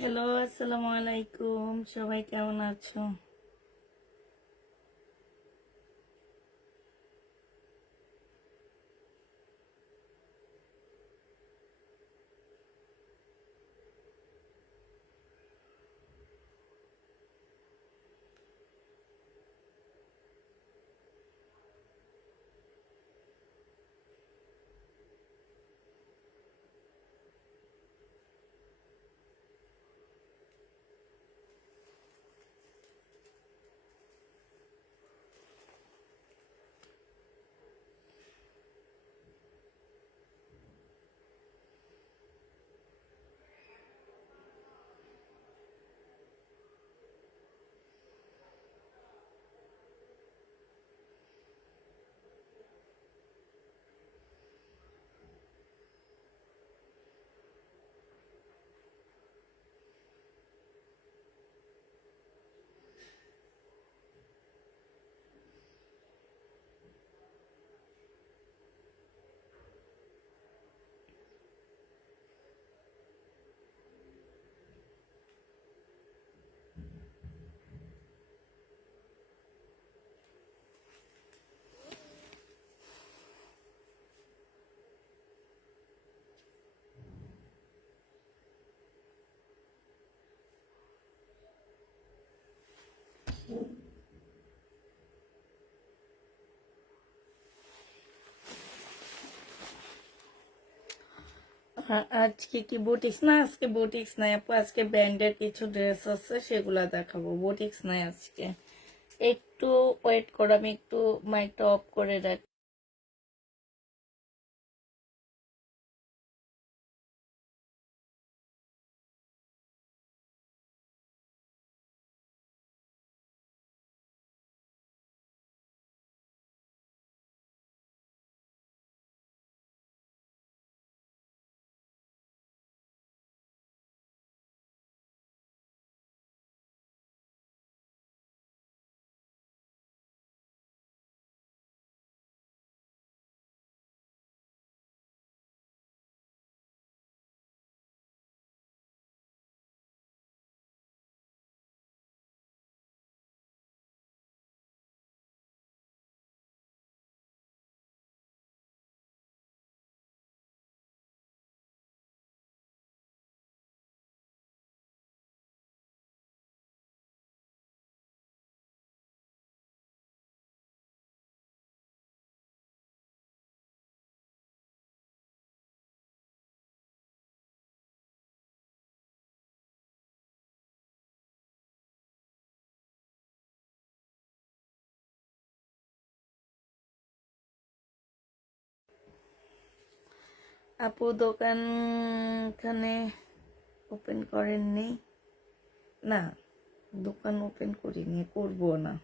Hello, আসসালামু আলাইকুম। সবাই কেমন আছো? আজকে কি বুটিক্স না? আজকে বুটিক্স নাই আপু, আজকে ব্র্যান্ডের কিছু ড্রেস আছে, সেগুলা দেখাবো। বুটিক্স নাই আজকে। একটু ওয়েট করো, আমি একটু মাইকটা অফ করে রাখি। আপু দোকান খানে ওপেন করেননি? না, দোকান ওপেন করিনি, করবো না।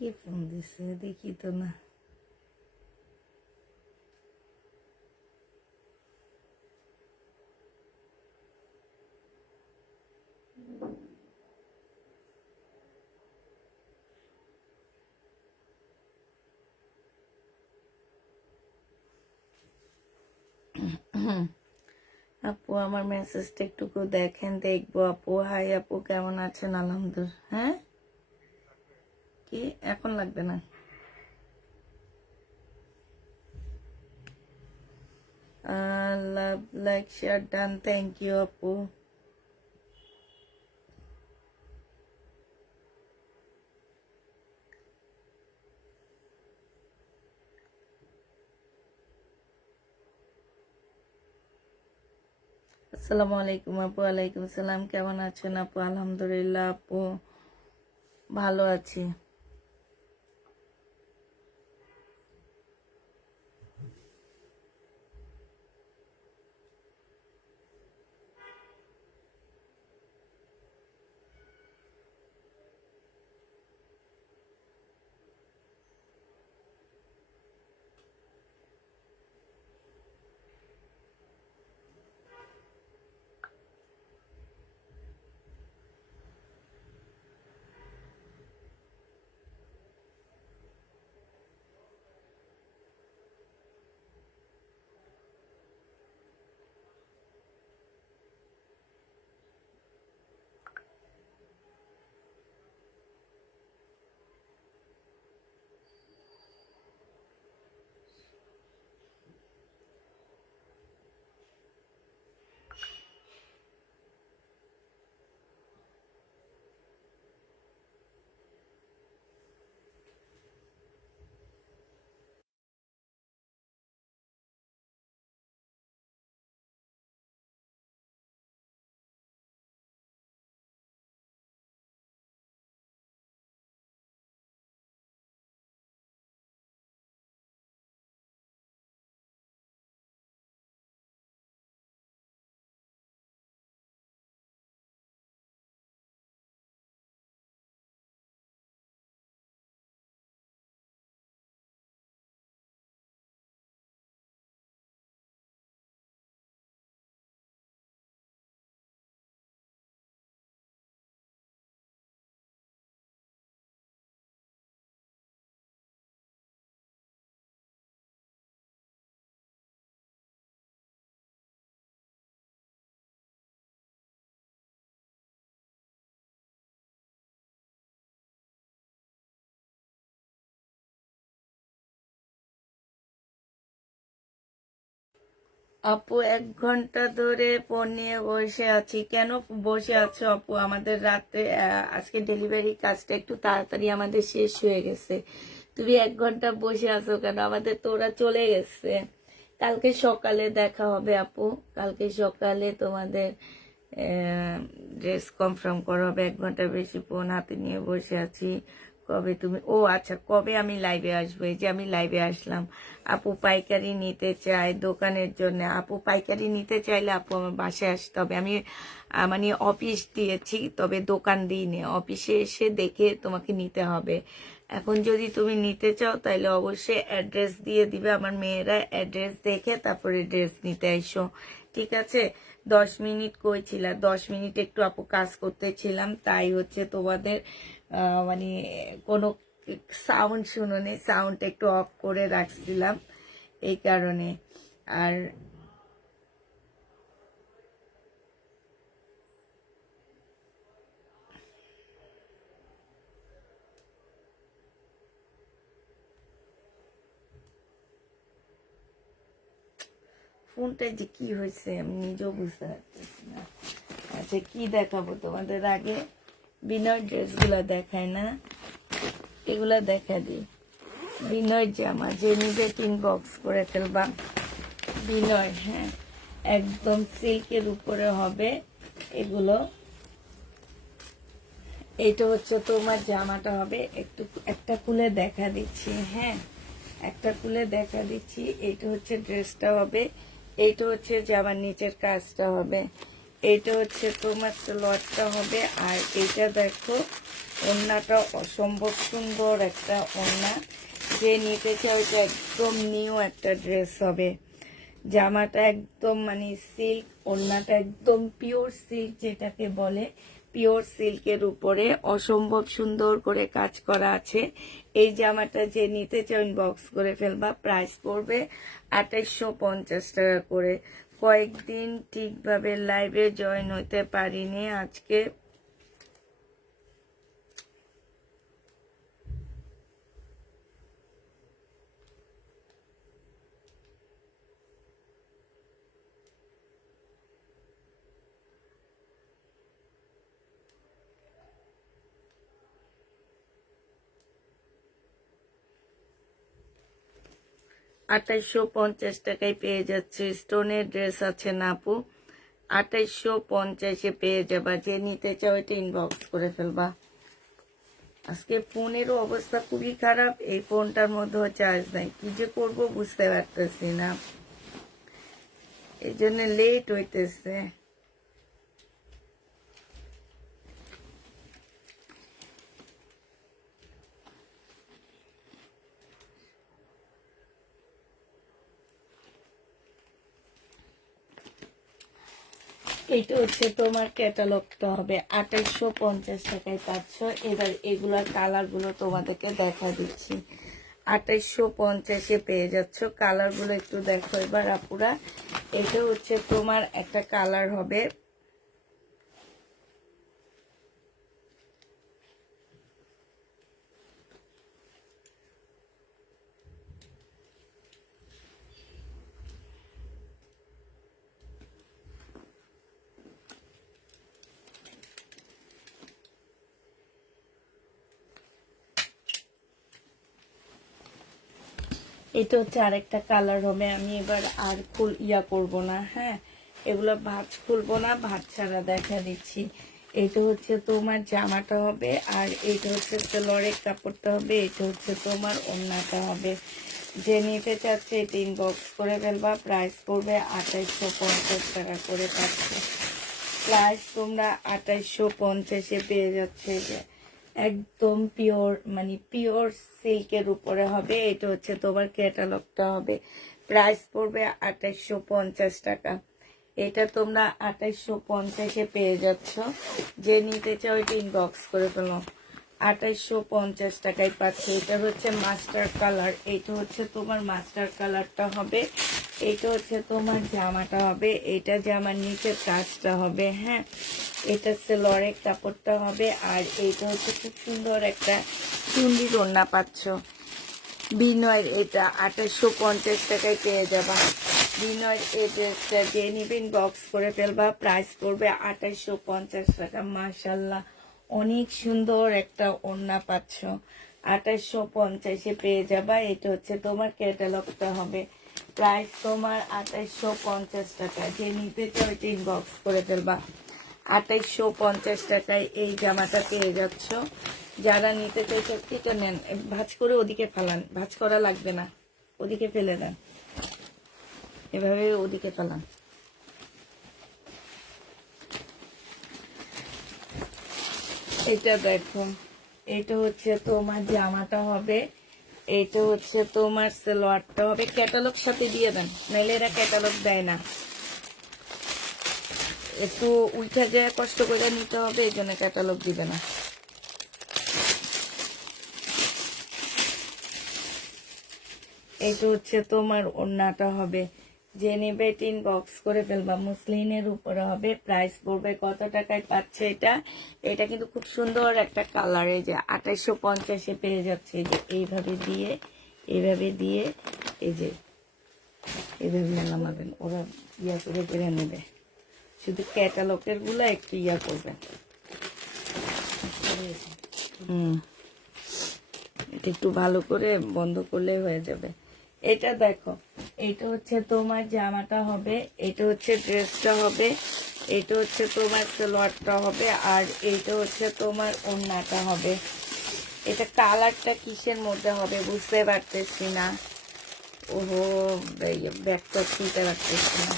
কি ফোন দিছে দেখি তো না। আপু আমার মেসেজটা একটু দেখেন, দেখবো। আপু হাই আপু, কেমন আছেন? আলহামদুলিল্লাহ। হ্যাঁ, কি এখন লাগবে না। Love like share done, thank you আপু। আসসালামু আলাইকুম আপু। ওয়ালাইকুম সালাম, কেমন আছেন আপু? আলহামদুলিল্লাহ আপু, ভালো আছি। আপু 1 ঘন্টা ধরে ফোন নিয়ে বসে আছি। কেন বসে আছো আপু? আমাদের রাতে আজকে ডেলিভারি কাজটা একটু তাড়াতাড়ি আমাদের শেষ হয়ে গেছে। তুমি 1 ঘন্টা বসে আছো কেন? আমাদের তো ওরা চলে গেছে। কালকে সকালে দেখা হবে আপু। কালকে সকালে তোমাদের ড্রেস কনফার্ম করা হবে। 1 ঘন্টা বেশি ফোন হাতে নিয়ে বসে আছি। কবে তুমি, ও আচ্ছা, কবে আমি লাইভে আসবো? এই যে আমি লাইভে আসলাম। আপু পাইকারি নিতে চাই দোকানের জন্য। আপু পাইকারি নিতে চাইলে আপু আমার বাসায় আসতে হবে। আমি মানে অফিস দিয়েছি, তবে দোকান দিইনি। অফিসে এসে দেখে তোমাকে নিতে হবে। এখন যদি তুমি নিতে চাও তাহলে অবশ্যই অ্যাড্রেস দিয়ে দিবে। আমার মেয়েরা অ্যাড্রেস দেখে তারপরে ড্রেস নিতে আইসো, ঠিক আছে? 10 মিনিট কইছিল, 10 মিনিট একটু আপু কাজ করতেছিলাম, তাই হচ্ছে তোমাদের মানে কোনো সাউন্ড শুনুনি, সাউন্ড একটু অফ করে রাখছিলাম এই কারণে। আর ফোনটা যে কি হয়েছে আমি নিজেও বুঝতে পারতেছি না। আচ্ছা, কি দেখাবো তোমাদের? আগে বিনয় ড্রেসগুলা দেখায় না, এগুলা দেখা দিই। বিনয় জামা যে নিবে ইনবক্স করে ফেলবা। বিনয়, হ্যাঁ, একদম সিল্কের উপরে হবে এগুলো। এইটা হচ্ছে তোমার জামাটা হবে, একটু একটা খুলে দেখা দিচ্ছি, হ্যাঁ, একটা খুলে দেখা দিচ্ছি। এইটা হচ্ছে ড্রেসটা হবে, এইটা হচ্ছে জামার নিচের কাজটা হবে, এইটা হচ্ছে তোমার লটটা হবে। আর এইটা দেখো, ওড়নাটা অসম্ভব সুন্দর একটা ওড়না। যে নিতে চাই ওইটা একদম নিউ একটা ড্রেস হবে। জামাটা একদম মানে সিল্ক, ওড়নাটা একদম পিওর সিল্ক যেটাকে বলে, পিওর সিল্কের উপরে অসম্ভব সুন্দর করে কাজ করা আছে। এই জামাটা যে নিতে চাও ইনবক্স করে ফেলবা। প্রাইস পড়বে 2850 টাকা করে। কয়েকদিন ঠিকভাবে লাইভে জয়েন হতে পারিনি আজকে। 2850 টাকায় পেয়ে যাচ্ছে। স্টোনের ড্রেস আছে না আপু? 2850-এ পেয়ে যাবা। যে নিতে চাও এটা ইনবক্স করে ফেলবা। আজকে ফোনেরও অবস্থা খুবই খারাপ, এই ফোনটার মধ্যেও চার্জ নাই, কি যে করবো বুঝতে পারতেছি না, এই জন্য লেট হইতেছে। এইটা হচ্ছে তোমার ক্যাটালগটা হবে 2850 টাকায় পাচ্ছ। এবার এগুলার কালার গুলো তোমাদেরকে দেখা দিচ্ছি। 2850-এ পেয়ে যাচ্ছ। কালার গুলো একটু দেখো এবার আপুরা। এটা হচ্ছে তোমার একটা কালার হবে, এটা হচ্ছে আরেকটা কালার হবে। আমি এবার আর করব না, হ্যাঁ, এগুলো ভাঁজ খুলবো না, ভাঁজ ছাড়া দেখা দিচ্ছি। এটা হচ্ছে তোমার জামাটা হবে, আর এটা হচ্ছে সেলোয়ারের কাপড়টা হবে, এটা হচ্ছে তোমার ওড়নাটা হবে। যে নিতে চাচ্ছে এটা ইনবক্স করে ফেলবা। প্রাইস পড়বে 2850 টাকা করে পাচ্ছে। প্রাইস তোমরা 2850-এ পেয়ে যাচ্ছে। যে একদম পিওর, মানে পিওর সিল্কের উপরে হবে। এটা হচ্ছে তোমার ক্যাটালগটা হবে। প্রাইস পড়বে 2850 টাকা। এটা তোমরা 2850-এ পেয়ে যাচ্ছ। যে নিতে চাও এটা ইনবক্স করে ফেলো। 2850 টাকায় পাচ্ছে। এটা হচ্ছে মাস্টার কালার, এটা হচ্ছে তোমার মাস্টার কালারটা হবে। এটা হচ্ছে তোমার জামাটা হবে, এটা জামার নিচের কাজটা হবে, হ্যাঁ, এটা সেলোয়ারের কাপড়টা হবে। আর এইটা হচ্ছে খুব সুন্দর একটা চুন্ডির ওড়না পাচ্ছ। বিনয়ের এটা 2850 টাকায় পেয়ে যাবা। বিনয়ের এই ড্রেসটা যে নিবেন বক্স করে ফেলবা। প্রাইস পড়বে 2850 টাকা। মাশাল্লাহ, অনেক সুন্দর একটা ওড়না পাচ্ছ। 2850-এ পেয়ে যাবা। এটা হচ্ছে তোমার ক্যাটালগটা হবে। প্রাইস তোমার 2850 টাকা। যে নিতে চাও এটা ইনবক্স করে ফেলবা। 2850 টাকায় এই জামাটা পেয়ে যাচ্ছ। যারা নিতে চাইছে এটা নেন। ভাঁজ করে ওদিকে ফেলান, ভাঁজ করা লাগবে না, ওদিকে ফেলে দেন, এভাবে ওদিকে ফেলান। এটা দেখো, এটা হচ্ছে তোমার জামাটা হবে, এটা হচ্ছে তোমার সালোয়ারটা হবে। ক্যাটালগ সাথে দিয়ে দেন, নাইলে এরা ক্যাটালগ দেয় না। একটু উঠে যায়, কষ্ট করে নিতে হবে, এই জন্য ক্যাটালগ দিবে না। এটা হচ্ছে তোমার ওড়নাটা হবে। যে নেবে ইনবক্স করে ফেলবা। মুসলিনের উপরে হবে। প্রাইস পড়বে কত টাকায় পাচ্ছে এটা? এটা কিন্তু খুব সুন্দর একটা কালার। এই যে 2850-এ পেয়ে যাচ্ছে। এই যে এইভাবে দিয়ে, এইভাবে দিয়ে, এই যে এইভাবে নামাবেন, ওরা ইয়া করে কেড়ে নেবে। শুধু ক্যাটালগের গুলা একটু ইয়া করবে। এটা একটু ভালো করে বন্ধ করলে হয়ে যাবে। এটা দেখো, এটা হচ্ছে তোমার জামাটা হবে, এটা হচ্ছে ড্রেসটা হবে, এটা হচ্ছে তোমার সালোয়ারটা হবে, আর এইটা হচ্ছে তোমার ওড়নাটা হবে। এটা কালারটা কিসের মধ্যে হবে বুঝতে পারতেছি না। ওহো, ব্যাগটা খুলতে পারতেছি না।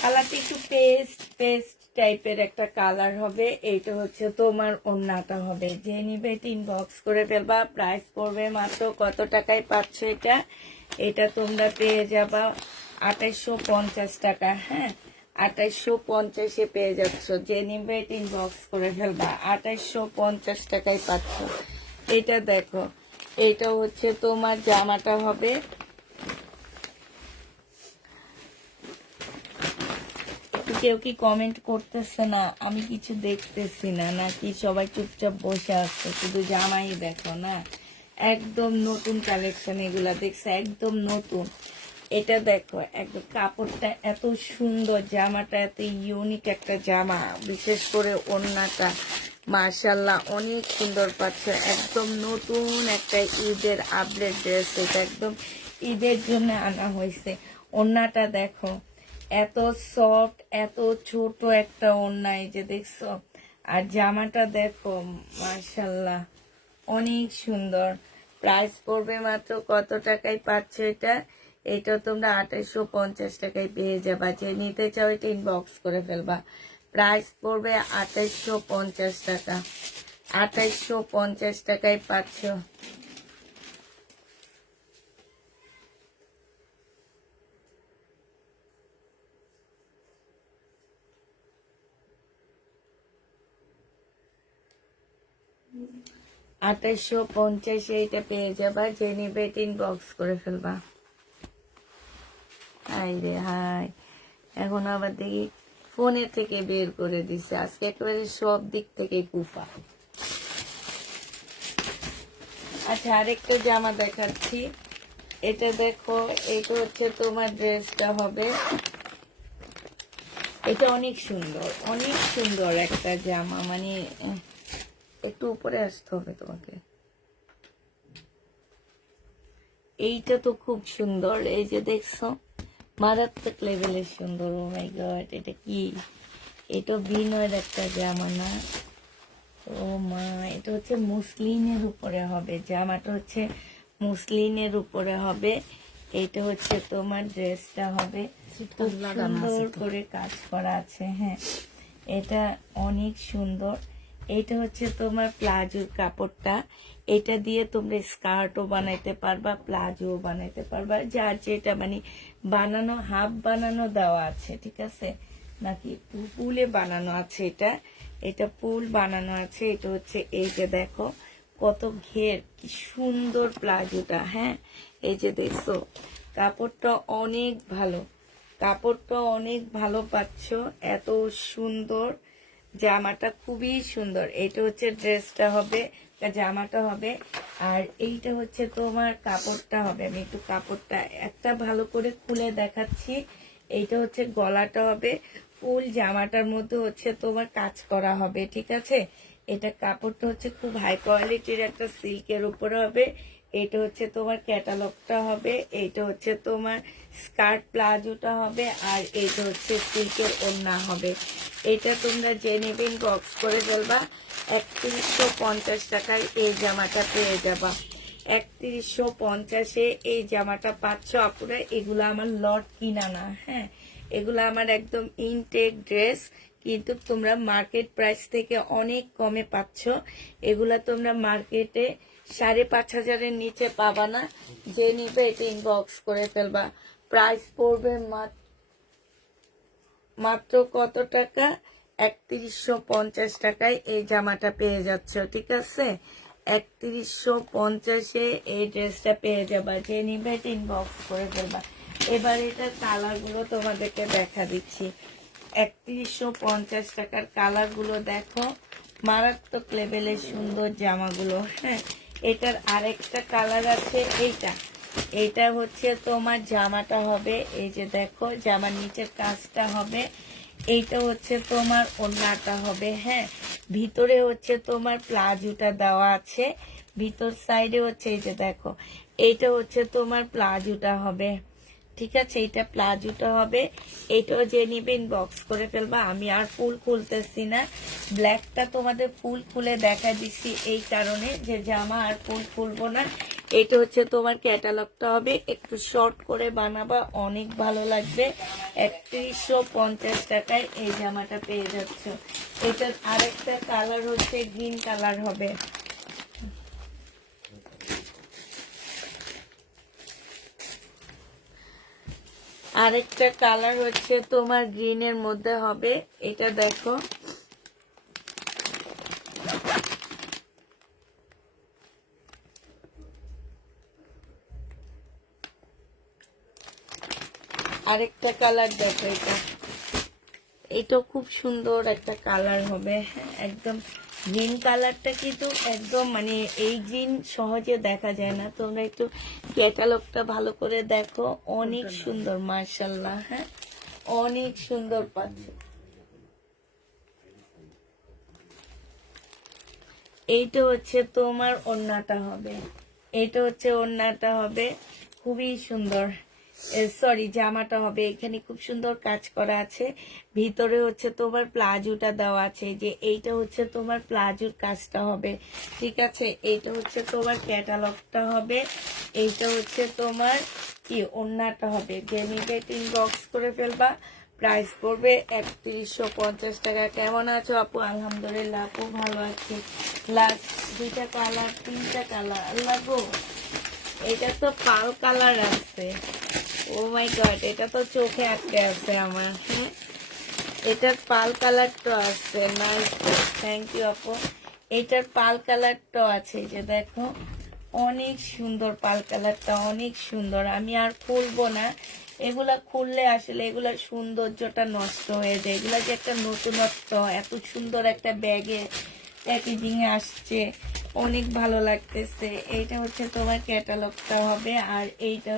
কালারটা একটু পেস্ট পেস্ট টাইপের একটা কালার হবে। এইটা হচ্ছে তোমার ওড়নাটা হবে। যে নিবে ইনবক্স করে ফেলবা। প্রাইস পড়বে মাত্র কত টাকায় পাচ্ছ এটা? এটা তোমরা পেয়ে যাবা 2850 টাকা। হ্যাঁ, 2850-এ পেয়ে যাচ্ছ। যে নিবে ইনবক্স করে ফেলবা। 2850 টাকায় পাচ্ছ। এটা দেখো, এটা হচ্ছে তোমার জামাটা হবে। কেউ কি কমেন্ট করতেছে না? আমি কিছু দেখতেছি না, নাকি সবাই চুপচাপ বসে আসছে? শুধু জামাই দেখো না, একদম নতুন কালেকশন এগুলা দেখছে, একদম নতুন। এটা দেখো, একদম কাপড়টা এত সুন্দর, জামাটা এত ইউনিক একটা জামা, বিশেষ করে ওড়নাটা মাশাল্লাহ অনেক সুন্দর পাচ্ছে। একদম নতুন একটা ঈদের আপডেট ড্রেস। এটা একদম ঈদের জন্য আনা হয়েছে। ওড়নাটা দেখো, এত সফট, এত ছোট একটা ওড়না, এই যে দেখছো। আর জামাটা দেখো, মাশাল্লাহ অনেক সুন্দর। প্রাইস পড়বে মাত্র কত টাকায় পাচ্ছ এটা? এটা তোমরা 2850 টাকায় পেয়ে যাবা। যে নিতে চাও এটা ইনবক্স করে ফেলবা। প্রাইস পড়বে 2850 টাকা। 2850 টাকায় পাচ্ছ। আঠাইশশো পঞ্চাশে এটা পেয়ে যাবা। যে নিবে এটা ইনবক্স করে ফেলবা। হাই রে হাই, এখন আবার দেখি ফোনে থেকে বের করে দিছে। আজকে একেবারে সব দিক থেকে কুফা। আচ্ছা, আরেকটা জামা দেখাচ্ছি। এটা দেখো, এটা হচ্ছে তোমার ড্রেসটা হবে। এটা অনেক সুন্দর, অনেক সুন্দর একটা জামা। মানে একটু উপরে আসতে হবে তোমাকে। এইটা তো খুব সুন্দর, এই যে দেখছো, মারাত্মক লেভেলের সুন্দর। ও মাই গড, এটা কি? এটা বিনয়ের একটা জামা না? ও মা, এটা হচ্ছে মুসলিনের উপরে হবে। জামাটা হচ্ছে মুসলিনের উপরে হবে। এটা হচ্ছে তোমার ড্রেসটা হবে। খুব সুন্দর করে কাজ করা আছে। হ্যাঁ, এটা অনেক সুন্দর। এটা হচ্ছে তোমার প্লাজোর কাপড়টা। এটা দিয়ে তোমরা স্কার্টও বানাইতে পারবা, প্লাজোও বানাইতে পারবা, যার যেটা মানে বানানো, হাফ বানানো দেওয়া আছে, ঠিক আছে, নাকি ফুলে বানানো আছে। এটা এটা ফুল বানানো আছে। এটা হচ্ছে, এই যে দেখো কত ঘের, কি সুন্দর প্লাজোটা। হ্যাঁ, এই যে দেখছো, কাপড়টা অনেক ভালো, কাপড়টা অনেক ভালো পাচ্ছ। এত সুন্দর জামাটা, খুবই সুন্দর। এটা হচ্ছে ড্রেসটা হবে, জামাটা হবে। আর এইটা হচ্ছে তোমার কাপড়টা হবে। আমি একটু কাপড়টা একটা ভালো করে খুলে দেখাচ্ছি। এইটা হচ্ছে গলাটা হবে। ফুল জামাটার মধ্যে হচ্ছে তোমার কাজ করা হবে, ঠিক আছে। এটা কাপড়টা হচ্ছে খুব হাই কোয়ালিটির একটা সিল্কের উপরে হবে। এটা হচ্ছে তোমার ক্যাটালগটা হবে। এইটা হচ্ছে তোমার স্কার্ট প্লাজোটা হবে। আর এইটা হচ্ছে সিল্কের ওড়না হবে। এটা তোমরা যে নেবে বক্স করে ফেলবা। 3150 টাকায় এই জামাটা পেয়ে যাবা। 3150-এ এই জামাটা পাচ্ছ আপুরা। এগুলো আমার লট কিনা না, হ্যাঁ, এগুলো আমার একদম ইনটেক ড্রেস, কিন্তু তোমরা মার্কেট প্রাইস থেকে অনেক কমে পাচ্ছ। এগুলা তোমরা মার্কেটে 5500-এর নিচে পাবা না। যে নিবে এটা ইনবক্স করে ফেলবা। প্রাইস পড়বে মাত্র কত টাকা? 3150 টাকায় এই জামাটা পেয়ে যাচ্ছ, ঠিক আছে। 3150-এ এই ড্রেসটা পেয়ে যাবা। যে নিবে এটা ইনবক্স করে ফেলবা। এবার এটার কালার গুলো তোমাদেরকে দেখা দিচ্ছি। 3150 টাকার কালার গুলো দেখো, মারাত্মক লেভেলের সুন্দর জামাগুলো। হ্যাঁ, এটার আরেকটা কালার আছে। এইটা হচ্ছে তোমার জামাটা হবে। এই যে দেখো, জামার নিচের কাজটা হবে। এইটা হচ্ছে তোমার ওড়নাটা হবে। হ্যাঁ, ভিতরে হচ্ছে তোমার প্লাজোটা দেওয়া আছে। ভিতর সাইডে হচ্ছে, এই যে দেখো, এইটা হচ্ছে তোমার প্লাজোটা হবে, ঠিক আছে। এটা প্লাজোটা হবে। এটাও যে নিবে ইনবক্স করে ফেলবা। আমি আর ফুল খুলতেছি না, ব্ল্যাকটা তোমাদের ফুল খুলে দেখা দিচ্ছি এই কারণে যে জামা আর ফুল খুলবো না। এটা হচ্ছে তোমার ক্যাটালগটা হবে। একটু শর্ট করে বানাবা, অনেক ভালো লাগবে। 3150 টাকায় এই জামাটা পেয়ে যাচ্ছ। এটার আরেকটা কালার হচ্ছে গ্রিন কালার হবে। আরেকটা কালার হচ্ছে তোমার গ্রিনের মধ্যে হবে। এটা দেখো, আরেকটা কালার দেখো। এটা খুব সুন্দর একটা কালার হবে। হ্যাঁ, একদম গ্রিন কালারটা কিন্তু একদম মানে এই গ্রিন সহজে দেখা যায় না। তোমরা একটু ক্যাটালগটা ভালো করে দেখো, অনেক সুন্দর, মার্শাল্লাহ। হ্যাঁ, অনেক সুন্দর পাচ্ছ। এইটা হচ্ছে তোমার ওড়নাটা হবে। এটা হচ্ছে ওড়নাটা হবে। খুবই সুন্দর। সরি, জামাটা হবে এখানে খুব সুন্দর কাজ করা আছে। ভিতরে হচ্ছে তোমার প্লাজোটা দেওয়া আছে, যে এইটা হচ্ছে তোমার প্লাজোর কাজটা হবে, ঠিক আছে। এইটা হচ্ছে তোমার ক্যাটালগটা হবে, এইটা হচ্ছে তোমার কি ওড়নাটা হবে। যে নিবে ইনবক্স করে ফেলবা। প্রাইস পড়বে 3150 টাকা। কেমন আছো আপু? আলহামদুলিল্লাহ আপু ভালো আছি। লাস্ট 2টা কালার 3টা কালার, আল্লাহ গো, এটা তো পাল কালার আছে। ও মাই গড, এটা তো চোখে আটকে আছে আমার। হ্যাঁ, এটার পাল কালারটা আছে। নাইস, থ্যাংক ইউ আপু। এটার পাল কালারটাও আছে, যে দেখো অনেক সুন্দর, পাল কালারটা অনেক সুন্দর। আমি আর খুলবো না, এগুলা খুললে আসলে এগুলার সৌন্দর্যটা নষ্ট হয়ে যায়। এগুলা যে একটা নতুনত্ব, এত সুন্দর একটা ব্যাগে প্যাকেজিং আসছে, অনেক ভালো লাগতেছে। এইটা হচ্ছে তোমার ক্যাটালগটা হবে। আর এইটা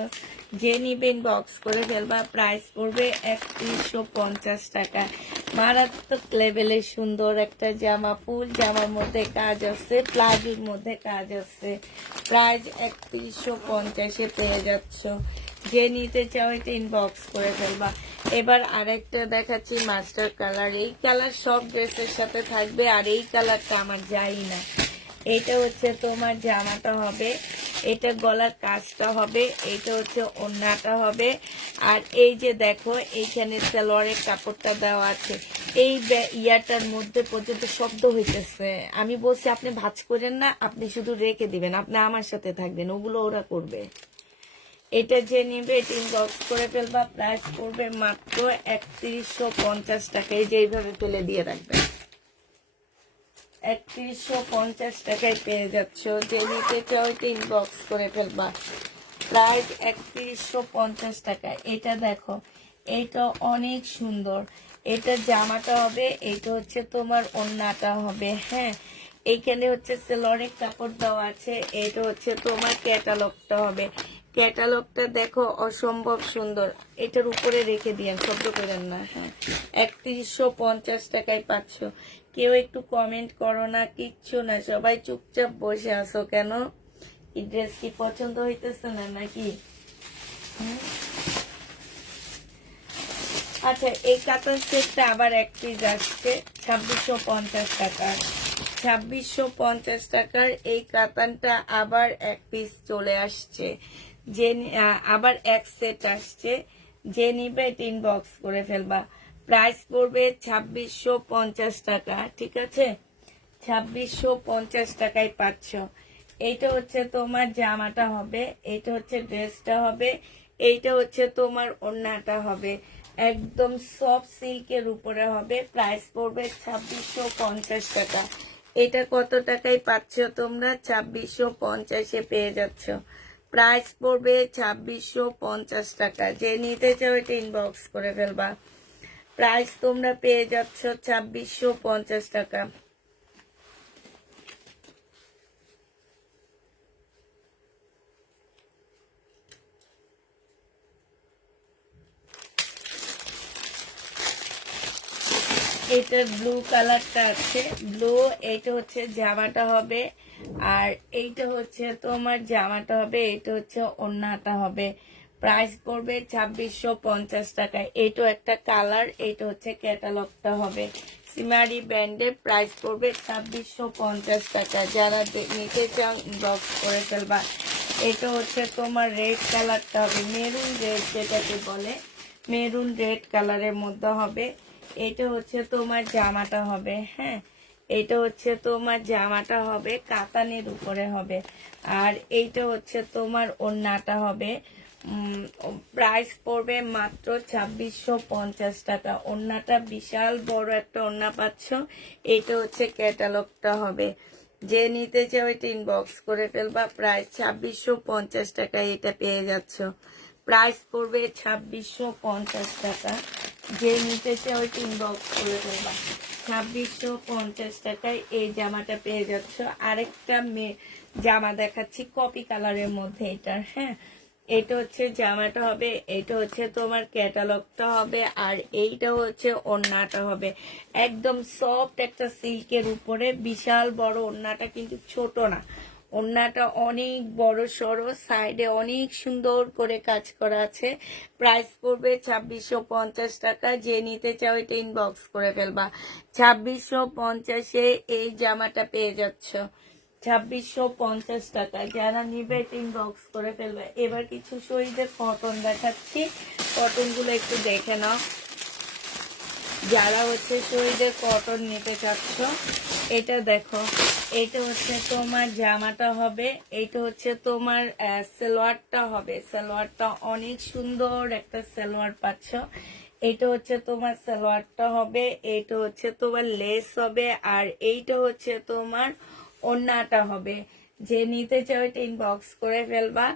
যে নিবেন বক্স করে ফেলবা। প্রাইস পড়বে 3150 টাকা। মারাত্মক লেভেলের সুন্দর একটা জামা, ফুল জামার মধ্যে কাজ আছে, প্লাজোর মধ্যে কাজ আছে। প্রাইস 3150-এ পেয়ে যাচ্ছ। যে নিতে চাও এটা ইনবক্স করে ফেলবা। এবার আরেকটা দেখাচ্ছি মাস্টার কালার। এই কালার সব ড্রেসের সাথে থাকবে, আর এই কালারটা আমার যাই না। এটা হচ্ছে তোমার জামাটা হবে, এটা গলার কাজটা হবে, এটা হচ্ছে ওড়নাটা হবে। আর এই যে দেখো এইখানে সালোয়ারের কাপড়টা দেওয়া আছে। এই ইয়াটার মধ্যে পর্যন্ত শব্দ হইতেছে। আমি বলছি আপনি ভাঁজ করেন না, আপনি শুধু রেখে দিবেন, আপনি আমার সাথে থাকবেন, ওগুলো ওরা করবে। এটা যে নিবে এটা ইনবক্স করে ফেলবা। প্রাইস পড়বে মাত্র 3150 টাকা। এই যে এইভাবে ফেলে দিয়ে রাখবেন, 3150 টাকায় পেয়ে যাচ্ছ। যে নিতে চাও এটা ইনবক্স করে ফেলবা। প্রাইস 3150 টাকা। এটা দেখো, এটা অনেক সুন্দর। এটা জামাটা হবে, এটা হচ্ছে তোমার ওড়নাটা হবে। হ্যাঁ, এইখানে হচ্ছে সেলরের কাপড় দেওয়া আছে। এটা হচ্ছে তোমার ক্যাটালগটা হবে। ক্যাটালগটা দেখো অসম্ভব সুন্দর। এটার উপরে রেখে দিয়েন, শব্দ করেন না। হ্যাঁ, 3150 টাকায় পাচ্ছ। কেউ একটু কমেন্ট করো না, কিচ্ছু না, সবাই চুপচাপ বসে আছো কেন? এই ড্রেস কি পছন্দ হইতেছে না নাকি? আচ্ছা, এই কাতান সেটটা আবার এক পিস আসছে 2650 টাকার। 2650 টাকার এই কাতানটা আবার এক পিস চলে আসছে। যে আবার এক সেট আসছে। যে নিবে ইনবক্স করে ফেলবা। প্রাইস পড়বে 2650 টাকা, ঠিক আছে। 2650 টাকায় পাচ্ছ। এইটা হচ্ছে তোমার জামাটা হবে, এইটা হচ্ছে ড্রেসটা হবে, এইটা হচ্ছে তোমার ওড়নাটা হবে। একদম সফট সিল্কের উপরে হবে। প্রাইস পড়বে 2650 টাকা। এটা কত টাকায় পাচ্ছ তোমরা? 2650-এ পেয়ে যাচ্ছ। প্রাইস পড়বে 2650 টাকা। যে নিতে চাও এটা ইনবক্স করে ফেলবা। প্রাইস তোমরা পেয়ে যাচ্ছ 2650 টাকা। এটা ব্লু কালারটা আছে, ব্লু। এইটা হচ্ছে জামাটা হবে, আর এইটা হচ্ছে তোমার জামাটা হবে, এটা হচ্ছে ওড়নাটা হবে। প্রাইস পড়বে 2650 টাকায়। এইটাও একটা কালার, এইটা হচ্ছে ক্যাটালগটা হবে। সিমারি ব্র্যান্ডের। প্রাইস পড়বে 2650 টাকা। যারা নিতে চান বক্স করে ফেলবা। এটা হচ্ছে তোমার রেড কালারটা হবে, মেরুন রেড যেটাকে বলে, মেরুন রেড কালারের মধ্যে হবে। এটা হচ্ছে তোমার জামাটা হবে। হ্যাঁ, এটা হচ্ছে তোমার জামাটা হবে, কাতানের উপরে হবে। আর এইটা হচ্ছে তোমার ওড়নাটা হবে। প্রাইস পড়বে মাত্র 2650 টাকা। ওড়নাটা বিশাল বড় একটা ওড়না পাচ্ছ। এইটা হচ্ছে ক্যাটালগটা হবে। যে নিতে চাও এটা ইনবক্স করে ফেলবা। প্রাইস 2650 টাকায় এটা পেয়ে যাচ্ছ। প্রাইস পড়বে 2650 টাকা। যে নিতে চাও এটা ইনবক্স করে ফেলবা। 2650 টাকায় এই জামাটা পেয়ে যাচ্ছ। আরেকটা জামা দেখাচ্ছি কপি কালারের মধ্যে এটার। হ্যাঁ, এটা হচ্ছে জামাটা হবে, এটা হচ্ছে তোমার ক্যাটালগটা হবে, আর এইটা হচ্ছে ওড়নাটা হবে। একদম সফট একটা সিল্কের উপরে বিশাল বড় ওড়নাটা, কিন্তু ছোট না, ওড়নাটা অনেক বড় সড়ো, সাইডে অনেক সুন্দর করে কাজ করা আছে। প্রাইস পড়বে 2650 টাকা। যে নিতে চাও এটা ইনবক্স করে ফেলবা। 2650-এ এই জামাটা পেয়ে যাচ্ছ 2650 টাকা। যারা নিবে ইনবক্স করে ফেলবে। এবার কিছু শহীদের কটন দেখাচ্ছি, কটনগুলো একটু দেখে নাও। যারা হচ্ছে শহীদের কটন নিতে চাচ্ছ, এটা দেখো, এটা হচ্ছে তোমার জামাটা হবে, এটা হচ্ছে তোমার সালোয়ারটা হবে। সালোয়ারটা অনেক সুন্দর একটা সালোয়ার পাচ্ছ। এটা হচ্ছে তোমার সালোয়ারটা হবে, এটা হচ্ছে তোমার লেস হবে, আর এইটা হচ্ছে তোমার ওড়নাটা হবে। যে নিতে চাও এটা ইনবক্স করে ফেলবা।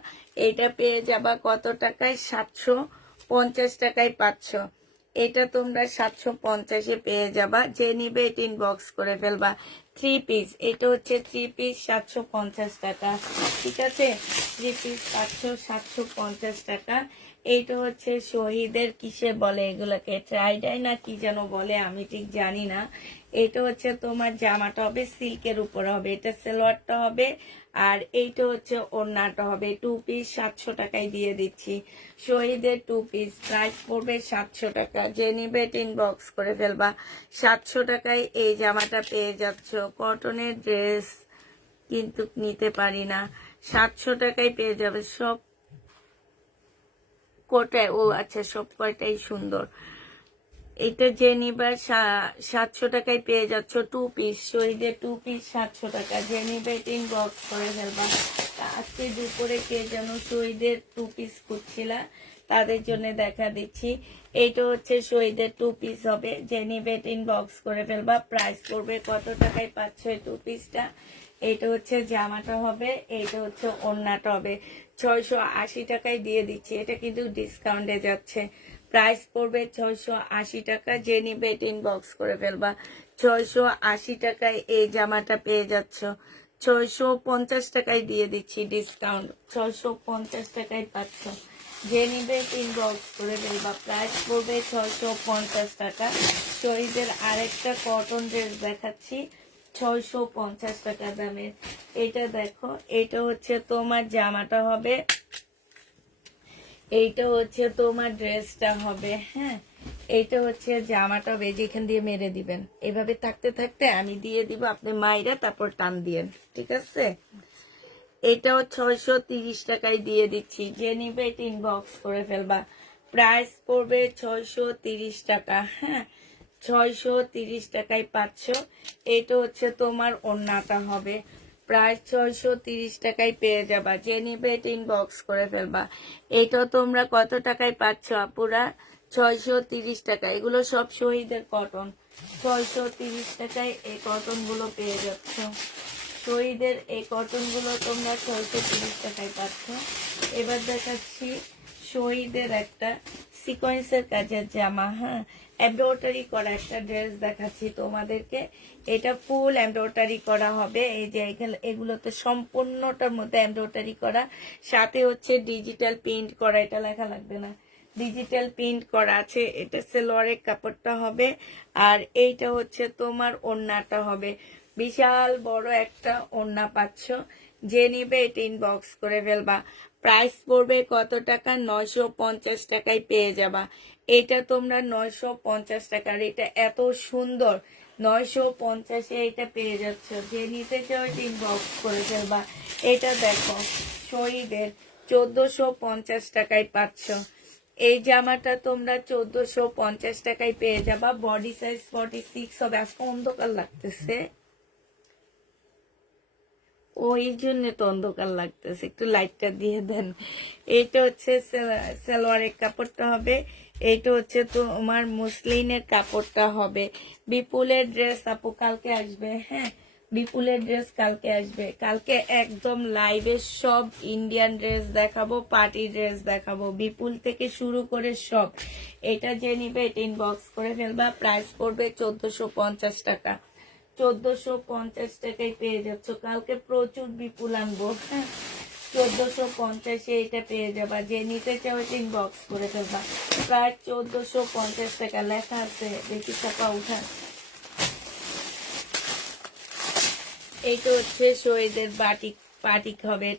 এটা পেয়ে যাবা কত টাকায়? 750 টাকায় পাচ্ছ। এটা তোমরা 750-এ পেয়ে যাবা। যে নিবে এটা ইনবক্স করে ফেলবা। 3 পিস, এটা হচ্ছে 3 পিস 750 টাকা। ঠিক আছে, 3 পিস পাচ্ছ 750 টাকা। এইটা হচ্ছে শহীদের কিসে বলে এগুলোকে, ট্রাইডাই না কি যেন বলে, আমি ঠিক জানি না। এটা হচ্ছে তোমার জামাটা হবে সিল্কের উপর হবে, এটা সালোয়ারটা হবে, আর এইটা হচ্ছে ওড়নাটা হবে। 2 পিস 700 টাকায় দিয়ে দিচ্ছি। শহীদের 2 পিস প্রাইস পড়বে 700 টাকা। যে নিবে ইনবক্স করে ফেলবা। 700 টাকায় এই জামাটা পেয়ে যাচ্ছ। কটনের ড্রেস কিন্তু নিতে পারি না, 700 টাকায় পেয়ে যাবে সব কোটায়। ও আচ্ছা, সব কয়টাই সুন্দর। এটা যে নিবার 700 টাকায় পেয়ে যাচ্ছ 2 পিস। শহীদের 2 পিস 700 টাকা। যে নিবে ইনবক্স করে ফেলবা। আজকে দুপুরে কে যেন শহীদের 2 পিস খুঁজছিলা, তাদের জন্য দেখা দিচ্ছি। এইটা হচ্ছে শহীদের 2 পিস হবে। যে নিবে ইনবক্স করে ফেলবা। প্রাইস পড়বে কত টাকায় পাচ্ছ এই 2 পিসটা? এইটা হচ্ছে জামাটা হবে, এইটা হচ্ছে ওড়নাটা হবে। 680 টাকায় দিয়ে দিচ্ছি। এটা কিন্তু ডিসকাউন্টে যাচ্ছে। প্রাইস পড়বে 680 টাকা। যে নিবে এটা ইনবক্স করে ফেলবা। 680 টাকায় এই জামাটা পেয়ে যাচ্ছ। 650 টাকায় দিয়ে দিচ্ছি ডিসকাউন্ট। 650 টাকায় পাচ্ছ। যে নিবে ইনবক্স করে ফেলবা। প্রাইস পড়বে 650 টাকা। শহীদের আরেকটা কটন ড্রেস দেখাচ্ছি 650 টাকা দামের। এটা দেখো, এটা হচ্ছে তোমার জামাটা হবে, এইটা হচ্ছে তোমার ড্রেসটা হবে। হ্যাঁ, এইটা হচ্ছে জামাটা হবে। যেখান দিয়ে মেরে দিবেন, এভাবে থাকতে থাকতে আমি দিয়ে দিব, আপনি মাইরা তারপর টান দিয়েন। ঠিক আছে, এটাও 630 টাকায় দিয়ে দিচ্ছি। যে নিবে এটা ইনবক্স করে ফেলবা। প্রাইস পড়বে 630 টাকা। হ্যাঁ, 630 টাকায় পাচ্ছ। এটা হচ্ছে তোমার ওড়নাটা হবে। প্রায় 630 টাকায় পেয়ে যাবা। যে নিবে এটা ইনবক্স করে ফেলবা। এটা তোমরা কত টাকায় পাচ্ছ আপুরা? 630 টাকা। এগুলো সব শহীদের কটন। 630 টাকায় এই কটন গুলো পেয়ে যাচ্ছ। শহীদের এই কটন গুলো তোমরা 630 টাকায় পাচ্ছ। এবার দেখাচ্ছি শহীদের একটা সিকোয়েন্সের কাজের জামা। হ্যাঁ, এমব্রয়ডারি করা একটা ড্রেস দেখাচ্ছি তোমাদেরকে। এটা ফুল এমব্রয়ডারি করা হবে। এই যে এগুলোতে সম্পূর্ণটার মধ্যে এমব্রয়ডারি করা, সাথে হচ্ছে ডিজিটাল প্রিন্ট করা। এটা লেখা লাগবে না, ডিজিটাল প্রিন্ট করা আছে। এটা সালোয়ারের কাপড়টা হবে, আর এইটা হচ্ছে তোমার ওড়নাটা হবে। বিশাল বড় একটা ওড়না পাচ্ছ। যে নিবে এটা ইনবক্স করে ফেলবা। প্রাইস পড়বে কত টাকা? 950 টাকায় পেয়ে যাবা। এটা তোমরা 950 টাকার, এটা এত সুন্দর, 950-এ এটা পেয়ে যাচ্ছ। যে নিতে চাও এটা ইনবক্স করে ফেলবা। এটা দেখো, শহীদের 1450 টাকায় পাচ্ছ। এই জামাটা তোমরা 1450 টাকায় পেয়ে যাবা। বডি সাইজ 46 হবে। আজকে অন্ধকার লাগতেছে, ওই জন্য তো অন্ধকার লাগতেছে, একটু লাইটটা দিয়ে দেন। এইটা হচ্ছে সালোয়ারের কাপড়টা হবে, এইটা হচ্ছে তোমার মুসলিনের কাপড়টা হবে। বিপুলের ড্রেস আপু কালকে আসবে। হ্যাঁ, বিপুলের ড্রেস কালকে আসবে। কালকে একদম লাইভে সব ইন্ডিয়ান ড্রেস দেখাবো, পার্টি ড্রেস দেখাবো, বিপুল থেকে শুরু করে সব। এটা যে নিবে এটা ইনবক্স করে ফেলবা। প্রাইস পড়বে 1450 টাকা। 1450 টাকায় পেয়ে যাচ্ছ। কালকে প্রচুর বিপুল আনবো। হ্যাঁ, 1450-এ এটা পেয়ে যাবা। যে নিতে চাও এটা ইনবক্স করে ফেলবা। প্রায় 1450 টাকা লেখা আছে, দেখি টাকা উঠা। এইটা হচ্ছে শহীদের বাটিক বাটিক হবে,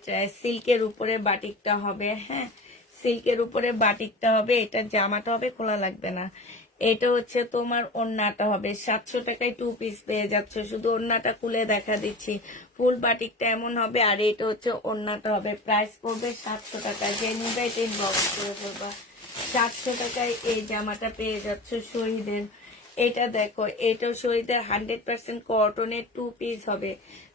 সিল্কের উপরে বাটিকটা হবে। হ্যাঁ, সিল্কের উপরে বাটিকটা হবে। এটা জামাটা হবে, খোলা লাগবে না। এটা হচ্ছে তোমার ওড়নাটা হবে। 700 টাকায় 2 পিস পেয়ে যাচ্ছে। শুধু ওড়নাটা খুলে দেখা দিচ্ছি। ফুল বাটিকটা এমন হবে। আর এটা হচ্ছে ওড়নাটা হবে। প্রাইস পড়বে 700 টাকা। যে নিবে এটা ইনবক্স করে ফেলবা। 700 টাকায় এই জামাটা পেয়ে যাচ্ছ শহীদের। এটা দেখো, এটাও শহীদের 100% কটনের 2 পিস হবে।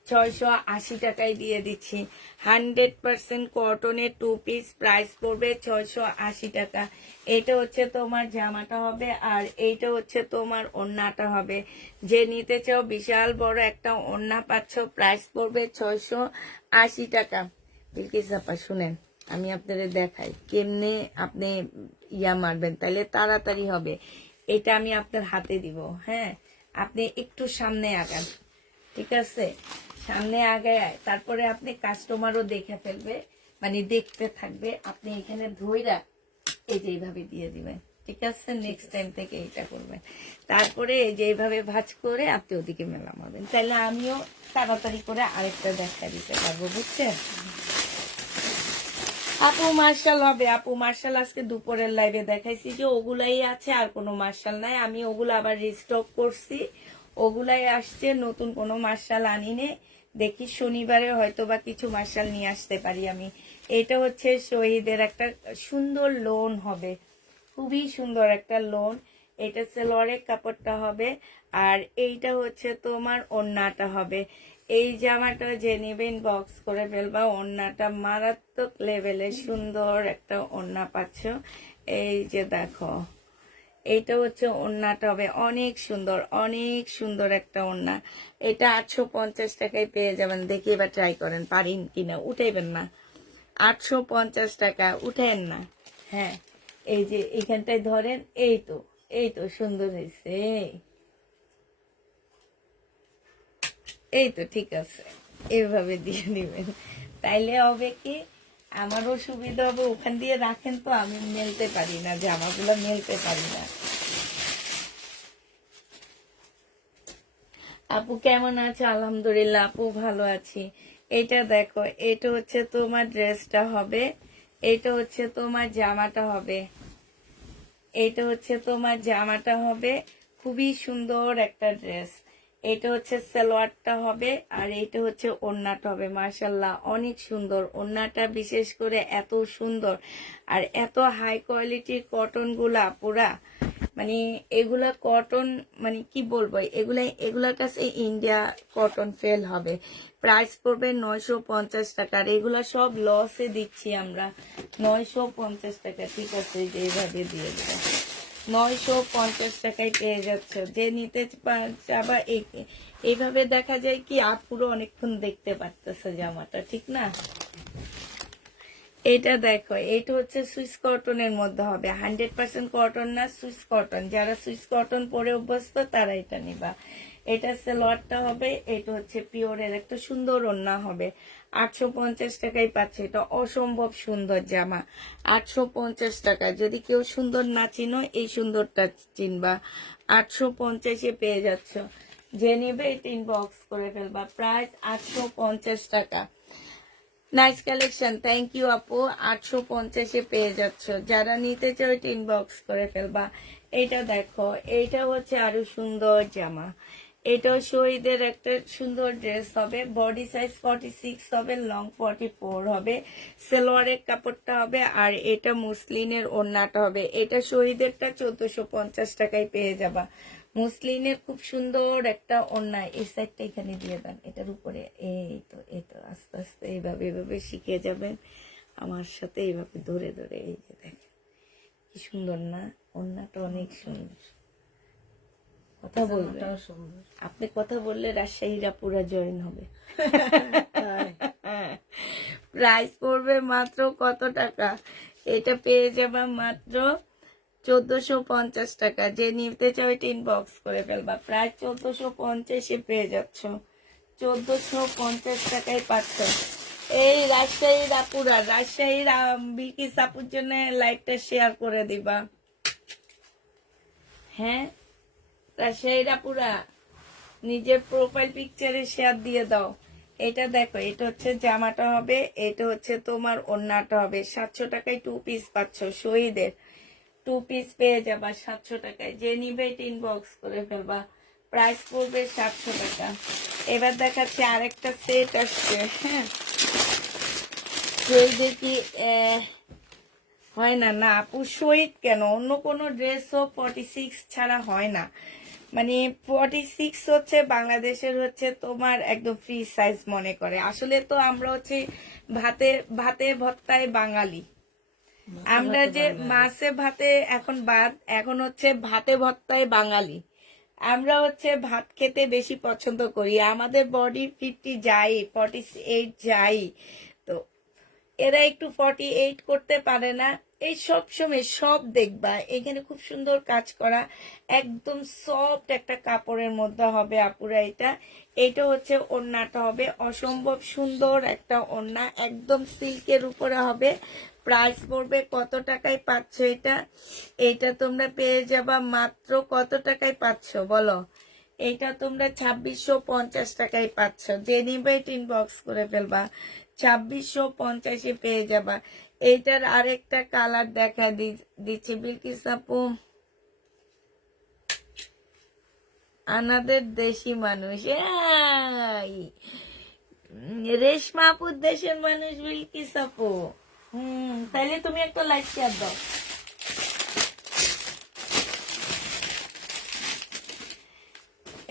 680 টাকায় দিয়ে দিচ্ছি। 100% কটনের 2 পিস, প্রাইস পড়বে 680 টাকা। এটা হচ্ছে তোমার জামাটা হবে। আর এইটা হচ্ছে তোমার ওড়নাটা হবে। যে নিতে চাও বিশাল বড় একটা ওড়না পাচ্ছ। প্রাইস পড়বে 680 টাকা। বিলকিস আপা শুনেন, আমি আপনাদের দেখাই কেমনে আপনি মারবেন, তাহলে তাড়াতাড়ি হবে। এটা আমি আপনার হাতে দিব। হ্যাঁ, আপনি একটু সামনে আগান, ঠিক আছে? সামনে আগায় তারপরে আপনি কাস্টমারও দেখে ফেলবে, মানে দেখতে থাকবে। আপনি এখানে ধইরা এই যে এইভাবে দিয়ে দিবেন, ঠিক আছে? নেক্সট টাইম থেকে এটা করবেন। তারপরে এই যে এইভাবে ভাঁজ করে আপনি ওদিকে মেলা মারবেন, তাহলে আমিও তাড়াতাড়ি করে আরেকটা দেখা দিতে পারবো, বুঝছেন? আপু মার্শাল হবে। আপু মার্শাল আজকে দুপুরের লাইভে দেখাইছি যে ওগুলাই আছে, আর কোনো মার্শাল নাই। আমি ওগুলো আবার রিস্টক করছি, ওগুলাই আসছে, নতুন কোনো মার্শাল আনিনে। দেখি শনিবারে হয়তো বা কিছু মার্শাল নিয়ে আসতে পারি আমি। এটা হচ্ছে শহীদের একটা সুন্দর লোন হবে, খুবই সুন্দর একটা লোন। এটা সেলোয়ারের কাপড়টা হবে। আর এইটা হচ্ছে তোমার ওড়নাটা হবে। এই জামাটা যে নেবেন বক্স করে ফেলবা। ওড়নাটা মারাত্মক লেভেলের সুন্দর একটা ওড়না পাচ্ছ। এই যে দেখো, এইটা হচ্ছে ওড়নাটা হবে, অনেক সুন্দর, অনেক সুন্দর একটা ওড়না। এটা 850 টাকায় পেয়ে যাবেন। দেখি এবার ট্রাই করেন পারেন কিনা। উঠাইবেন না, 850 টাকা, উঠেন না। হ্যাঁ, এই যে এখানটায় ধরেন। এই তো, এই তো সুন্দর হয়েছে। এই তো ঠিক আছে, এইভাবে দিয়ে দিবেন। তাইলে হবে কি, আমারও সুবিধা হবে। ওখান দিয়ে রাখেন তো, আমি মেলতে পারি না, জামাগুলো মেলতে পারি না। আপু কেমন আছো? আলহামদুলিল্লাহ আপু ভালো আছি। এটা দেখো, এটা হচ্ছে তোমার ড্রেসটা হবে। এটা হচ্ছে তোমার জামাটা হবে। এটা হচ্ছে তোমার জামাটা হবে। খুবই সুন্দর একটা ড্রেস। এটা হচ্ছে সালোয়ারটা হবে। আর এটা হচ্ছে ওড়নাটা হবে। মাশাল্লাহ অনেক সুন্দর ওড়নাটা, বিশেষ করে এত সুন্দর। আর এত হাই কোয়ালিটির কটন গুলা পুরা, মানে এগুলা কটন, মানে কি বলবো, এগুলার কাছে ইন্ডিয়া কটন ফেল হবে। প্রাইস পড়বে 950 টাকা। আর এগুলা সব লসে দিচ্ছি আমরা। 950 টাকা, ঠিক আছে? যে এইভাবে দিয়ে দেবো। 950 টাকায় পেয়ে যাচ্ছে। যে নিতে চাবা এইভাবে দেখা যায় কি আপুরো অনেকক্ষণ দেখতে পারতেছে জামাটা, ঠিক না? এটা দেখো, এটা হচ্ছে সুইস কটনের মধ্যে হবে। 100% কটন না, সুইস কটন। যারা সুইস কটন পরে অভ্যস্ত তারা এটা নিবা। এটা সালোয়ারটা হবে। এটা হচ্ছে পিওরের একটা সুন্দর ওড়না হবে। 850 টাকায় পাচ্ছে। এটা অসম্ভব সুন্দর জামা। 850 টাকা। যদি কেউ সুন্দর না চিনো, এই সুন্দরটা চিনবা। 850-এ পেয়ে যাচ্ছ। যে নিবে এটা ইনবক্স করে ফেলবা। প্রাইস 850 টাকা। নাইস কালেকশন, থ্যাংক ইউ আপু। 850-এ পেয়ে যাচ্ছ। যারা নিতে চাও এটা ইনবক্স করে ফেলবা। এটা দেখো, এইটা হচ্ছে আরো সুন্দর জামা। এটাও শহীদের একটা সুন্দর ড্রেস হবে। বডি সাইজ 46 হবে, লং 44 হবে। সালোয়ারের কাপড়টা হবে। আর এটা মুসলিনের ওড়নাটা হবে। এটা শহীদেরটা 1450 টাকায় পেয়ে যাবা। মুসলিনের খুব সুন্দর একটা ওড়না। এই সাইডটা এখানে দিয়ে দেন, এটার উপরে। এই তো আস্তে আস্তে এইভাবে এইভাবে শিখে যাবেন আমার সাথে, এইভাবে ধরে ধরে। এই যে দেখেন কি সুন্দর না, ওড়নাটা অনেক সুন্দর। কথা বলবেন, আপনি কথা বললে রাজশাহীরা পুরা জয়েন হবে। প্রাইস পড়বে মাত্র কত টাকা? এটা পেয়ে যাবা মাত্র 1450 টাকা। যে নিতে চাও এটা ইনবক্স করে ফেলবা। প্রায় 1450-এ পেয়ে যাচ্ছ। 1450 টাকায় পাচ্ছ। এই রাজশাহীর আপুরা, রাজশাহীর বিলকিস আপুর জন্য লাইভটা শেয়ার করে দিবা। হ্যাঁ, রাজশাহীর আপুরা নিজের প্রোফাইল পিকচারে শেয়ার দিয়ে দাও। এটা দেখো, এটা হচ্ছে জামাটা হবে, এটা হচ্ছে তোমার ওড়নাটা হবে। 700 টাকায় 2 পিস পাচ্ছ, শহীদের 2 পিস পেয়ে যাবা 700 টাকায়। যে নিবে ইনবক্স করে ফেলবা, প্রাইস পড়বে 700 টাকা। এবার দেখাচ্ছি আরেকটা সেট আসছে। হ্যাঁ, শহীদের কি হয় না? না আপু, শহীদ কেন, অন্য কোনো ড্রেসও 46 ছাড়া হয় না। মানে 46 হচ্ছে বাংলাদেশের হচ্ছে তোমার একদম ফ্রি সাইজ মনে করে। আসলে তো আমরা হচ্ছে ভাতে ভাতে ভত্তায় বাঙালি। আমরা যে মাছে ভাতে এখন বাদ, এখন হচ্ছে ভাতে ভত্তায় বাঙালি। আমরা হচ্ছে ভাত খেতে বেশি পছন্দ করি। আমাদের বডি 50 যাই, 48 যাই, তো এরা একটু 48 করতে পারে না। এই সব সময় সব দেখবা এখানে খুব সুন্দর কাজ করা, একদম সফট একটা কাপড়ের মধ্যে হবে আপুরা। এটা হচ্ছে ওড়নাটা হবে, অসম্ভব সুন্দর একটা ওড়না, একদম সিল্কের উপরে হবে। প্রাইস পড়বে কত টাকায় পাচ্ছ এটা? এটা তোমরা পেয়ে যাবা মাত্র কত টাকায় পাচ্ছ বলো? এটা তোমরা 2650 টাকায় পাচ্ছ। যে নিবে ইনবক্স করে ফেলবা, 2650-এ পেয়ে যাবা। এইটার আরেকটা কালার দেখা দিচ্ছি বিলকিস আপু। আমাদের দেশি মানুষ, রেশমা আপুর দেশের মানুষ বিলকিস আপু। তাইলে তুমি একটা লাইক শেয়ার দাও।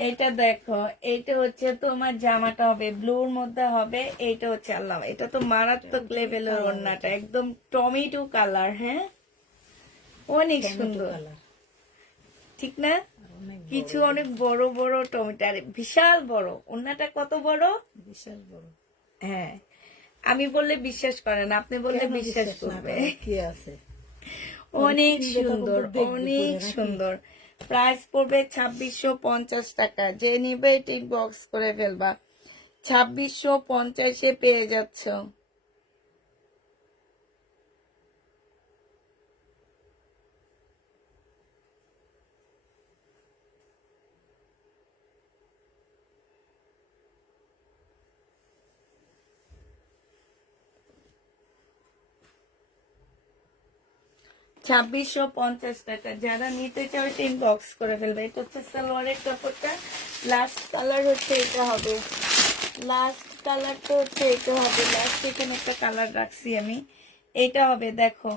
এটা দেখো, এইটা হচ্ছে তোমার জামাটা হবে ব্লুর মধ্যে হবে। এইটা হচ্ছে আল্লাহ, এটা তো মারাত্মক লেভেলের ওড়নাটা, একদম টমেটো কালার। হ্যাঁ, অনেক সুন্দর, ঠিক না? কিছু অনেক বড় বড় টমেটো, আরে বিশাল বড় ওড়নাটা। কত বড়? বিশাল বড়। হ্যাঁ, আমি বললে বিশ্বাস করেন, আপনি বললে বিশ্বাস করবে। কি আছে, অনেক সুন্দর, অনেক সুন্দর। প্রাইস পড়বে 2650 টাকা। যে নিবে ইনবক্স করে ফেলবা, 2650-এ পেয়ে যাচ্ছ। $2650। যারা নিতে চাও এটা ইনবক্স করে ফেলবে। এটা হচ্ছে সালোয়ারের কাপড়টা, লাস্ট কালার হচ্ছে এটা হবে, লাস্ট কালারটা হচ্ছে এটা হবে। লাস্ট এখানে একটা কালার রাখছি আমি, এটা হবে। দেখো,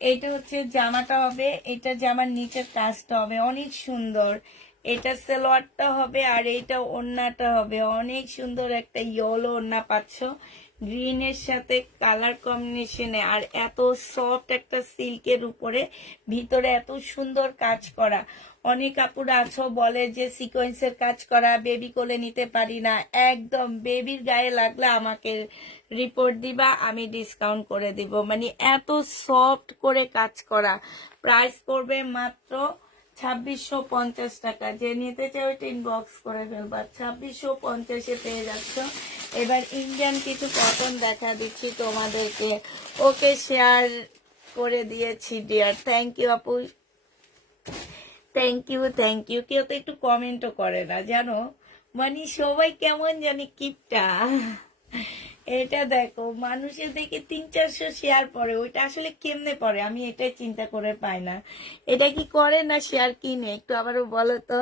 এটা হচ্ছে জামাটা হবে, এটা জামার নিচের কাজটা হবে অনেক সুন্দর। এটা সালোয়ারটা হবে, আর এইটা ওড়নাটা হবে অনেক সুন্দর। একটা ইয়েলো ওড়না পাচ্ছ গ্রিনের সাথে কালার কম্বিনেশনে, আর এত সফট একটা সিল্কের উপরে, ভিতরে এত সুন্দর কাজ করা। অনেক কাপড় আছো বলে যে সিকোয়েন্সের কাজ করা, বেবি কোলে নিতে পারি না। একদম বেবির গায়ে লাগলে আমাকে রিপোর্ট দিবা, আমি ডিসকাউন্ট করে দিব। মানে এত সফট করে কাজ করা। প্রাইস পড়বে মাত্র 2650 টাকা। যে নিতে চাও এটা ইনবক্স করে ফেলবা, 2650-এ পেয়ে যাচ্ছ। এবার ইন্ডিয়ান কিছু কটন দেখা দিচ্ছি তোমাদেরকে। ওকে, শেয়ার করে দিয়েছি ডিয়ার, থ্যাংক ইউ আপু, থ্যাংক ইউ, থ্যাংক ইউ। কেউ তো একটু কমেন্টও করে না জানো, মানে সবাই কেমন জানি কিপটা। এটা দেখো, মানুষের দেখে 300-400 শেয়ার পরে, ওইটা আসলে কেমনে পরে আমি এটাই চিন্তা করে পাই না। এটা কি করে না শেয়ার কিনে, একটু আবারও বলো তো।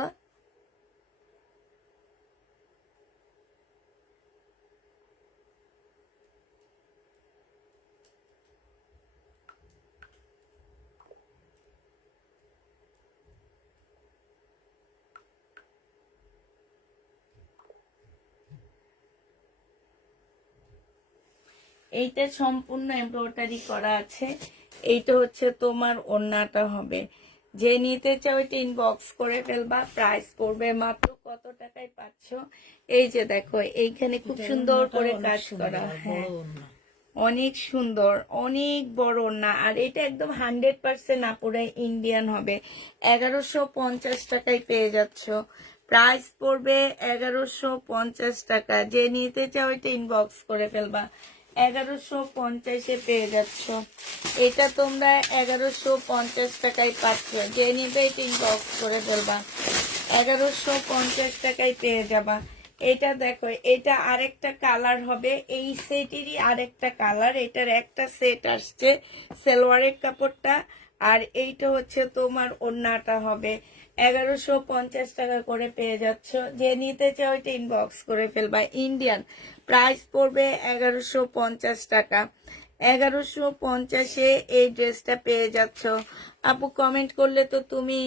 এইটা সম্পূর্ণ এমব্রয়ডারি করা আছে। এইটা হচ্ছে তোমার ওড়নাটা হবে। যে নিতে চাও এটা ইনবক্স করে ফেলবা। প্রাইস পড়বে মাত্র কত টাকায় পাচ্ছ? এই যে দেখো, এইখানে খুব সুন্দর করে কাজ করা। হ্যাঁ, অনেক সুন্দর, অনেক বড় ওড়না। আর এটা একদম 100% আপুরে ইন্ডিয়ান হবে। 1150 টাকায় পেয়ে যাচ্ছ। প্রাইস পড়বে 1150 টাকা। যে নিতে চাও এটা ইনবক্স করে ফেলবা, 1150-এ পেয়ে যাচ্ছ। এটা তোমরা 1150 টাকায় পাচ্ছ। যে নিবে এটা ইনবক্স করে ফেলবা, 1150 টাকায় পেয়ে যাবা। এটা দেখো, এটা আরেকটা কালার হবে, এই সেটেরই আরেকটা কালার। এটার একটা সেট আসছে সালোয়ারের কাপড়টা, আর এইটা হচ্ছে তোমার ওড়নাটা হবে। 1150 টাকা করে পেয়ে যাচ্ছ। যে নিতে চাও ওইটা ইনবক্স করে ফেলবা। ইন্ডিয়ান প্রাইস পড়বে 1150 টাকা। 1150-এ এই ড্রেসটা পেয়ে যাচ্ছ। আপু কমেন্ট করলে তো তুমি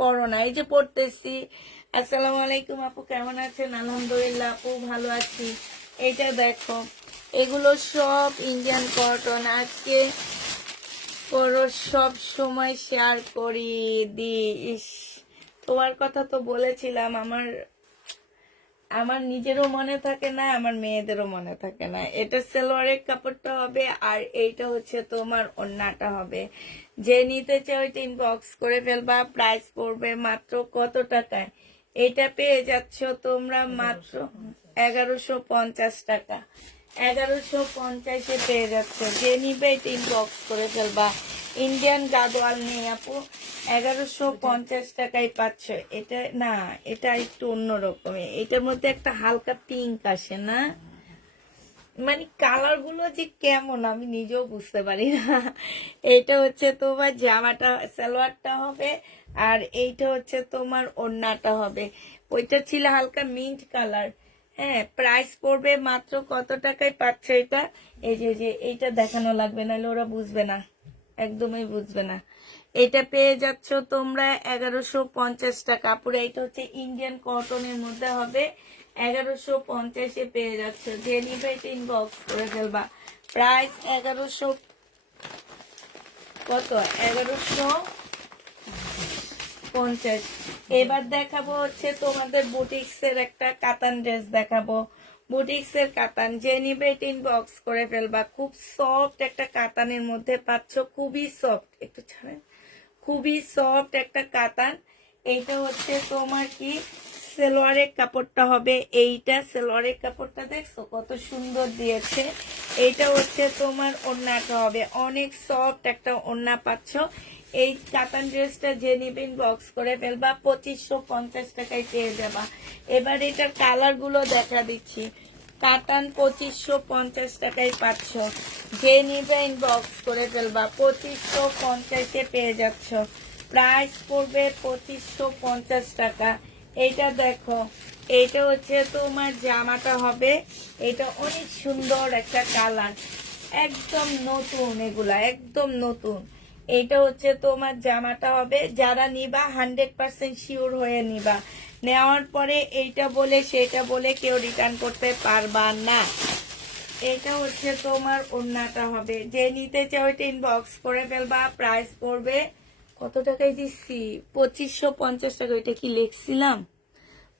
পড়ো না, এই যে পড়তেছি। আসসালামু আলাইকুম আপু, কেমন আছেন? আলহামদুলিল্লাহ আপু, ভালো আছি। এটা দেখো, এগুলো সব ইন্ডিয়ান কটন। আজকে পরো, সব সময় শেয়ার করি দিস। তোমার কথা তো বলেছিলাম, আমার আমার নিজেরও মনে থাকে না, আমার মেয়েদেরও মনে থাকে না। এটা সালোয়ারের কাপড়টা হবে, আর এইটা হচ্ছে তোমার ওড়নাটা হবে। যে নিতে চাও ওইটা ইনবক্স করে ফেলবা। প্রাইস পড়বে মাত্র কত টাকায়? এটা পেয়ে যাচ্ছ তোমরা মাত্র 1150 টাকা। 1150-এ পেয়ে যাচ্ছ। যে নিবে এটা ইনবক্স করে ফেলবা। ইন্ডিয়ান গাদোয়াল নেই আপু, 1150 টাকায় পাচ্ছ। এটা না, এটা একটু অন্যরকমের। এটার মধ্যে একটা হালকা পিঙ্ক আসে না, মানে কালার গুলো যে কেমন আমি নিজেও বুঝতে পারি না। এইটা হচ্ছে তোমার জামাটা, সালোয়ারটা হবে, আর এইটা হচ্ছে তোমার ওড়নাটা হবে। ওইটা ছিল হালকা মিন্ট কালার। হ্যাঁ, প্রাইস পড়বে মাত্র কত টাকায় পাচ্ছ এটা? এই যে এইটা দেখানো লাগবে, নাহলে ওরা বুঝবে না, একদমই বুঝবে না। এটা পেয়ে যাচ্ছ তোমরা 1150 টাকা। পুরো এটা হচ্ছে ইন্ডিয়ান কটনের মধ্যে হবে। 1150-এ পেয়ে যাচ্ছে। যে নিবে এটা ইনবক্স করে ফেলবা। প্রাইস 1100, কত, 1150। এবার দেখাবো হচ্ছে তোমাদের বুটিক্সের একটা কাতান ড্রেস দেখাবো। বুটিক্সের কাতান, যে নিবে এটা ইনবক্স করে ফেলবা। খুব সফট একটা কাতানের মধ্যে পাচ্ছ, খুবই সফট, একটু ছাড়েন, খুবই সফট একটা কাতান। এইটা হচ্ছে তোমার কি সালোয়ারের কাপড়টা হবে। এইটা সালোয়ারের কাপড়টা দেখছো কত সুন্দর দিয়েছে। এইটা হচ্ছে তোমার ওড়নাটা হবে, অনেক সফট একটা ওড়না পাচ্ছ। এই কাতান ড্রেসটা যে নিবেন বক্স করে ফেলবা। 2550 টাকায় পেয়ে যাবা। এবার এটার কালার গুলো দেখা দিচ্ছি। কাতান 2550 টাকায় পাচ্ছ। যে নিবে ইনবক্স করে ফেলবা। 2550-এ পেয়ে যাচ্ছ। প্রাইস পড়বে 2550 টাকা। এইটা দেখো, এইটা হচ্ছে তোমার জামাটা হবে। এটা অনেক সুন্দর একটা কালার, একদম নতুন, এগুলা একদম নতুন। এইটা হচ্ছে তোমার জামাটা হবে। যারা নিবা 100% শিওর হয়ে নিবা। নেওয়ার পরে এইটা বলে সেটা বলে কেউ রিটার্ন করতে পারবা না। এটা হচ্ছে তোমার ওড়নাটা হবে। যে নিতে চাও ওইটা ইনবক্স করে ফেলবা। প্রাইস পড়বে কত টাকায় দিচ্ছি? 2550 টাকা। ওইটা কি লিখছিলাম?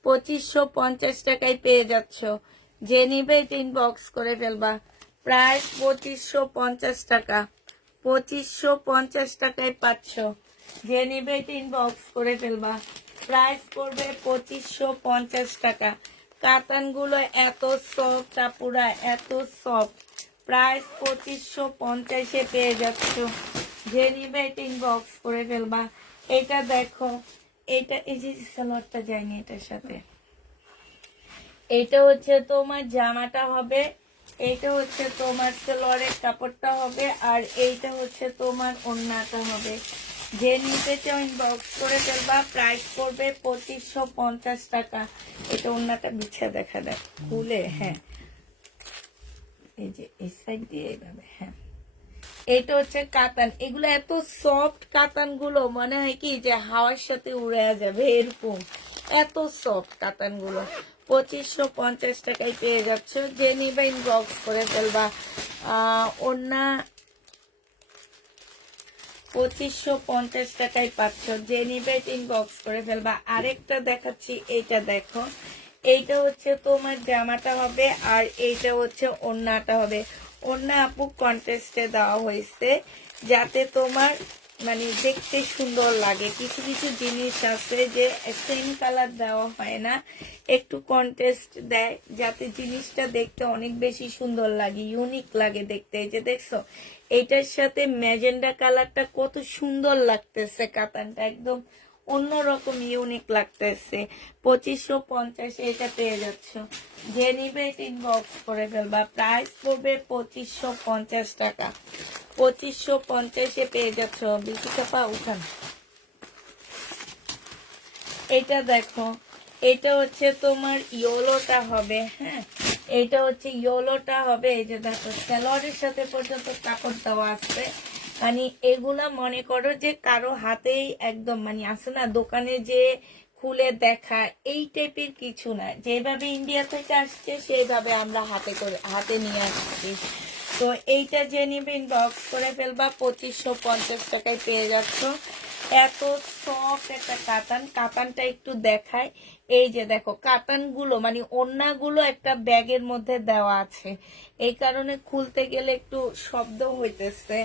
2550 টাকায় পেয়ে যাচ্ছ। যে নিবে এটা ইনবক্স করে ফেলবা। প্রাইস 2550 টাকা। 2550 টাকায় পাচ্ছ। যে নিবে এটা ইনবক্স করে ফেলবা। প্রাইস পড়বে 2550 টাকা। কাতানগুলো এত সফট, পুরা এত সফট। প্রাইস 2550-এ পেয়ে যাচ্ছ। যে নিবে এটা ইনবক্স করে ফেলবা। এটা দেখো, এটা এই যে সালোয়ারটা যায়নি এটার সাথে। এটা হচ্ছে তোমার জামাটা হবে। এইটা হচ্ছে তোমার সালোয়ারের কাপড়টা হবে, আর এইটা হচ্ছে তোমার ওড়নাটা হবে। যে নিতে চাও ইনবক্স করে ফেলবা। প্রাইস পড়বে 2550 টাকা। এটা ওড়নাটা বিছা দেখা দেয় খুলে, হ্যাঁ, এই যে এই সাইড দিয়ে এইভাবে, হ্যাঁ। এটা হচ্ছে কাতান। এগুলো এত সফট কাতান গুলো, মনে হয় কি যে হাওয়ার সাথে উড়ে যাবে এরকম, এত সফট কাতান গুলো। 2550 টাকায় পেয়ে যাচ্ছ। যে নিবা ইনবক্স করে ফেলবা। ওড়না 2550 টাকায় পাচ্ছ। যে নিবে ইনবক্স করে ফেলবা। আরেকটা দেখাচ্ছি, এইটা দেখো। এইটা হচ্ছে তোমার জামাটা হবে, আর এইটা হচ্ছে ওড়নাটা হবে। ওড়না আপু কন্টেস্টে দেওয়া হয়েছে যাতে তোমার মানে দেখতে সুন্দর লাগে। কিছু কিছু জিনিস আছে যে সেম কালার দেওয়া হয় না, একটু কন্টেস্ট দেয় যাতে জিনিসটা দেখতে অনেক বেশি সুন্দর লাগে, ইউনিক লাগে দেখতে। এই যে দেখছো, এইটার সাথে ম্যাজেন্ডা কালারটা কত সুন্দর লাগতেছে। কাতানটা একদম অন্যরকম ইউনিক লাগতেছে। 2550 এটা পেয়ে যাচ্ছ, যে নিবে ইনবক্স করে ফেলবা। প্রাইস পড়বে 2550 টাকা। 2550 পেয়ে যাচ্ছ। বিক্রি চাপা উঠান। এটা দেখো, এটা হচ্ছে তোমার ইয়োলোটা হবে, হ্যাঁ এটা হচ্ছে ইয়োলোটা হবে। এই যে দেখো সালোয়ারের সাথে পর্যন্ত কাপড় দেওয়া আছে। মানে এগুলা মনে করো যে কারো হাতেই একদম মানে আছে না দোকানে যে খুলে দেখা, এই টাইপের কিছু না। যেভাবে ইন্ডিয়া থেকে আসছে সেইভাবে আমরা হাতে নিয়ে আসছি। তো এইটা যে নিবে ইনবক্স করে ফেলবা। 2550 টাকায় পেয়ে যাচ্ছ। এত সফট একটা কাতানটা একটু দেখায়। এই যে দেখো কাতানগুলো মানে ওড়নাগুলো একটা ব্যাগের মধ্যে দেওয়া আছে, এই কারণে খুলতে গেলে একটু শব্দ হইতেছে।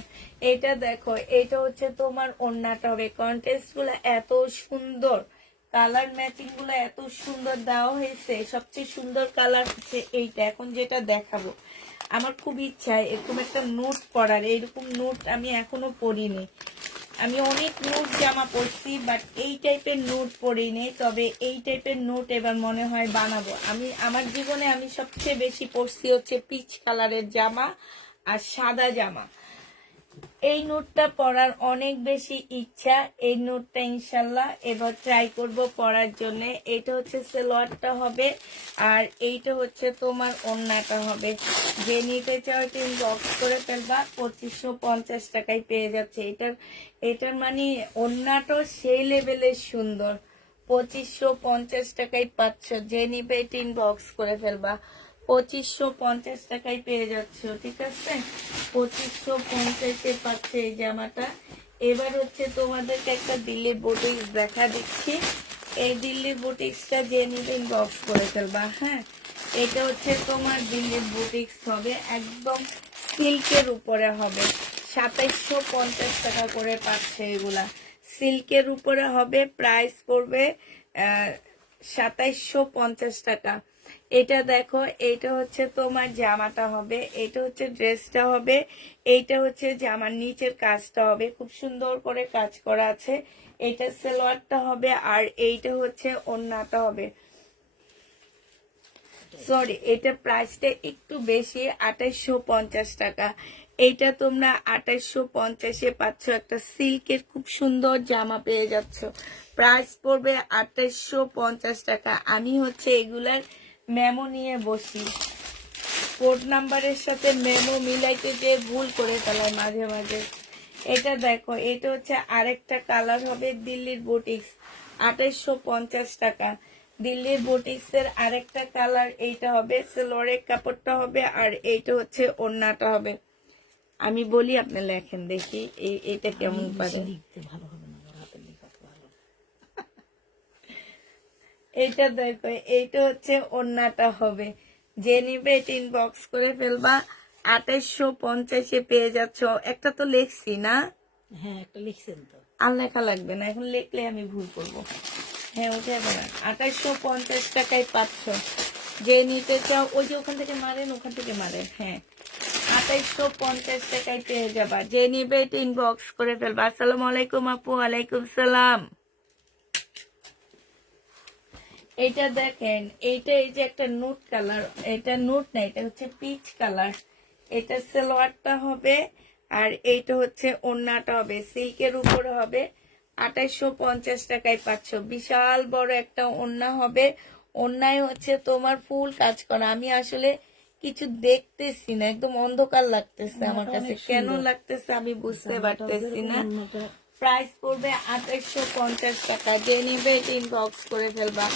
এটা দেখো, এটা হচ্ছে তোমার ওড়নাটা হবে। কন্টেস্ট গুলো এত সুন্দর, কালার ম্যাচিং গুলো এত সুন্দর দেওয়া হয়েছে। সবচেয়ে সুন্দর কালার হচ্ছে এইটা, এখন যেটা দেখাবো। আমার খুব ইচ্ছা এরকম একটা নোট পরার, এইরকম নোট আমি এখনো পরিনি। আমি অনেক নোট জামা পরছি, বাট এই টাইপের নোট পরিনি। তবে এই টাইপের নোট এবার মনে হয় বানাবো। আমি আমার জীবনে আমি সবচেয়ে বেশি পরছি হচ্ছে পিচ কালারের জামা আর সাদা জামা। এই নোটটা পরার অনেক বেশি ইচ্ছা। এই নোটটা ইনশাল্লাহ এবার ট্রাই করব পরার জন্য। এটা হচ্ছে সালোয়ারটা হবে, আর এইটা হচ্ছে তোমার ওড়নাটা হবে। যে নিতে চাও তুমি বক্স করে ফেলবা। 2550 টাকায় পেয়ে যাচ্ছে। এটার মানে ওড়নাটাও সেই লেভেলের সুন্দর। 2550 টাকায় পাচ্ছ, যে নিবে টিন বক্স করে ফেলবা। 2550 টাকায় পেয়ে যাচ্ছ, ঠিক আছে। 2550 পাচ্ছে এই জামাটা। এবার হচ্ছে তোমাদেরকে একটা দিল্লির বুটিক্স দেখা দিচ্ছি। এই দিল্লির বুটিক্সটা যে নিবে বক্স করে ফেলবা, হ্যাঁ এটা হচ্ছে তোমার দিল্লির বুটিক্স হবে, একদম সিল্কের উপরে হবে। 2750 টাকা করে পাচ্ছে এগুলা, সিল্কের উপরে হবে। প্রাইস পড়বে 2750 টাকা। এটা দেখো, এটা হচ্ছে তোমার জামাটা হবে, এটা হচ্ছে ড্রেসটা হবে, এইটা হচ্ছে জামার নিচের কাজটা হবে, খুব সুন্দর করে কাজ করা আছে। এটা সালোয়ারটা হবে, আর এইটা হচ্ছে ওড়নাটা হবে। সরি, এটা প্রাইসটা একটু বেশি, 2850 টাকা। এইটা তোমরা 2850-এ পাচ্ছ। একটা সিল্কের খুব সুন্দর জামা পেয়ে যাচ্ছ। প্রাইস পড়বে 2850 টাকা। আমি হচ্ছে এগুলার মেমো নিয়ে বসি, কোড নাম্বারের সাথে মেমো মিলাইতে যে ভুল করে ফেলায় মাঝে মাঝে। এটা দেখো, এটা হচ্ছে আরেকটা কালার হবে। দিল্লির বুটিক্স, 2850 টাকা। দিল্লির বুটিক্স এর আরেকটা কালার এইটা হবে। সালোয়ারের কাপড়টা হবে, আর এইটা হচ্ছে ওড়নাটা হবে। আমি বলি আপনি লেখেন দেখি এটা কেমন পারে। এইটা দেখো, এইটা হচ্ছে ওড়নাটা হবে। যে নিবে টিন বক্স করে ফেলবা। 2850-এ পেয়ে যাচ্ছ। একটা তো লেখছি না? হ্যাঁ, একটা লিখছেন তো। আর লেখা লাগবে না, এখন লিখলে আমি ভুল করবো। হ্যাঁ উঠে যাবে না। 2850 টাকায় পাচ্ছ। যে নিতে চাও ওই যে ওখান থেকে মারেন, ওখান থেকে মারেন। হ্যাঁ, 2850 টাকায় পেয়ে যাবা। যে নিবে টিন বক্স করে ফেলবা। আসসালামু আলাইকুম আপু। ওয়ালাইকুম সালাম। এটা দেখেন, এইটা এই যে একটা নুট কালার, এটা নুট না, এটা হচ্ছে পিচ কালার। এটা সালোয়ারটা হবে, আর এইটা হচ্ছে ওড়নাটা হবে, সিল্কের উপরে হবে। 2850 টাকায় পাচ্ছ। বিশাল বড় একটা ওড়না হবে। ওড়নায় হচ্ছে তোমার ফুল কাজ করা। আমি আসলে কিছু দেখতেছি না, একদম অন্ধকার লাগতেছে আমার কাছে। কেন লাগতেছে আমি বুঝতে পারতেছি না। প্রাইস পড়বে 2850 টাকা। যে নিবে ইনবক্স করে ফেলবা।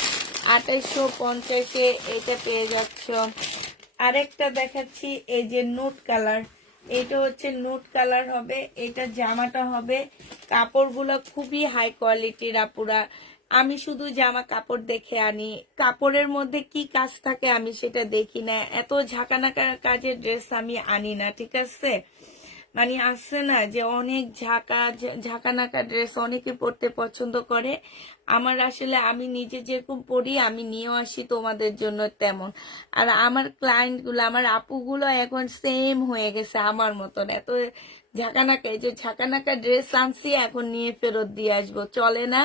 2850-এ এটা পেয়ে যাচ্ছ। আরেকটা দেখাচ্ছি, এই যে নুট কালার, এটা হচ্ছে নুট কালার হবে। এটা জামাটা হবে। কাপড়গুলো খুবই হাই কোয়ালিটির আপুরা। আমি শুধু জামা কাপড় দেখে আনি, কাপড়ের মধ্যে কি কাজ থাকে আমি সেটা দেখি না। এত ঝাঁকানাকা কাজের ড্রেস আমি আনি না, ঠিক আছে। মানে আসছে না যে অনেক ঝাঁকানাকা ড্রেস অনেকে পরতে পছন্দ করে। আমার আসলে আমি নিজে যেরকম পরি আমি নিয়েও আসি তোমাদের জন্য তেমন। আর আমার ক্লায়েন্ট গুলো, আমার আপুগুলো এখন সেম হয়ে গেছে আমার মতন। এত ঝাঁকানাকা, এই যে ঝাঁকানাকা ড্রেস আনছি এখন নিয়ে ফেরত দিয়ে আসবো, চলে না।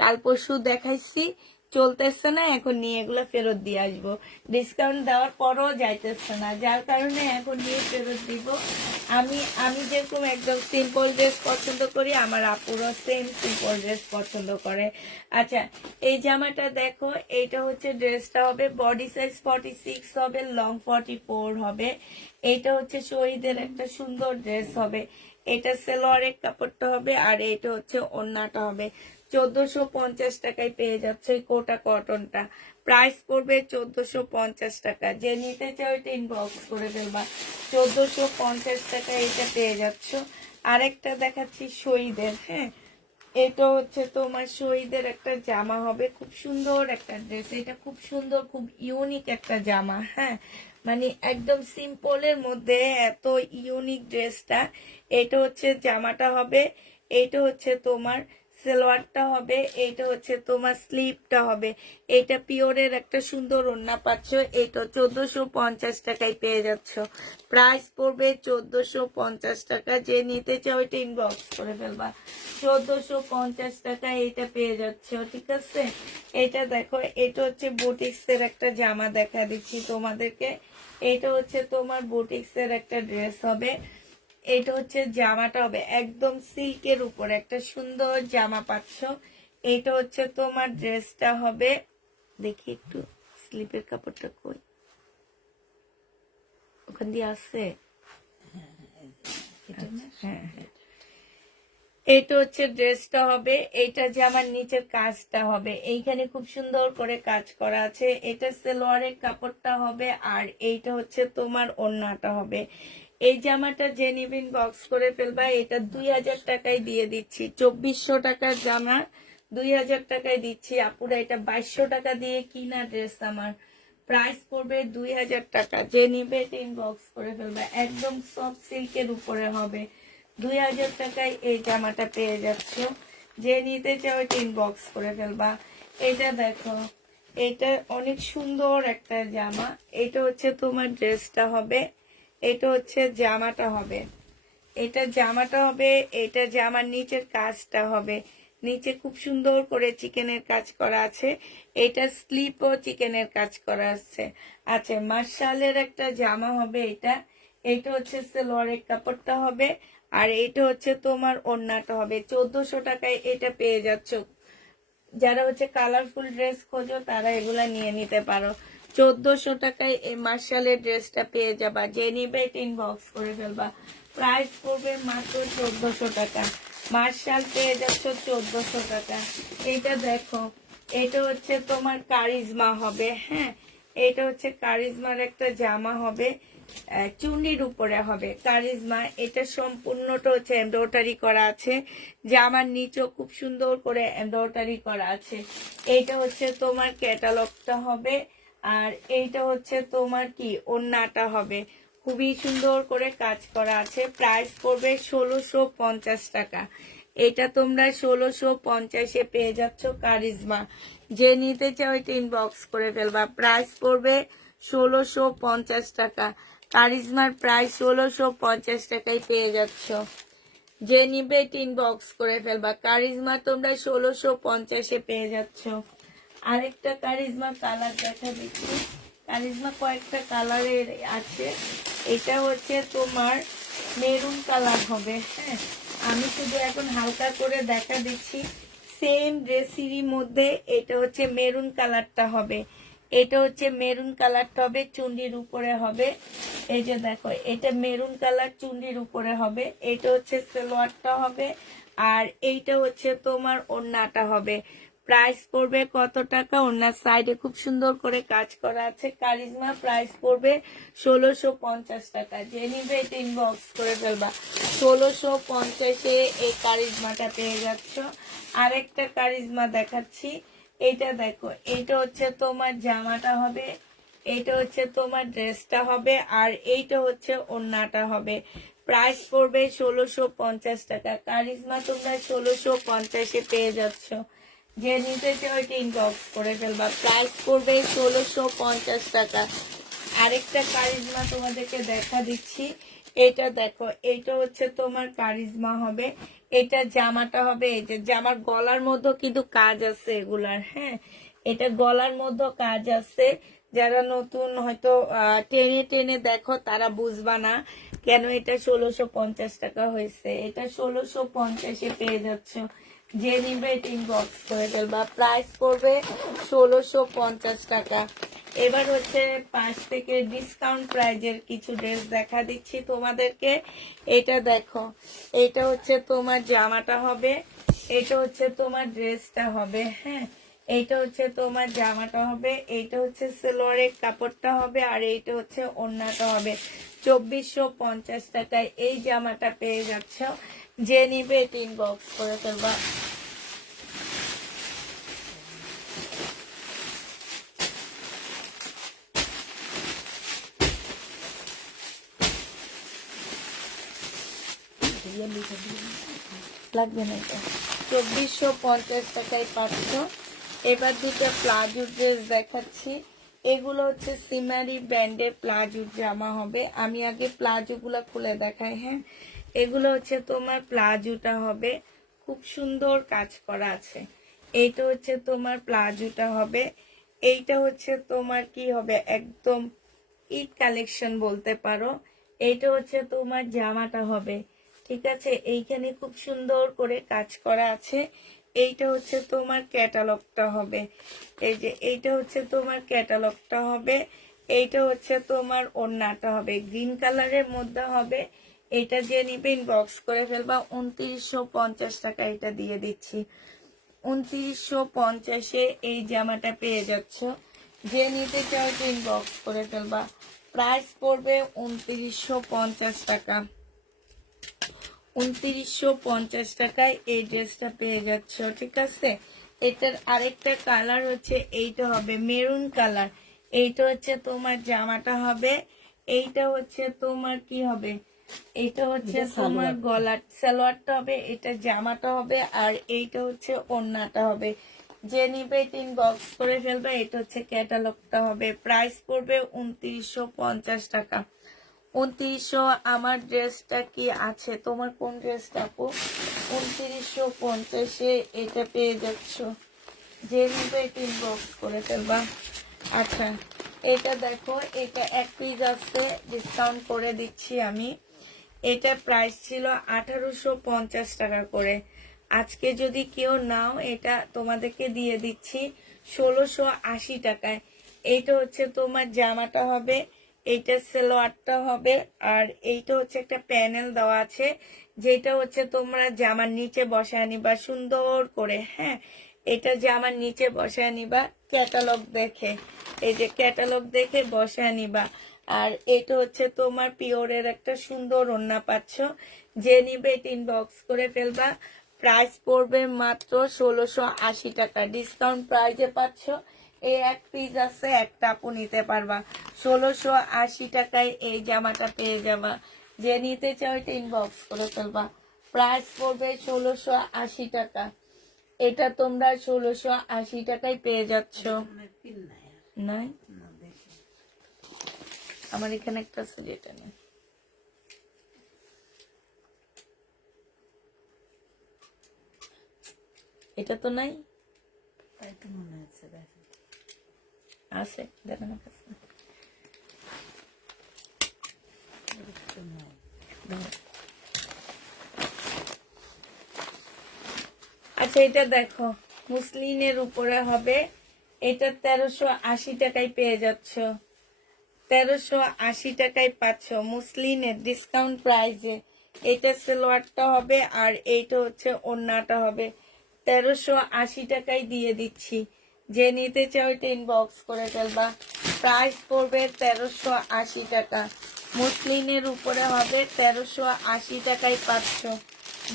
কাল পরশু দেখাইছি, চলতেছে না, এখন নিয়ে এগুলো ফেরত দিয়ে আসবো। ডিসকাউন্ট দেওয়ার পরও যাইতেছে না, যার কারণে এখন নিয়ে ফেরত দিব। আমি আমি যেরকম একদম সিম্পল ড্রেস পছন্দ করি, আমার আপুরও সেম সিম্পল ড্রেস পছন্দ করে। আচ্ছা, এই জামাটা দেখো, এইটা হচ্ছে ড্রেসটা হবে বডি সাইজ 46 হবে, লং 44 হবে। এইটা হচ্ছে শহীদের একটা সুন্দর ড্রেস হবে। এটা সেলোয়ারের কাপড়টা হবে, আর এইটা হচ্ছে ওড়নাটা হবে। 1450 টাকায় পেয়ে যাচ্ছে কোটা কটনটা। প্রাইস পড়বে 1450 টাকা। যে নিতে চাও এটা ইনবক্স করে ফেলবা। 1450 টাকা এটা পেয়ে যাচ্ছ। আরেকটা দেখাচ্ছি শহীদের, হ্যাঁ, এটা হচ্ছে তোমার শহীদের একটা জামা হবে, খুব সুন্দর একটা ড্রেস। এটা খুব সুন্দর, খুব ইউনিক একটা জামা, হ্যাঁ, মানে একদম সিম্পলের মধ্যে এত ইউনিক ড্রেসটা। এটা হচ্ছে জামাটা হবে, এইটা হচ্ছে তোমার সালোয়ারটা হবে, এইটা হচ্ছে তোমার স্লিভটা হবে। এটা পিওরের একটা সুন্দর ওড়না পাচ্ছ। এটা 1450 টাকায় পেয়ে যাচ্ছ। প্রাইস পড়বে 1450 টাকা। যে নিতে চাও এটা ইনবক্স করে ফেলবা। 1450 টাকায় এটা পেয়ে যাচ্ছ, ঠিক আছে। এটা দেখো, এটা হচ্ছে বুটিক্সের একটা জামা দেখা দিচ্ছি তোমাদেরকে। এটা হচ্ছে তোমার বুটিক্সের একটা ড্রেস হবে। এটা হচ্ছে জামাটা হবে একদম সিল্কের উপর একটা সুন্দর জামা পাচ্ছ। এটা হচ্ছে তোমার ড্রেসটা হবে, দেখি একটু স্লিপের কাপড়টা কই, ওখান দিয়ে আছে। এটা না? হ্যাঁ, এটা হচ্ছে ড্রেসটা হবে। এটা জামার নিচের কাজটা হবে, এইখানে খুব সুন্দর করে কাজ করা আছে। এটা সালোয়ারের কাপড়টা হবে, আর এইটা হচ্ছে তোমার ওড়নাটা হবে। এই জামাটা যে নিবেন বক্স করে ফেলবা। এটা 2000 টাকায় দিয়ে দিচ্ছি। 2400 টাকার জামা 2000 টাকায় দিচ্ছি। আপুরা এটা 2200 টাকা দিয়ে কিনা ড্রেস আমার। প্রাইস পড়বে 2000 টাকা। যে নিবে এটা ইনবক্স করে ফেলবা। একদম সফট সিল্কের উপরে হবে। 2000 টাকায় এই জামাটা পেয়ে যাচ্ছ। যে নিতে চাও এটা ইনবক্স করে ফেলবা। এটা দেখো, এটা অনেক সুন্দর একটা জামা। এটা হচ্ছে তোমার ড্রেসটা হবে, এটা হচ্ছে জামাটা হবে। এটা জামাটা হবে, এটা জামার নিচের কাজটা হবে। নিচে খুব সুন্দর করে চিকেনের কাজ করা আছে। এটা স্লিপও চিকেনের কাজ করা আছে। আচ্ছা, মার্শালের একটা জামা হবে এটা। এটা হচ্ছে সালোয়ারের কাপড়টা হবে, আর এটা হচ্ছে তোমার ওড়নাটা হবে। 1400 টাকায় এটা পেয়ে যাচ্ছ। যারা হচ্ছে কালারফুল ড্রেস খোঁজো তারা এগুলা নিয়ে নিতে পারো। 1400 টাকায় এই মার্শালের ড্রেসটা পেয়ে যাবা। যে নিবে ইনবক্স করে ফেলবা। প্রাইস পড়বে মাত্র 1400 টাকা। মার্শাল পেয়ে যাচ্ছ 1400 টাকা। এটা দেখো, এটা হচ্ছে তোমার কারিজমা হবে, হ্যাঁ, এটা হচ্ছে কারিজমার একটা জামা হবে। চুন্ডির উপরে হবে কারিজমা। এটা সম্পূর্ণটা হচ্ছে এমব্রয়ডারি করা আছে। জামার নিচেও খুব সুন্দর করে এমব্রয়ডারি করা আছে। এইটা হচ্ছে তোমার ক্যাটালগটা হবে, আর এইটা হচ্ছে তোমার কি ওড়নাটা হবে। খুবই সুন্দর করে কাজ করা আছে। প্রাইস পড়বে 1650 টাকা। এটা তোমরা 1650-এ পেয়ে যাচ্ছ কারিজমা। যে নিতে চাও এটা ইনবক্স করে ফেলবা। প্রাইস পড়বে 1650 টাকা। কারিজমার প্রাইস 1650 টাকায় পেয়ে যাচ্ছ। যে নিবে ইনবক্স করে ফেলবা। কারিজমা তোমরা 1650-এ পেয়ে যাচ্ছ। আরেকটা কারিজমা কালার দেখা দিচ্ছি। কারিজমা কয়েকটা কালারের আছে। এটা হচ্ছে তোমার মেরুন কালার হবে, হ্যাঁ, আমি শুধু এখন হালকা করে দেখা দিচ্ছি। সেম ড্রেসেরই মধ্যে এটা হচ্ছে মেরুন কালারটা হবে। এটা হচ্ছে মেরুন কালারটা হবে, চুন্ডির উপরে হবে। এই যে দেখো, এটা মেরুন কালার চুন্ডির উপরে হবে। এটা হচ্ছে সালোয়ারটা হবে, আর এইটা হচ্ছে তোমার ওড়নাটা হবে। প্রাইস পড়বে কত টাকা? ওড়নার সাইডে খুব সুন্দর করে কাজ করা আছে কারিজমা। প্রাইস পড়বে 1650 টাকা। যে নিবে এটা ইনবক্স করে ফেলবা। 1650-এ এই কারিজমাটা পেয়ে যাচ্ছ। আরেকটা কারিজমা দেখাচ্ছি। এটা দেখো, এটা হচ্ছে তোমার জামাটা হবে, এইটা হচ্ছে তোমার ড্রেসটা হবে, আর এইটা হচ্ছে ওড়নাটা হবে। প্রাইস পড়বে 1650 টাকা। কারিজমা তোমরা 1650-এ পেয়ে যাচ্ছ। যে নিতে চাও এটা ইনবক্স করে ফেলবা। প্রাইস পড়বে 1650 টাকা। আরেকটা কারিজমা তোমাদেরকে দেখা দিচ্ছি। এটা দেখো, এটা হচ্ছে তোমার কারিজমা হবে। এটা জামাটা হবে, এই যে জামার গলার মধ্যে কিন্তু কাজ আছে এগুলার, হ্যাঁ এটা গলার মধ্যে কাজ আছে। যারা নতুন হয়তো টেনে টেনে দেখো তারা বুঝবা না কেন এটা 1650 টাকা হয়েছে। এটা 1650-এ পেয়ে যাচ্ছ, যে নিবে ইনবক্স করে ফেলবা। প্রাইস পড়বে 1650 টাকা। এবার হচ্ছে পাশ থেকে ডিসকাউন্ট প্রাইজের কিছু ড্রেস দেখা দিচ্ছি তোমাদেরকে। এটা দেখো, এটা হচ্ছে তোমার জামাটা হবে, এটা হচ্ছে তোমার ড্রেসটা হবে, হ্যাঁ এইটা হচ্ছে তোমার জামাটা হবে, এইটা হচ্ছে সালোয়ারের কাপড়টা হবে, আর এইটা হচ্ছে ওড়নাটা হবে। 2450 টাকায় এই জামাটা পেয়ে যাচ্ছ, যে নিবে এটা ইনবক্স করে ফেলবা। লাগবে না এটা, 2450 টাকায় পাচ্ছ। এবার দুটো প্লাজো ড্রেস দেখাচ্ছি। এগুলো হচ্ছে সিমারি ব্র্যান্ডের প্লাজো জামা হবে। আমি আগে প্লাজো গুলা খুলে দেখাই, হ্যাঁ এগুলো হচ্ছে তোমার প্লাজোটা হবে, খুব সুন্দর কাজ করা আছে। এইটা হচ্ছে তোমার প্লাজোটা হবে, এইটা হচ্ছে তোমার কি হবে, একদম ঈদ কালেকশন বলতে পারো। এইটা হচ্ছে তোমার জামাটা হবে, ঠিক আছে, এইখানে খুব সুন্দর করে কাজ করা আছে। এইটা হচ্ছে তোমার ক্যাটালগটা হবে, এই যে এইটা হচ্ছে তোমার ক্যাটালগটা হবে। এইটা হচ্ছে তোমার ওড়নাটা হবে, গ্রিন কালারের মধ্যে হবে। এটা যে নিবে ইনবক্স করে ফেলবা। 2950 টাকা এটা দিয়ে দিচ্ছি, 2950-এ এই জামাটা পেয়ে যাচ্ছ, যে নিতে চাও ইনবক্স করে ফেলবা। প্রাইস পড়বে 2950 টাকা। 2950 টাকায় এই ড্রেসটা পেয়ে যাচ্ছ, ঠিক আছে। এটার আরেকটা কালার হচ্ছে এইটা হবে মেরুন কালার। এইটা হচ্ছে তোমার জামাটা হবে, এইটা হচ্ছে তোমার কি হবে, এইটা হচ্ছে তোমার গলার সালোয়ারটা হবে, এটা জামাটা হবে, আর এইটা হচ্ছে ওড়নাটা হবে। যে নিবে ইনবক্স করে ফেলবে। এটা হচ্ছে ক্যাটালগটা হবে। প্রাইস পড়বে 2950 টাকা। 2900। আমার ড্রেসটা কি আছে, তোমার কোন ড্রেসটা আপু? 2950-এ এটা পেয়ে যাচ্ছ, যে নিবে ইনবক্স করে ফেলবা। আচ্ছা এটা দেখো, এটা এক পিস আছে, ডিসকাউন্ট করে দিচ্ছি আমি। এটা প্রাইস ছিল 1850 টাকা করে। আজকে যদি কেউ নাও এটা তোমাদেরকে দিয়ে দিচ্ছি 1680 টাকায়। এইটা হচ্ছে তোমার জামাটা হবে, এইটা সালোয়ারটা হবে, আর এইটা হচ্ছে একটা প্যানেল দেওয়া আছে, যেটা হচ্ছে তোমরা জামার নিচে বসায় নিবা সুন্দর করে, হ্যাঁ এটা জামার নিচে বসায় নিবা ক্যাটালগ দেখে, এই যে ক্যাটালগ দেখে বসায় নিবা। আর এটা হচ্ছে তোমার পিওরের একটা সুন্দর ওড়না পাচ্ছ, যে নিবে ইনবক্স করে ফেলবা। প্রাইস পড়বে মাত্র 1680 টাকা, ডিসকাউন্ট প্রাইজে পাচ্ছ। এই এক পিস আছে, একটা আপু নিতে পারবা, 1680 টাকায় এই জামাটা পেয়ে যাবা। যে নিতে চাও এটা ইনবক্স করে ফেলবা। প্রাইস পড়বে 1680 টাকা। এটা তোমরা 1680 টাকায় পেয়ে যাচ্ছ। নাই আমার এখানে একটা আছে, যেটা নেই। এটা তো নাই, আছে দেখেন কাছে। আচ্ছা এটা দেখো, মুসলিনের উপরে হবে, এটা 1380 টাকায় পেয়ে যাচ্ছ, 1380 টাকায় পাচ্ছ মুসলিনের ডিসকাউন্ট প্রাইজে। এটা সালোয়ারটা হবে, আর এইটা হচ্ছে ওড়নাটা হবে। 1380 টাকায় দিয়ে দিচ্ছি, যে নিতে চাও এটা ইনবক্স করে ফেলবা। প্রাইস পড়বে 1380 টাকা, মুসলিনের উপরে হবে, 1380 টাকায় পাচ্ছ,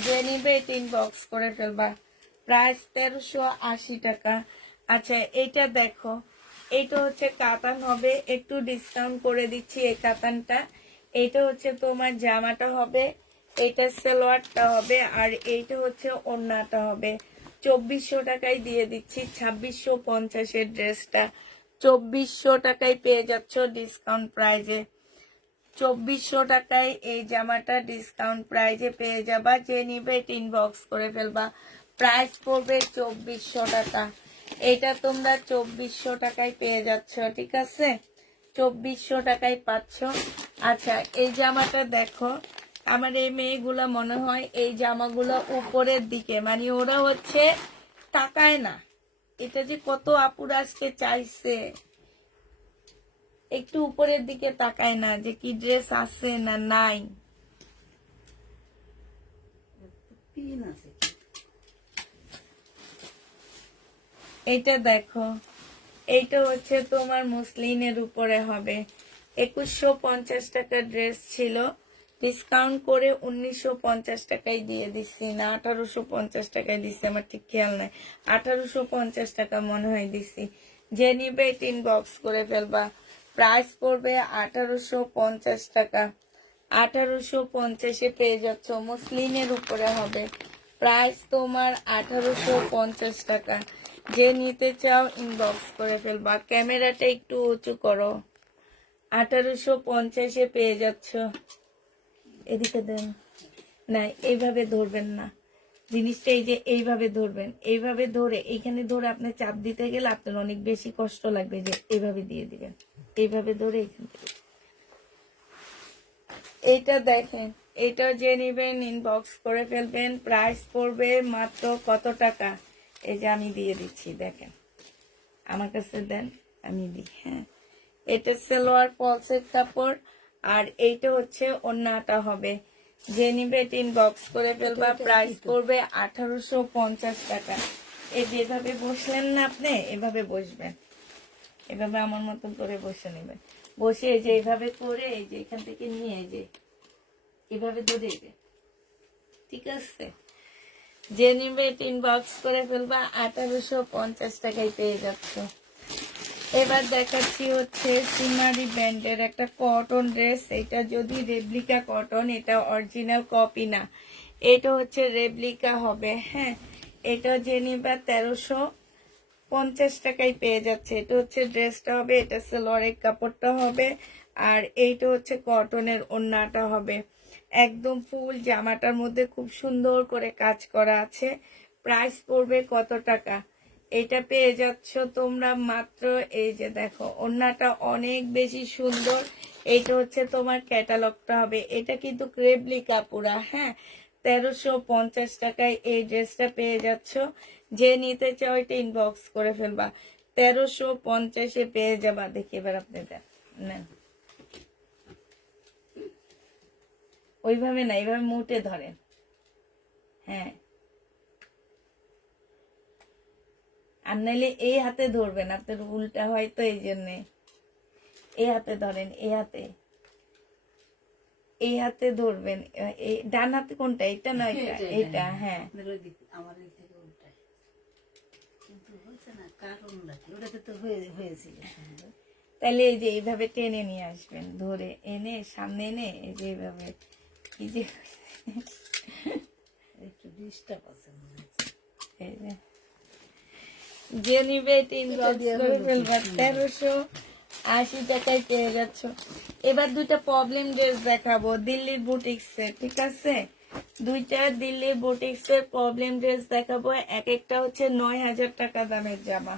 যে নিবে এটা ইনবক্স করে ফেলবা। প্রাইস 1380 টাকা। আচ্ছা এইটা দেখো, এইটা হচ্ছে কাতান হবে, একটু ডিসকাউন্ট করে দিচ্ছি এই কাতানটা। এইটা হচ্ছে তোমার জামাটা হবে, এইটা সালোয়ারটা হবে, আর এইটা হচ্ছে ওড়নাটা হবে। 2400 টাকায় দিয়ে দিচ্ছি, 2650-এর ড্রেসটা 2400 টাকায় পেয়ে যাচ্ছ ডিসকাউন্ট প্রাইজে। 2400 টাকায় এই জামাটা ডিসকাউন্ট প্রাইজে পেয়ে যাবা। যে নিবে ইনবক্স করে ফেলবা। প্রাইস পড়বে 2400 টাকা। এটা তোমরা 2400 টাকায় পেয়ে যাচ্ছ, ঠিক আছে? 2400 টাকায় পাচ্ছ। আচ্ছা, এই জামাটা দেখো, আমার এই মেয়েগুলা মনে হয় এই জামাগুলো উপরের দিকে, মানে ওরা হচ্ছে তাকায় না। এটা যে কত আপুরা আজকে চাইছে, একটু উপরের দিকে তাকায় না যে কি ড্রেস আছে না নাই। পিন আছে কি? এইটা দেখো, এইটা হচ্ছে তোমার মুসলিনের উপরে হবে। 2150 টাকার ড্রেস ছিল, ডিসকাউন্ট করে 1950 টাকায় দিয়ে দিচ্ছি, না 1850 টাকায় দিচ্ছি, আমার ঠিক খেয়াল নাই। 1850 টাকা মনে হয় দিচ্ছি। যে নিবে ইনবক্স করে ফেলবা। প্রাইস পড়বে 1850 টাকা। 1850-এ পেয়ে যাচ্ছ, মুসলিনের উপরে হবে। প্রাইস তোমার 1850 টাকা। যে নিতে চাও ইনবক্স করে ফেলবা। ক্যামেরাটা একটু উঁচু করো। 1850-এ পেয়ে যাচ্ছ। এদিকে দেন না, এইভাবে ধরবেন না জিনিসটা, এই যে এইভাবে ধরবেন, এইভাবে ধরে এইখানে ধরে আপনি চাপ দিতে গেলে আপনার অনেক বেশি কষ্ট লাগবে, যে এইভাবে দিয়ে দিবেন, এইভাবে ধরে এখান থেকে। এইটা দেখেন, এটা যে নিবেন ইনবক্স করে ফেলবেন। প্রাইস পড়বে মাত্র কত টাকা, এই যে আমি দিয়ে দিচ্ছি, দেখেন আমার কাছে দেন, আমি দিই। হ্যাঁ, এটা সালোয়ার ফলসের কাপড়, আর এইটা হচ্ছে ওন্নাটা হবে। যে নিবে ইনবক্স করে ফেলবা। প্রাইস পড়বে 1850 টাকা। এই যেভাবে বসলেন না আপনি, এভাবে বসবেন, এভাবে আমার মতন করে বসে নেবেন। বসে এই যে এইভাবে করে, এই যে এখান থেকে নিয়ে এই যে এভাবে ধরে, এই যে, ঠিক আছে? যে নিবে ইনবক্স করে ফেলবা। 1850 টাকায় পেয়ে যাচ্ছ। এবার দেখাচ্ছি হচ্ছে সিমারি ব্র্যান্ডের একটা কটন ড্রেস। এটা যদি রেপ্লিকা কটন, এটা অরিজিনাল কপি না, এটা হচ্ছে রেপ্লিকা হবে। হ্যাঁ, এটা যে নিবা 1350 টাকায় পেয়ে যাচ্ছে। এটা হচ্ছে ড্রেসটা হবে, এটা সালোয়ারের কাপড়টা হবে, আর এইটা হচ্ছে কটনের ওড়নাটা হবে। একদম ফুল জামাটার মধ্যে খুব সুন্দর করে কাজ করা আছে। প্রাইস পড়বে কত টাকা? এটা পেয়ে যাচ্ছ তোমরা মাত্র, এই যে দেখো ওড়নাটা অনেক বেশি সুন্দর। এইটা হচ্ছে তোমার ক্যাটালগটা হবে। এটা কিন্তু রেপ্লিকা পুরা। হ্যাঁ, 1350 টাকায় এই ড্রেসটা পেয়ে যাচ্ছ। যে নিতে চাও এটা ইনবক্স করে ফেলবা। 1350-এ পেয়ে যাবা। দেখি এবার আপনি নেন, ওইভাবে না, এইভাবে মুটে ধরেন। হ্যাঁ, আর নাইলে এই হাতে ধরবেন, আপনার উল্টা হয়তো, এই জন্যে এই হাতে ধরেন, এই হাতে, এই হাতে ধরবেন। এই ডান হাতে কোনটা, এটা না এটা? এটা। হ্যাঁ, আমার এই থেকে উল্টায়, কিন্তু হচ্ছে না, কারণ নাকি ওটাতে তো হয়েছিল সুন্দর। তাহলে এই যে এইভাবে টেনে নিয়ে আসবেন, ধরে এনে সামনে এনে এই যে এইভাবে, কি যে একটু ডিস্টার্ব আছে মনে হচ্ছে। এই যে নিবে 1380 টাকায় পেয়ে যাচ্ছ। এবার দুইটা প্রবলেম ড্রেস দেখাবো দিল্লির বুটিক্সের, ঠিক আছে? দুইটা দিল্লির বুটিক্সের প্রবলেম ড্রেস দেখাবো। এক একটা হচ্ছে 9000 টাকা দামের জামা।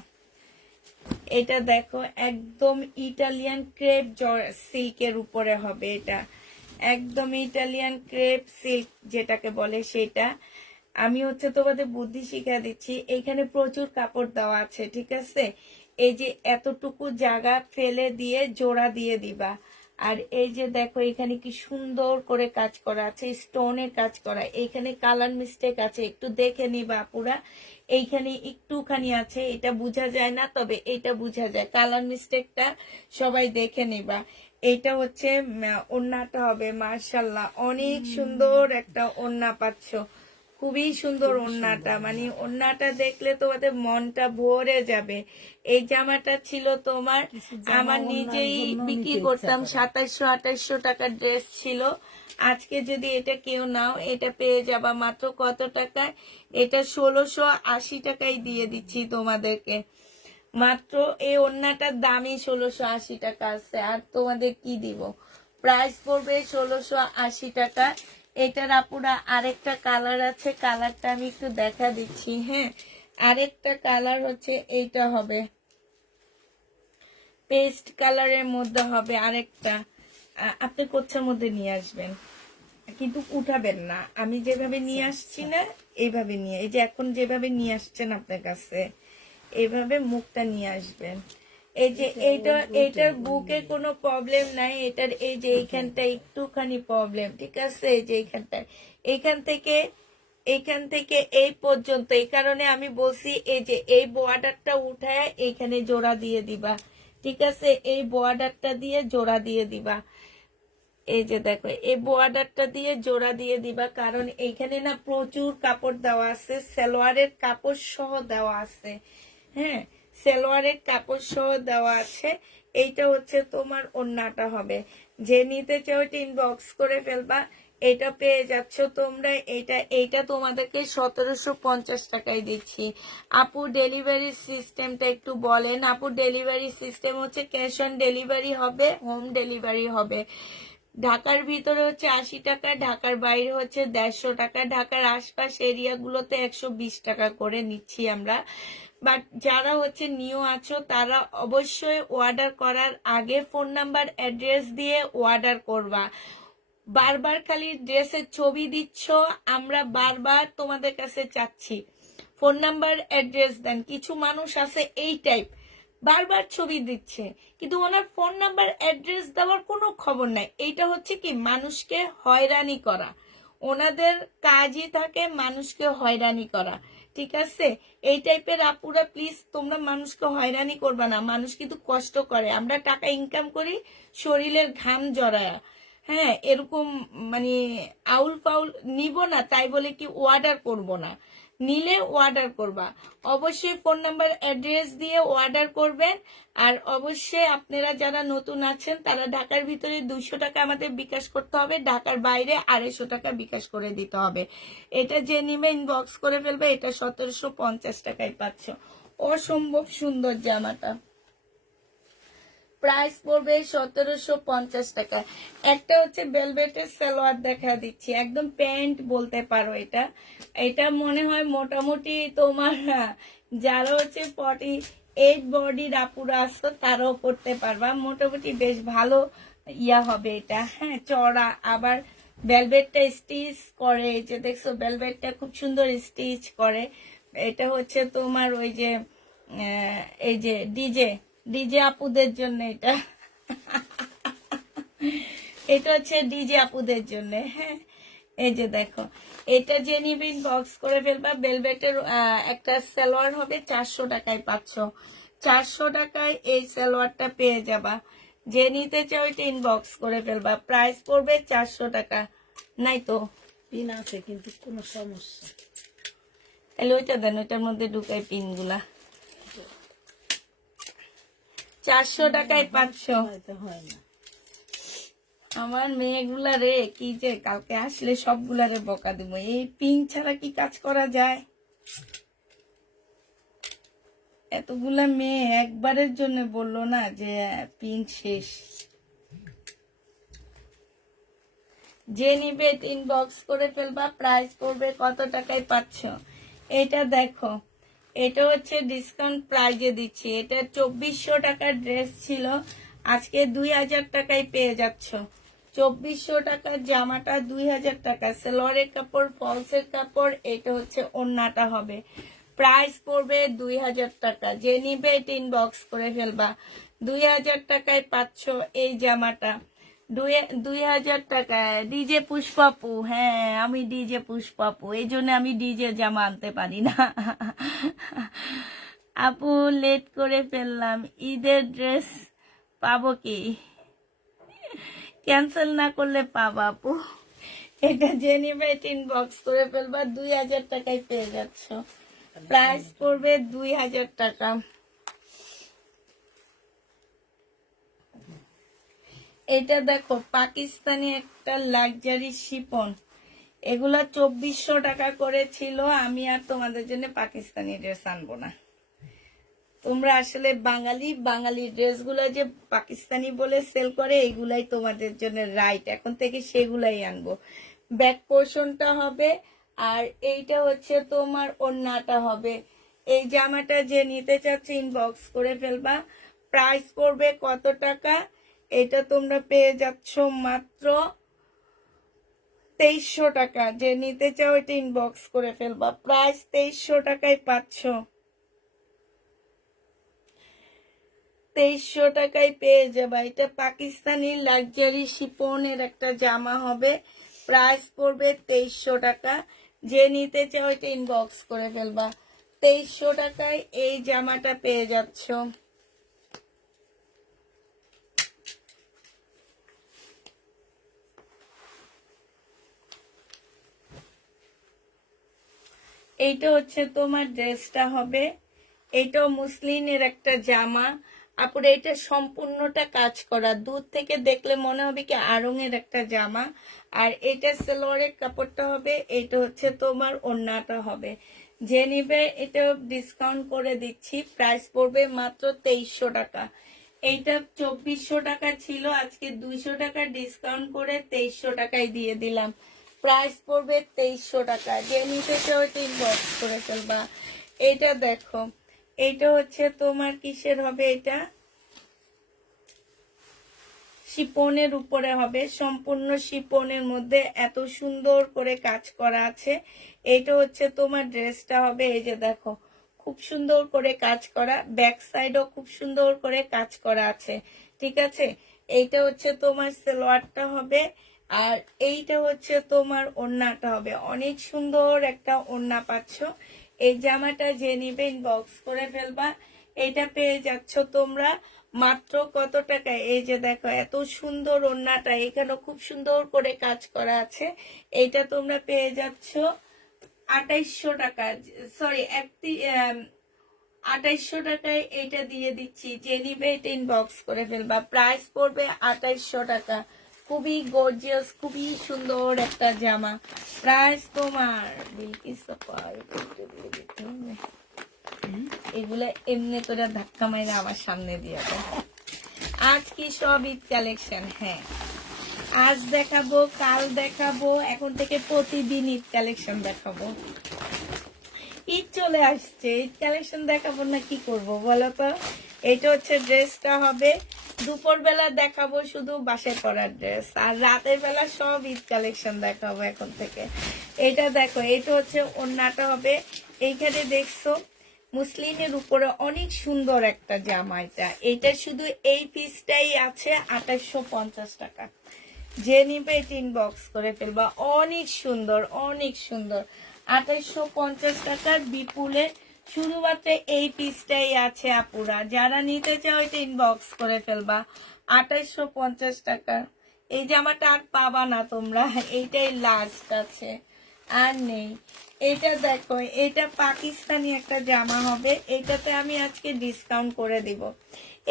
এটা দেখো, একদম ইটালিয়ান ক্রেপ সিল্কের উপরে হবে। এটা একদম ইটালিয়ান ক্রেপ সিল্ক যেটাকে বলে সেটা। আমি হচ্ছে তোমাদের বুদ্ধি শিখা দিচ্ছি। এইখানে প্রচুর কাপড় দেওয়া আছে, ঠিক আছে? এই যে এতটুকু জায়গা ফেলে দিয়ে জোড়া দিয়ে দিবা। আর এই যে দেখো, এখানে কি সুন্দর করে কাজ করা আছে, স্টোনের কাজ করা। এইখানে কালার মিস্টেক আছে, একটু দেখে নিবা পুরা। এইখানে একটুখানি আছে, এটা বোঝা যায় না, তবে এটা বোঝা যায়। কালার মিস্টেকটা সবাই দেখে নিবা। এটা হচ্ছে ওড়নাটা হবে। মার্শাল্লাহ, অনেক সুন্দর একটা ওড়না পাচ্ছ। খুবই সুন্দর ওড়নাটা, মানে ওড়নাটা দেখলে তোমাদের মনটা ভরে যাবে। এই জামাটা ছিল তোমার, আমার নিজেই বিক্রি করতাম 2700-2800 টাকার ড্রেস ছিল। আজকে যদি এটা কেউ নাও, এটা পেয়ে যাবা মাত্র কত টাকায়? এটা 1680 টাকায় দিয়ে দিচ্ছি তোমাদেরকে। মাত্র এই ওড়নাটার দামই 1680 টাকা আছে। আর তোমাদের কি দিব? প্রাইস পড়বে 1680 টাকা। এটার আপুরা আরেকটা কালার আছে, কালারটা আমি একটু দেখা দিচ্ছি। হ্যাঁ, আরেকটা কালার হচ্ছে এইটা হবে, পেস্ট কালারের মধ্যে হবে আরেকটা। আপনি কোচ্ছার মধ্যে নিয়ে আসবেন, কিন্তু উঠাবেন না। আমি যেভাবে নিয়ে আসছি না, এইভাবে নিয়ে, এই যে এখন যেভাবে নিয়ে আসছেন আপনার কাছে, এইভাবে মুখটা নিয়ে আসবেন। এই যে এটার বুকে কোনো প্রবলেম নাই, এটার এই যে এইখানটা একটুখানি প্রবলেম, ঠিক আছে? এই যে এইখান থেকে এই পর্যন্ত। এই কারণে আমি বলছি এই যে এই বর্ডারটা উঠায় এইখানে জোড়া দিয়ে দিবা, ঠিক আছে? এই বর্ডারটা দিয়ে জোড়া দিয়ে দিবা। এই যে দেখো, এই বর্ডারটা দিয়ে জোড়া দিয়ে দিবা, কারণ এইখানে না প্রচুর কাপড় দেওয়া আছে, সালোয়ারের কাপড় সহ দেওয়া আছে। হ্যাঁ, সালোয়ারের কাপড় সহ দেওয়া আছে। এইটা হচ্ছে তোমার ওড়নাটা হবে। যে নিতে চাও এটা ইনবক্স করে ফেলবা। এটা পেয়ে যাচ্ছ তোমরা, এইটা তোমাদেরকে 1750 টাকায় দিচ্ছি। আপু ডেলিভারি সিস্টেমটা একটু বলেন। আপু ডেলিভারি সিস্টেম হচ্ছে ক্যাশ অন ডেলিভারি হবে, হোম ডেলিভারি হবে। ঢাকার ভিতরে হচ্ছে 80 টাকা, ঢাকার বাইরে হচ্ছে 150 টাকা, ঢাকার আশপাশ এরিয়াগুলোতে 120 টাকা করে নিচ্ছি আমরা। বাট যারা হচ্ছে নিউ আছো তারা অবশ্যই অর্ডার করার আগে ফোন নাম্বার অ্যাড্রেস দিয়ে অর্ডার করবা। বারবার খালি ড্রেসের ছবি দিচ্ছ, আমরা বারবার তোমাদের কাছে চাচ্ছি ফোন নাম্বার অ্যাড্রেস দেন। কিছু মানুষ আছে এই টাইপ, বারবার ছবি দিচ্ছে কিন্তু ওনার ফোন নাম্বার অ্যাড্রেস দেওয়ার কোনো খবর নাই। এইটা হচ্ছে কি মানুষকে হয়রানি করা, ওনাদের কাজই থাকে মানুষকে হয়রানি করা, ঠিক আছে? এই টাইপের আপুরা প্লিজ তোমরা মানুষকে হয়রানি করবা না। মানুষ কিন্তু কষ্ট করে, আমরা টাকা ইনকাম করি শরীরের ঘাম জড়ায়া। হ্যাঁ, এরকম মানে আউল ফাউল নিব না তাই বলে কি অর্ডার করব না। নিলে অর্ডার করবা, অবশ্যই ফোন নাম্বার অ্যাড্রেস দিয়ে অর্ডার করবেন। আর অবশ্যই আপনারা যারা নতুন আছেন তারা ঢাকার ভিতরে 200 টাকা আমাদের বিকাশ করতে হবে, ঢাকার বাইরে 250 টাকা বিকাশ করে দিতে হবে। এটা যে নিবে ইনবক্স করে ফেলবে। এটা 1750 টাকায় পাচ্ছ। অসম্ভব সুন্দর জামাটা, প্রাইস পড়বে 1750 টাকা। একটা হচ্ছে ভেলভেটের সালোয়ার দেখা দিচ্ছি, একদম প্যান্ট বলতে পারো। এটা মনে হয় মোটামুটি তোমার যারা হচ্ছে 48 বডির আপুরা আসতো তারাও করতে পারবা, মোটামুটি বেশ ভালো ইয়া হবে এটা। হ্যাঁ, চড়া, আবার ভেলভেটটা স্টিচ করে, এই যে দেখছো ভেলভেটটা খুব সুন্দর স্টিচ করে। এটা হচ্ছে তোমার ওই যে এই যে ডিজে আপুদের জন্য এটা এটা হচ্ছে ডিজে আপুদের জন্য। হ্যাঁ, এই যে দেখো, এটা যে নিবে বক্স করে ফেলবা। ভেলভেটের একটা সালোয়ার হবে, 400 টাকায় পাচ্ছ। 400 টাকায় এই সালোয়ারটা পেয়ে যাবা। যে নিতে চাও এটা ইনবক্স করে ফেলবা। প্রাইস পড়বে 400 টাকা। নাই তো পিন আছে কিন্তু কোনো সমস্যা। তাহলে ওইটা দেন, ওইটার মধ্যে ঢুকাই পিনগুলা। 400 টাকায় পাচ্ছ। হয়তো হয় না। আমার মেয়েগুলা রে, কি যে কালকে আসলে সবগুলারে বকা দেবো। এই পিন ছাড়া কি কাজ করা যায়? এতগুলা মেয়ে একবারের জন্য বললো না যে পিন শেষ। যে নিবে ইনবক্স করে ফেলবা। প্রাইস পড়বে কত টাকায় পাচ্ছ? এটা দেখো, এটা হচ্ছে ডিসকাউন্ট প্রাইজে দিচ্ছি। এটা 2400 টাকার ড্রেস ছিল, আজকে 2000 টাকায় পেয়ে যাচ্ছ। 2400 টাকার জামাটা 2000 টাকা। সেলোয়ারের কাপড়, ফলসের কাপড়, এটা হচ্ছে ওড়নাটা হবে। প্রাইস পড়বে 2000 টাকা। যে নিবে এটা ইনবক্স করে ফেলবা। 2000 টাকায় পাচ্ছ এই জামাটা। 2000 টাকায় ডিজে পুষ্পাপু। হ্যাঁ, আমি ডিজে পুষ্পাপু, এই জন্য আমি ডিজে জামা আনতে পারি না। আপু লেট করে ফেললাম, ঈদের ড্রেস পাবো কি? ক্যান্সেল না করলে পাবা আপু। এটা যে নিবে ইনবক্স করে ফেলবা। 2000 টাকায় পেয়ে যাচ্ছ। প্রাইস পড়বে 2000 টাকা। এটা দেখো, পাকিস্তানি একটা লাক্সারি শিপন, এগুলা 2400 টাকা করে ছিল। আমি আর তোমাদের জন্য পাকিস্তানি ড্রেস আনবো না। তোমরা আসলে বাঙালি, বাঙালি ড্রেসগুলো যে পাকিস্তানি বলে সেল করে এগুলাই তোমাদের জন্য রাইট, এখন থেকে সেগুলাই আনবো। ব্যাক পোর্শনটা হবে আর এইটা হচ্ছে তোমার ওড়নাটা হবে। এই জামাটা যে নিতে চাচ্ছে ইনবক্স করে ফেলবা। প্রাইস পড়বে কত টাকা? এটা তোমরা পেয়ে যাচ্ছ মাত্র 2300 টাকা। যে নিতে চাও এটা ইনবক্স করে ফেলবা, প্রাইস 2300 টাকায় পাচ্ছ। 2300 টাকায় পেয়ে যাবা। এটা পাকিস্তানি লাক্সারি শিফনের একটা জামা হবে, প্রাইস পড়বে 2300 টাকা। যে নিতে চাও এটা ইনবক্স করে ফেলবা। 2300 টাকায় এই জামাটা পেয়ে যাচ্ছ। এইটা হচ্ছে তোমার ড্রেসটা হবে। এটাও মুসলিনের একটা জামা। আপুরে এটা সম্পূর্ণটা কাজ করা, দূর থেকে দেখলে মনে হবে কি আড়ং-এর একটা জামা। আর এটা সালোয়ারের কাপড়টা হবে, এটা হচ্ছে তোমার ওড়নাটা হবে। যে নিবে এটা ডিসকাউন্ট করে দিচ্ছি, প্রাইস পড়বে মাত্র 2300 টাকা। এইটা 2400 টাকা ছিল, আজকে 200 টাকা ডিসকাউন্ট করে 2300 টাকায় দিয়ে দিলাম। প্রাইস পড়বে 2300 টাকা। যে নিতে চাও এটা ইনবক্স করে ফেলবা। এটা দেখো, এইটা হচ্ছে তোমার কিসের হবে, এটা শিপনের উপরে হবে, সম্পূর্ণ শিপনের মধ্যে এত সুন্দর করে কাজ করা আছে। এটা হচ্ছে তোমার ড্রেসটা হবে। এই যে দেখো, খুব সুন্দর করে কাজ করা, ব্যাক সাইডও খুব সুন্দর করে কাজ করা আছে, ঠিক আছে। এইটা হচ্ছে তোমার সালোয়ারটা হবে আর এইটা হচ্ছে তোমার ওড়নাটা হবে। অনেক সুন্দর একটা ওড়না পাচ্ছ। এই জামাটা যে নিবে ইনবক্স করে ফেলবা। এটা পেয়ে যাচ্ছ তোমরা মাত্র কত টাকায়? এই যে দেখো, এত সুন্দর ওড়নাটা, এখানে খুব সুন্দর করে কাজ করা আছে। এটা তোমরা পেয়ে যাচ্ছ 2800 টাকা, সরি 2800 টাকায় এটা দিয়ে দিচ্ছি। যে নিবে এটা ইনবক্স করে ফেলবা। প্রাইস পড়বে 2800 টাকা। খুবই গর্জিয়াস, খুবই সুন্দর একটা জামা। প্রাইস তোমার বিলকিস আপা, এগুলা এমনি করে ধাক্কা মাইরা আমার সামনে দিয়ে দেয়। আজ কি সব ঈদ কালেকশন? হ্যাঁ, আজ দেখাবো, কাল দেখাবো, এখন থেকে প্রতিদিন ঈদ কালেকশন দেখাবো। ঈদ চলে আসছে, ঈদ কালেকশন দেখাবো না কি করব বলো তো। এটা হচ্ছে ড্রেসটা হবে। দুপুর বেলা দেখাবো শুধু বাসায় পরার ড্রেস, আর রাতের বেলা সব ঈদ কালেকশন দেখাবো এখন থেকে। এটা দেখো, এটা হচ্ছে ওড়নাটা হবে। এইখানে দেখছো মুসলিনের উপরে অনেক সুন্দর একটা জামা। এটা শুধু এই পিসটাই আছে 2850 টাকা। যে নিবে এটা ইনবক্স করে ফেলবা। অনেক সুন্দর, অনেক সুন্দর। 2850 টাকার বিপুলে শুধুমাত্র এই পিসটাই আছে আপুরা। যারা নিতে চাও এটা ইনবক্স করে ফেলবা। 2850 টাকা এই জামাটা আর পাবা না তোমরা, এইটাই লাস্ট আছে, আর নেই। এটা দেখো, এটা পাকিস্তানি একটা জামা হবে। এটাতে আমি আজকে ডিসকাউন্ট করে দিব।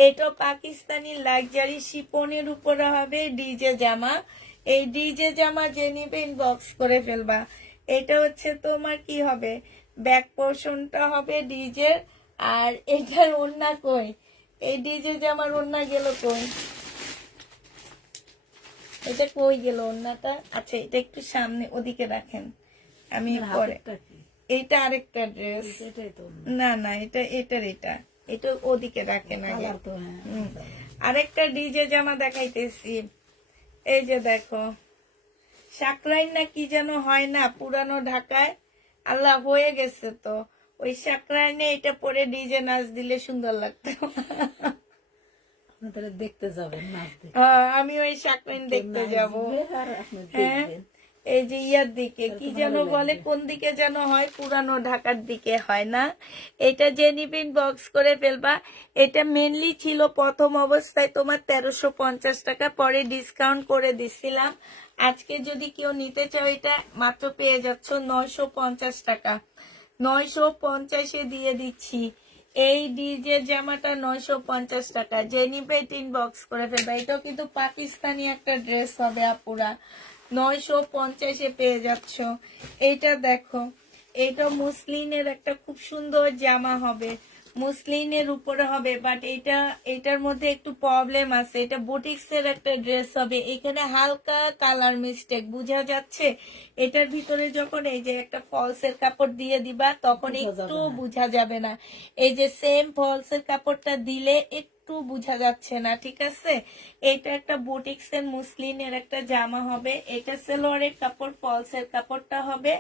এটা পাকিস্তানি লাক্সারি শিপনের উপরে হবে, ডিজে জামা। এই ডিজে জামা যে নিবে ইনবক্স করে ফেলবা। এটা হচ্ছে তোমার কি হবে, ব্যাক পোর্শনটা হবে ডিজে। আর এটার ওড়না কই? এই ডিজে জামার ওড়না গেল কই? এটা কই গেল ওড়নাটা? আচ্ছা, এটা একটু সামনে ওদিকে রাখেন, আমি পরে। এটা আরেকটা ড্রেস, না না, এটা এটার এটা এটা ওদিকে রাখেন আগে। আরেকটা ডিজে জামা দেখাইতেছি। এই যে দেখো, সাকরাইন না কি যেন হয় না পুরানো ঢাকায়, আল্লাহ হয়ে গেছে তো, ওই সাকরাইনে এটা পরে ডিজে নাচ দিলে সুন্দর লাগতো। দেখতে যাবেন নাচ দেখতে। আমি ওই সাকরাইন দেখতে যাব। হ্যাঁ, এই যে ইয়ার দিকে কি যেন বলে, কোন দিকে যেন হয়, পুরানো ঢাকার দিকে হয় না। এটা যে নিবেন বক্স করে ফেলবা। এটা মেনলি ছিল প্রথম অবস্থায় তোমার 1350 টাকা, পরে ডিসকাউন্ট করে দিছিলাম। আজকে যদি কেউ নিতে চাও এটা মাত্র পেয়ে যাচ্ছ 950 টাকা। 950-এ দিয়ে দিচ্ছি। এই ডিজে জামাটা 950 টাকা। যে নিবে ইনবক্স করে ফেলবা। এটাও কিন্তু পাকিস্তানি একটা ড্রেস হবে আপুরা। 950-এ পেয়ে যাচ্ছ। এইটা দেখো, এটা মুসলিনের একটা খুব সুন্দর জামা হবে। মুসলিনের উপরে হবে, বাট এটার মধ্যে একটু প্রবলেম আছে। এটা বুটিক্সের একটা ড্রেস হবে, এখানে হালকা কালার মিস্টেক বোঝা যাচ্ছে। এটার ভিতরে যখন এই যে একটা ফলসের কাপড় দিয়ে দিবা তখন একটু বোঝা যাবে না। এই যে সেম ফলসের কাপড়টা দিলে একটু বোঝা যাচ্ছে না, ঠিক আছে। এটা একটা বুটিক্সের মুসলিনের একটা জামা হবে, এটা সালোয়ারের কাপড়, ফলসের কাপড়টা হবে,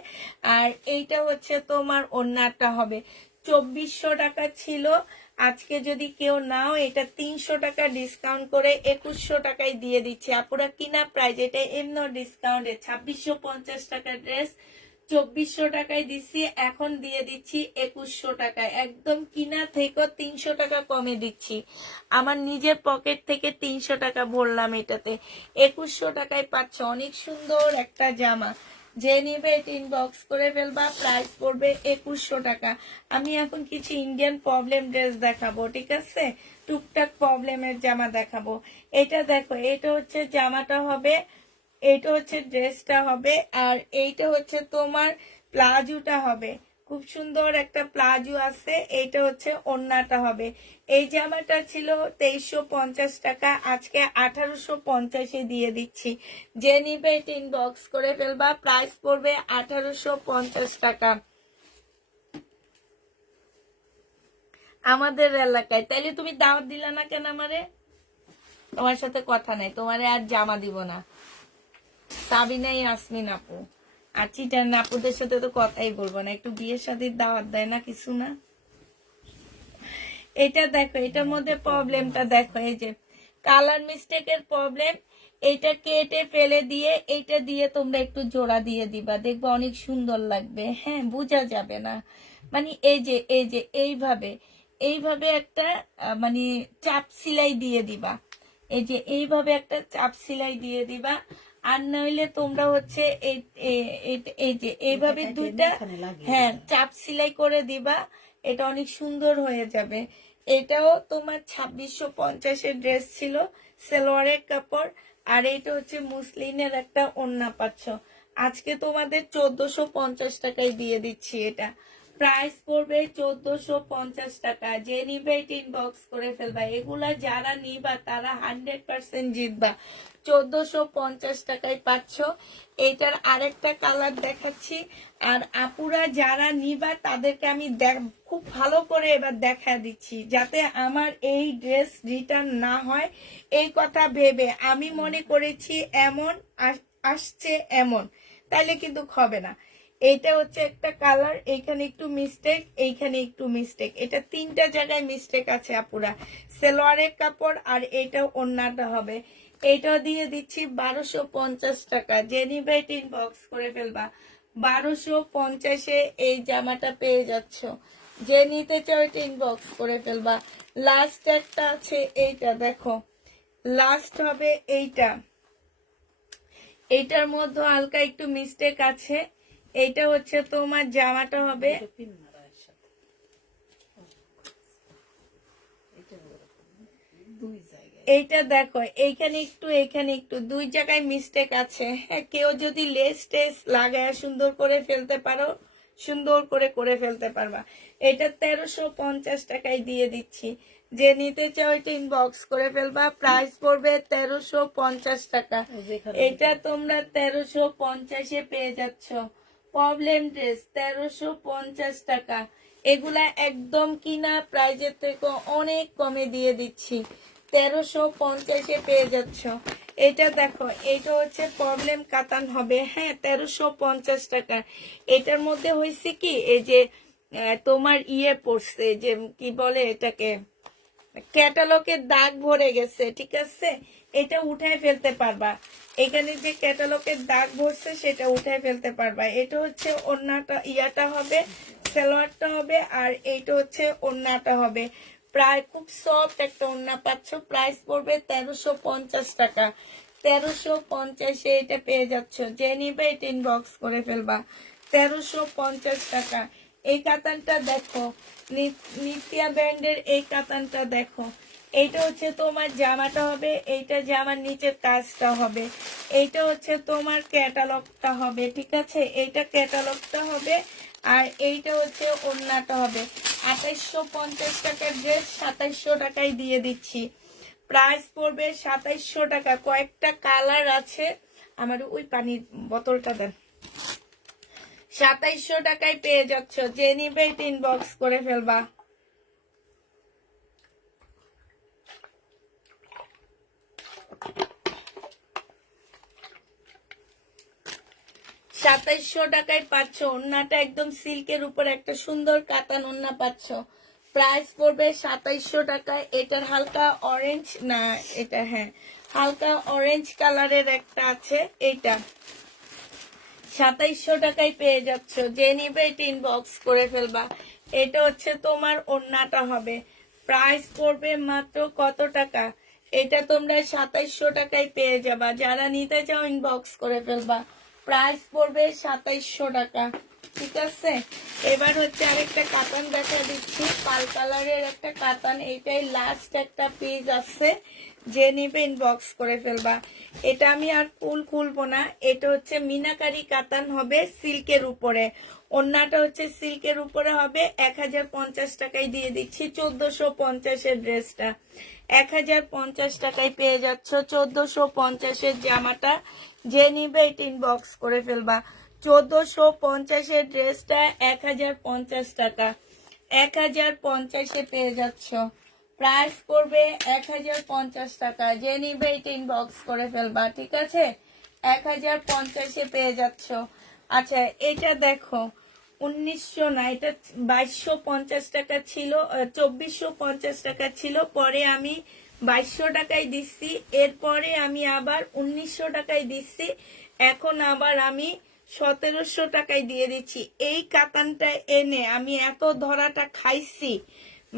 আর এইটা হচ্ছে তোমার ওড়নাটা হবে। 2400 টাকা ছিল, আজকে যদি কেউ নাও এটা 300 টাকা ডিসকাউন্ট করে 2100 টাকায় দিয়ে দিচ্ছে আপুরা। কিনা প্রাইস এটা এমন ডিসকাউন্টে 2650 টাকা ড্রেস 2400 টাকায় দিচ্ছি, এখন দিয়ে দিচ্ছি 2100 টাকায়। একদম কিনা থেকে 300 টাকা কমে দিচ্ছি, আমার নিজের পকেট থেকে 300 টাকা ভরলাম এটাতে। 2100 টাকায় পাচ্ছ অনেক সুন্দর একটা জামা। যে নিবে এটা ইনবক্স করে ফেলবা, প্রাইস পড়বে 2100 টাকা। আমি এখন কিছু ইন্ডিয়ান প্রবলেম ড্রেস দেখাবো, ঠিক আছে, টুকটাক প্রবলেমের জামা দেখাবো। এটা দেখো, এটা হচ্ছে জামাটা হবে, এইটা হচ্ছে ড্রেসটা হবে, আর এইটা হচ্ছে তোমার প্লাজোটা হবে। খুব সুন্দর একটা প্লাজো আছে, এইটা হচ্ছে ওড়নাটা হবে। এই জামাটা ছিল 2350 টাকা, আজকে 1850-এ দিয়ে দিচ্ছি। যে নিবে এটা ইনবক্স করে ফেলবা, প্রাইস পড়বে 1850 টাকা আমাদের এলাকায়। তাইলে তুমি দাওয়াত দিলা না কেন আমারে? তোমার সাথে কথা নাই, তোমারে আর জামা দিব না। সাবিনা ইয়াসমিন আপু আর চিটার আপুদের সাথে তো কথাই বলবো না, একটু বিয়ের সাথে দাওয়াত দেয় না কিছু না। এটা দেখো, এটার মধ্যে প্রবলেমটা দেখো, এই যে কালার মিস্টেকের প্রবলেম। এটা কেটে ফেলে দিয়ে এইটা দিয়ে তোমরা একটু জোড়া দিয়ে দিবা, দেখবা অনেক সুন্দর লাগবে। হ্যাঁ, বোঝা যাবে না, মানে এই যে এইভাবে এইভাবে একটা মানে চাপ সেলাই দিয়ে দিবা। এই যে এইভাবে একটা চাপ সেলাই দিয়ে দিবা, আর নইলে তোমরা হচ্ছে এই যে এইভাবে দুইটা, হ্যাঁ, চাপ সেলাই করে দিবা, এটা অনেক সুন্দর হয়ে যাবে। এটাও তোমার 2650-এর ড্রেস ছিল, সালোয়ারের কাপড়, আর এইটা হচ্ছে মুসলিনের একটা ওড়না পাচ্ছ। আজকে তোমাদের 1450 টাকায় দিয়ে দিচ্ছি, এটা প্রাইস পড়বে 1450 টাকা। যে নিবে এটা ইনবক্স করে ফেলবা, এগুলা যারা নিবা তারা 100% জিতবা। 1450 টাকায় পাচ্ছ। এইটার আরেকটা কালার দেখাচ্ছি, আর আপুরা যারা নিবা তাদেরকে আমি খুব ভালো করে এবার দেখা দিচ্ছি, যাতে আমার এই ড্রেস রিটার্ন না হয় এই কথা ভেবে। আমি মনে করেছি এমন আসছে এমন, তাইলে কিন্তু হবে না। এইটা হচ্ছে একটা কালার, এইখানে একটু মিস্টেক, এইখানে একটু মিস্টেক, এটা তিনটা জায়গায় মিস্টেক আছে আপুরা। সালোয়ারের কাপড় আর এইটা ওড়নাটা হবে। এইটাও দিয়ে দিচ্ছি 1250 টাকা। যে নিবে এটা ইনবক্স করে ফেলবা, 1250-এ এই জামাটা পেয়ে যাচ্ছ। যে নিতে চাও এটা ইনবক্স করে ফেলবা। লাস্ট একটা আছে, এইটা দেখো, লাস্ট হবে এইটা। এইটার মধ্যে হালকা একটু মিস্টেক আছে। এইটা হচ্ছে তোমার জামাটা হবে, এইটা দেখো, এইখানে একটু দুই জায়গায় মিস্টেক আছে। হ্যাঁ, কেউ যদি লেস টেস লাগায় সুন্দর করে ফেলতে পারো, সুন্দর করে ফেলতে পারবা। এটা 1350 টাকায় দিয়ে দিচ্ছি। যে নিতে চাও এটা ইনবক্স করে ফেলবা, প্রাইস পড়বে 1350 টাকা। এটা তোমরা 1350-এ পেয়ে যাচ্ছ। প্রবলেম ড্রেস 1350 টাকা, এগুলা একদম কিনা প্রাইজের থেকে অনেক কমে দিয়ে দিচ্ছি। 1350-এ পেয়ে যাচ্ছ। এটা দেখো, এটা হচ্ছে প্রবলেম কাতান হবে, হ্যাঁ, 1350 টাকা। এটার মধ্যে হয়েছে কি, এই যে তোমার ইয়ে পড়ছে, যে কি বলে এটাকে, ক্যাটালগের দাগ ভরে গেছে, ঠিক আছে, এটা উঠায় ফেলতে পারবা। এখানে যে ক্যাটালগের দাগ ভরছে সেটা উঠায় ফেলতে পারবা। এটা হচ্ছে ওড়নাটা, ইয়াটা হবে, সালোয়ারটা হবে, আর এইটা হচ্ছে ওড়নাটা হবে। প্রায় খুব সফট একটা ওড়না পাচ্ছ, প্রাইস পড়বে 1350 টাকা। 1350-এ এটা পেয়ে যাচ্ছ। যে নিবে এটা ইনবক্স করে ফেলবা, 1350 টাকা। এই কাতানটা দেখো, নিত্যা ব্র্যান্ডের এই কাতানটা দেখো। এইটা হচ্ছে তোমার জামাটা হবে, এইটা জামার নিচের কাজটা হবে, এইটা হচ্ছে তোমার ক্যাটালগটা হবে, ঠিক আছে, এইটা ক্যাটালগটা হবে, আর এইটা হচ্ছে ওড়নাটা হবে। 2850 টাকার ড্রেস 2700 টাকায় দিয়ে দিচ্ছি। প্রাইস পড়বে 2700 টাকা। কয়েকটা কালার আছে, আমার ওই পানির বোতলটা দেন। 2700 টাকায় পেয়ে যাচ্ছ, যে নিবে ইনবক্স করে ফেলবা। সাতাইশশো টাকায় পাচ্ছ। ওন্নাটা একদম সিল্কের উপর একটা সুন্দর কাতান ওন্না পাচ্ছ। প্রাইস পড়বে 2700 টাকায়। এটার হালকা অরেঞ্জ না, এটা হ্যাঁ হালকা অরেঞ্জ কালারের একটা আছে, এইটা 2700 টাকায় পেয়ে যাচ্ছ। যে নিবে এটা ইনবক্স করে ফেলবা। এটা হচ্ছে তোমার ওন্নাটা হবে। প্রাইস পড়বে মাত্র কত টাকা? এটা তোমরা 2700 টাকায় পেয়ে যাবা। যারা নিতে চাও ইনবক্স করে ফেলবা। প্রাইস পড়বে 2700 টাকা। ঠিক আছে, এবার হচ্ছে আরেকটা কাতান দেখা দিচ্ছি, পাল কালারের একটা কাতান। এইটাই লাস্ট একটা পিস আছে, যে নিবে ইনবক্স করে ফেলবা। এটা আমি আর ফুল খুলবো না। এটা হচ্ছে মিনাকারি কাতান হবে সিল্কের উপরে। ওন্নাটা হচ্ছে সিল্কের উপরে হবে। 1050 টাকায় দিয়ে দিচ্ছি। 1450 ড্রেসটা 1050 টাকায় পেয়ে যাচ্ছ। 1450 জামাটা যে নিবে এটা ইনবক্স করে ফেলবা। 1450 ড্রেসটা 1050 টাকা। 1050 পেয়ে যাচ্ছ। প্রাইস পড়বে 1050 টাকা। যে নিবে এটা ইনবক্স করে ফেলবা। ঠিক আছে, 1050 পেয়ে যাচ্ছ। আচ্ছা, এটা দেখো 1900 না, এটা 2250 টাকা ছিল, 2450 টাকা ছিল। পরে আমি 2200 টাকায় দিচ্ছি। এরপরে আমি আবার 1900 টাকায় দিচ্ছি। এখন আবার আমি 1700 টাকায় দিয়ে দিচ্ছি। এই কাতানটা এনে আমি এত ধরাটা খাইছি,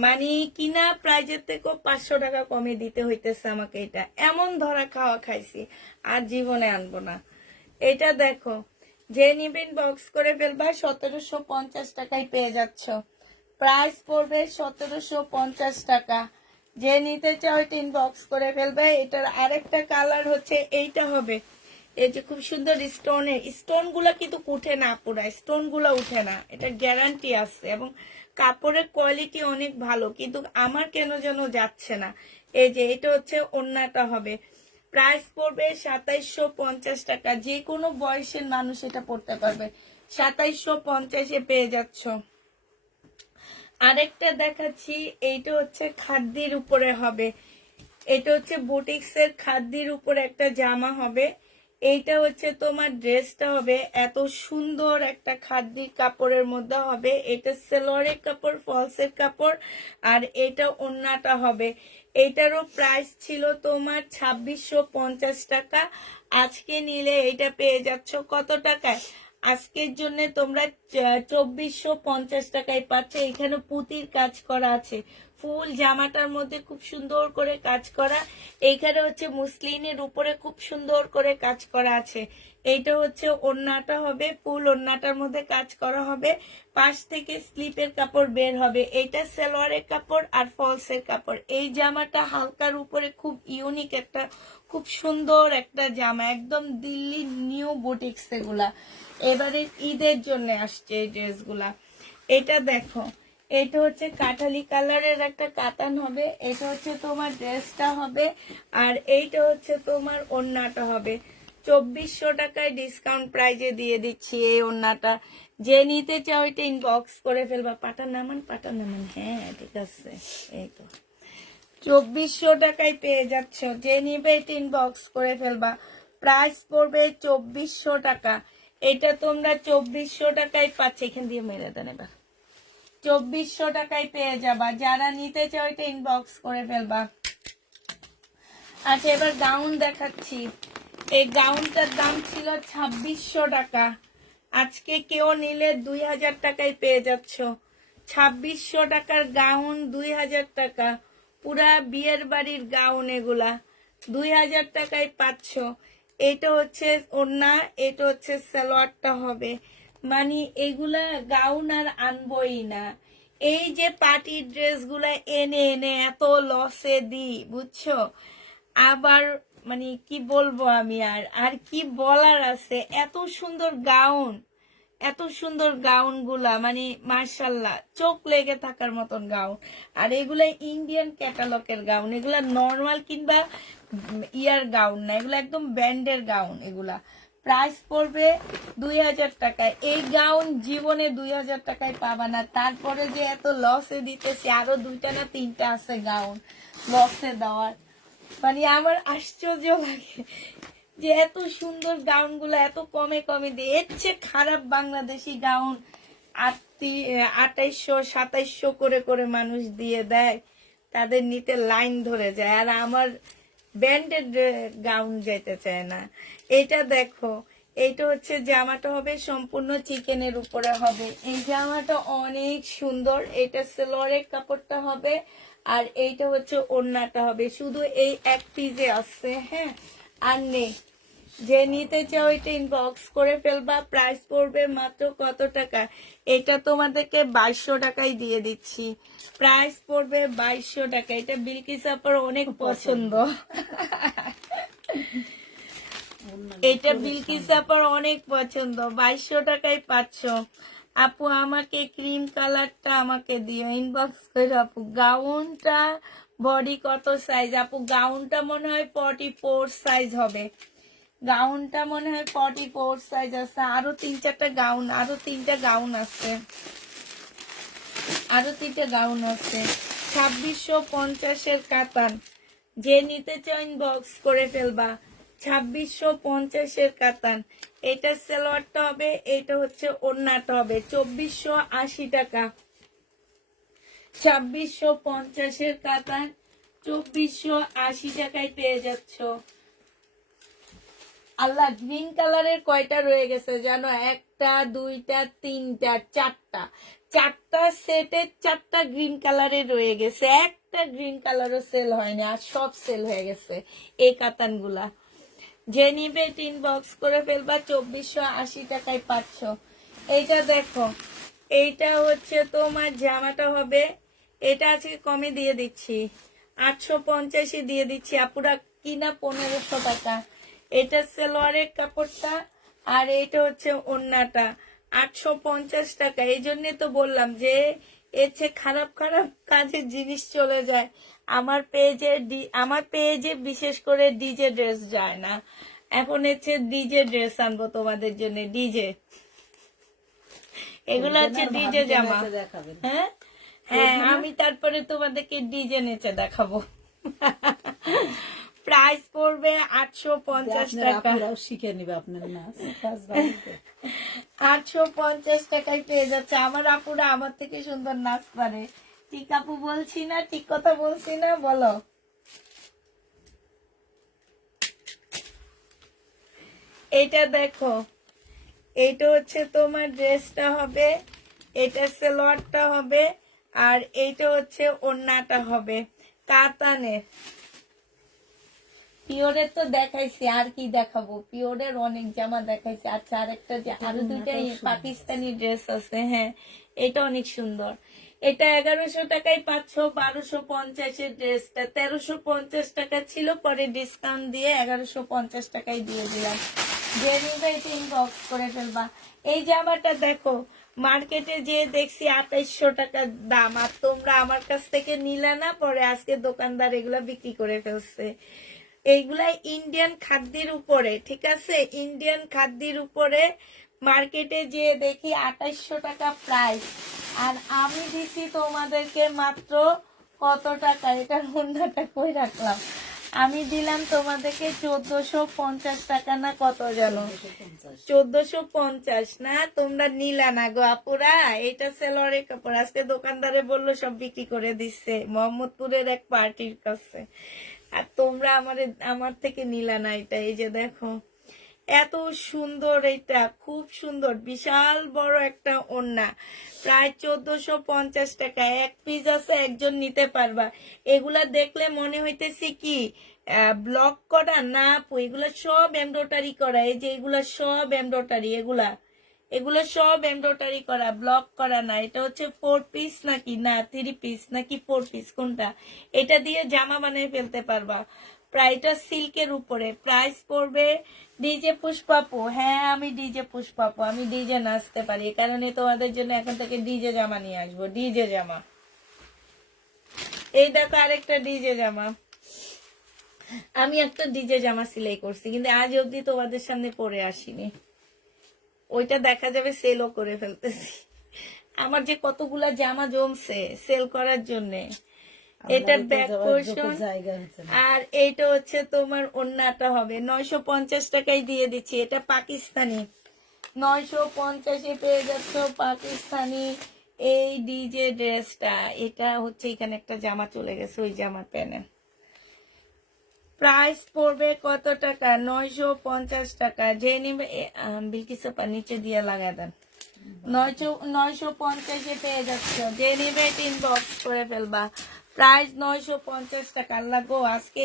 মানে কিনা প্রাইজের থেকেও 500 টাকা কমে দিতে হইতেছে আমাকে। এটা এমন ধরা খাওয়া খাইছি, আর জীবনে আনবো না। এটা দেখো, যে নিবেন বক্স করে ফেলবা। 1750 টাকায় পেয়ে যাচ্ছ। প্রাইস পড়বে 1750 টাকা। যে নিতে চাও এটা ইনবক্স করে ফেলবে। এটার আরেকটা কালার হচ্ছে এইটা হবে। এই যে খুব সুন্দর স্টোনের, স্টোন গুলা কিন্তু উঠে না, পুরা স্টোন গুলা উঠে না, এটা গ্যারান্টি আছে। এবং কাপড়ের কোয়ালিটি অনেক ভালো, কিন্তু আমার কেন যেন যাচ্ছে না। এই যে এটা হচ্ছে ওন্নাটা হবে। প্রাইস পড়বে 2750 টাকা। যে কোনো বয়সের মানুষ এটা পড়তে পারবে। 2750 পেয়ে যাচ্ছ। আরেকটা দেখাচ্ছি, এইটা হচ্ছে খাদ্যের উপরে হবে। এটা হচ্ছে বুটিক্সের খাদ্যের উপরে একটা জামা হবে। এইটা হচ্ছে তোমার ড্রেসটা হবে এত সুন্দর একটা খাদ্যের কাপড়ের মধ্যে হবে। এটা সেলোয়ারের কাপড়, ফলসের কাপড়, আর এটা ওন্নাটা হবে। এইটারও প্রাইস ছিল তোমার 2650 টাকা। আজকে নিলে এটা পেয়ে যাচ্ছ কত টাকায়? আজকের জন্য তোমরা 2450 টাকায় পাচ্ছ। এখানে পুঁতির কাজ করা আছে, ফুল জামাটার মধ্যে খুব সুন্দর করে কাজ করা। এইখানে হচ্ছে মুসলিনের উপরে খুব সুন্দর করে কাজ করা আছে। এইটা হচ্ছে ওন্নাটা হবে, ফুল ওন্নাটার মধ্যে কাজ করা হবে। পাশ থেকে স্লিপের কাপড় বের হবে। এইটা সালোয়ারের কাপড় আর ফলসের কাপড়। এই জামাটা হালকার উপরে খুব ইউনিক একটা, খুব সুন্দর একটা জামা, একদম দিল্লি নিউ বুটিক্স এগুলা। এবারে ঈদের জন্য আসছে এই ড্রেসগুলা। এটা দেখো, এটা হচ্ছে কাঠালি কালারের একটা কাতান হবে। এটা হচ্ছে তোমার ড্রেসটা হবে, আর এইটা হচ্ছে তোমার ওন্নাটা হবে। 2400 টাকায় ডিসকাউন্ট প্রাইজে দিয়ে দিচ্ছি এই ওন্নাটা। যে নিতে চাও এটা ইনবক্স করে ফেলবা। পাটা নামান, পাটা নামান, হ্যাঁ ঠিক আছে। এই তো 2400 টাকায় পেয়ে যাচ্ছ। যে নিবে এটা ইনবক্স করে ফেলবা। প্রাইস পড়বে 2400 টাকা। এটা তোমরা 2400 টাকায় পাচ্ছ। এখান দিয়ে মেরে দেন এবার। 2400 টাকায় পেয়ে যাবা। যারা নিতে চাও এটা ইনবক্স করে ফেলবা। আচ্ছা, এবার গাউন দেখাচ্ছি। এই গাউনটার দাম ছিল 2600 টাকা। আজকে কেউ নিলে 2000 টাকায় পেয়ে যাচ্ছ। 2600 টাকার গাউন 2000 টাকা। পুরা বিয়ের বাড়ির গাউন এগুলা 2000 টাকায় পাচ্ছ। এটা হচ্ছে ওড়না, এটা হচ্ছে সালোয়ারটা হবে। মানে এগুলা গাউন আর আনবই না। এই যে পার্টি ড্রেসগুলা এনে এনে এত লসে দিই, বুঝছো? আবার মানে কি বলবো আমি, আর আর কি বলার আছে? এত সুন্দর গাউন, এত সুন্দর গাউন গুলা মানে মার্শাল্লাহ চোখ লেগে থাকার মতন গাউন। আর এগুলা ইন্ডিয়ান ক্যাটালগের গাউন, এগুলা নর্মাল কিংবা ইয়ার গাউন না, এগুলা একদম ব্র্যান্ডের গাউন। এগুলা প্রাইস পড়বে 2000 টাকায়। এই গাউন জীবনে 2000 টাকায় পাবা না। তারপরে যে এত লসে দিতেছি, আরো 2টা না 3টা আছে গাউন লসে দেওয়ার। মানে আমার আশ্চর্য লাগে যে এত সুন্দর গাউন গুলো এত কমে কমে দিয়ে। এর চেয়ে খারাপ বাংলাদেশি গাউন 2800-2700 করে করে মানুষ দিয়ে দেয়, তাদের নিতে লাইন ধরে যায়। আর আমার ব্র্যান্ডেড গাউন যেতে চায় না। এটা দেখো, এইটা হচ্ছে জামাটা হবে সম্পূর্ণ চিকেনের উপরে হবে। এই জামাটা অনেক সুন্দর। এটা সেলোয়ারের কাপড়টা হবে আর এইটা হচ্ছে ওড়নাটা হবে। শুধু এই এক পিসে আছে, হ্যাঁ, আর নেই। যে নিতে চাও এটা ইনবক্স করে ফেলবা। প্রাইস পড়বে মাত্র কত টাকা? এটা তোমাদেরকে 2200 টাকায় দিয়ে দিচ্ছি। প্রাইস পড়বে 2200 টাকা। এটা বিলকিস আপার অনেক পছন্দ। এটা বিলকিস আপার অনেক পছন্দ। 2200 টাকায় পাচ্ছ। আপু আমাকে ক্রিম কালারটা আমাকে দিও, ইনবক্স করে। আপু গাউনটা বডি কত সাইজ? আপু গাউনটা মনে হয় 44 সাইজ হবে। গাউনটা মনে হয় 44 সাইজ আছে। আরো 3-4টা গাউন, আরো 3টা গাউন আছে, আরো 3টা গাউন আছে। 2650 কাতান। যে নিতে চাও ইনবক্স করে ফেলবা। 2650 কাতান। এটা সালোয়ারটা হবে, এটা হচ্ছে ওড়নাটা হবে। 2480 টাকা। 2650 কাতান 2480 টাকায় পেয়ে যাচ্ছ। আল্লাহ, গ্রিন কালারের কয়টা রয়ে গেছে জানো? 1টা 2টা 3টা 4টা সেটে 4টা গ্রিন কালারের রয়ে গেছে। একটা গ্রিন কালারও সেল হয়নি, আর সব সেল হয়ে গেছে এই কাতানগুলা। যে নিবে ইনবক্স করে ফেলবা। 2480 টাকায় পাচ্ছ। এইটা দেখো, এইটা হচ্ছে তোমার জামাটা হবে। এটা আজকে কমে দিয়ে দিচ্ছি, 850 দিয়ে দিচ্ছি। আপুরা কিনা 1500 টাকা। এটা সালোয়ারের কাপড়টা আর এটা হচ্ছে ওড়নাটা। 850 টাকা। এই জন্য তো বললাম যে এর চেয়ে খারাপ খারাপ কাজের জিনিস চলে যায় আমার পেজে বিশেষ করে ডিজে ড্রেস যায় না। এখন হচ্ছে ডিজে ড্রেস আনবো তোমাদের জন্য। ডিজে, এগুলো হচ্ছে ডিজে জামা। হ্যাঁ হ্যাঁ, আমি তারপরে তোমাদেরকে ডিজে নেচে দেখাবো। প্রাইস পড়বে 850 টাকা। শিখে নিবে আপনার নাচ। 850 টাকায় পেয়ে যাচ্ছে। আমার আপুরা আমার থেকে সুন্দর নাচ পারে। ঠিক আপু বলছি না? ঠিক কথা বলছি না? বলো। এটা দেখো, এইটা হচ্ছে তোমার ড্রেসটা হবে, এটা সালোয়ারটা হবে, আর এইটা হচ্ছে ওড়নাটা হবে কাতানের। পিওরের তো দেখাইছি, আর কি দেখাবো? পিওরের অনেক জামা দেখাইছি। আচ্ছা, আরেকটা যে আরো 2টা পাকিস্তানি ড্রেস আছে, হ্যাঁ, এটা অনেক সুন্দর। এটা 1100 টাকায় পাচ্ছ। 1250 ড্রেসটা 1350 টাকা ছিল, পরে ডিসকাউন্ট দিয়ে 1150 টাকায় দিয়ে দিলাম। যে নিবে এটা ইনবক্স করে ফেলবা। এই জামাটা দেখো, মার্কেটে যে দেখছি 2800 টাকা দাম, আর তোমরা আমার কাছ থেকে নিলে না, পরে আজকে দোকানদার এগুলা বিক্রি করে ফেলছে। এইগুলা ইন্ডিয়ান খাদ্যের উপরে, ঠিক আছে, ইন্ডিয়ান খাদ্যের উপরে মার্কেটে যে দেখি 2800 টাকা প্রাইস, আর আমি দিছি তোমাদেরকে মাত্র কত টাকা? এটার মুন্ডাটা কই রাখলাম? আমি দিলাম তোমাদেরকে 1450 টাকা না কত জানো? 1450 না? তোমরা নিলা না গো আপুরা। এটা সেলোয়ারের কাপড়। আজকে দোকানদারে বললো সব বিক্রি করে দিচ্ছে মোহাম্মদপুরের এক পার্টির কাছে, আর তোমরা আমার থেকে নিলা না এটা। এই যে দেখো, এত সুন্দর, এটা খুব সুন্দর, বিশাল বড় একটা ওড়না। প্রায় 1450 টাকা। এক পিস আছে, একজন নিতে পারবা। এগুলা দেখলে মনে হইতেছে কি ব্লক করা না আপু? এগুলা সব এমব্রয়ডারি করা। এই যে এগুলা সব এমব্রয়ডারি, এগুলো সব এমব্রয়ডারি করা, ব্লক করা না। এটা হচ্ছে 4 পিস নাকি না 3 পিস নাকি 4 পিস, কোনটা? এটা দিয়ে জামা বানিয়ে ফেলতে পারবা। প্রাইসটা সিল্কের উপরে, প্রাইস পড়বে ডিজে পুষ্পাপু। হ্যাঁ আমি ডিজে পুষ্পাপু, আমি ডিজে নাচতে পারি, এই কারণে তোমাদের জন্য এখন থেকে ডিজে জামা নিয়ে আসবো, ডিজে জামা। এই দেখো আরেকটা ডিজে জামা, আমি একটা ডিজে জামা সেলাই করছি কিন্তু আজ অবধি তোমাদের সামনে পরে আসিনি, ওইটা দেখা যাবে সেলও করে ফেলতেছি। আমার যে কতগুলা জামা জমছে সেল করার জন্য। এটা ব্যাক পোর্শন, জায়গা হচ্ছে না। আর এইটা হচ্ছে তোমার ওন্নাটা হবে 950 টাকায় দিয়ে দিচ্ছি। এটা পাকিস্তানি, 950-এ পেয়ে যাচ্ছ পাকিস্তানি এই ডিজে ড্রেসটা। এটা হচ্ছে এখানে একটা জামা চলে গেছে, ওই জামা প্যানে প্রাইস পড়বে কত টাকা? 950 টাকা। যে নিবে বিলকিস আপা নিচে দিয়ে লাগায় দেন। 950-এ পেয়ে যাচ্ছ, যে নিবে ইনবক্স করে ফেলবা। প্রাইস 950 টাকা। আল্লাহ গো, আজকে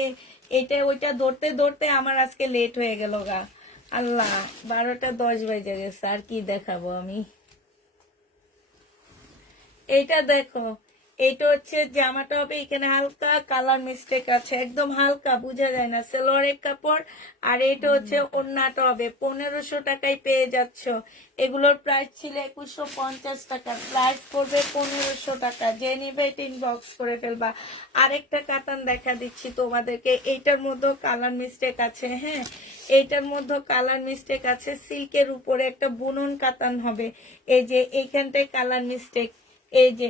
এটা ওইটা ধরতে ধরতে আমার আজকে লেট হয়ে গেল গা। আল্লাহ, 12টা 10 বেজে গেছে, আর কি দেখাবো আমি। এইটা দেখো, এইটা হচ্ছে জামাটা হবে, এখানে হালকা কালার মিস্টেক আছে, একদম হালকা বোঝা যায় না, সালোয়ারের কাপড়। আর এটা হচ্ছে ওন্নাটা হবে। 1500 টাকায় পেয়ে যাচ্ছ। এগুলোর প্রাইস ছিল 2150 টাকা, প্রাইস পড়বে 1500 টাকা। যে নিবে এটা ইনবক্স করে ফেলবা। আরেকটা কাতান দেখা দিচ্ছি তোমাদেরকে, এইটার মধ্যে কালার মিস্টেক আছে। হ্যাঁ, এইটার মধ্যে কালার মিস্টেক আছে, সিল্কের উপরে একটা বুনন কাতান হবে। এই যে এইখানটায় কালার মিস্টেক, এই যে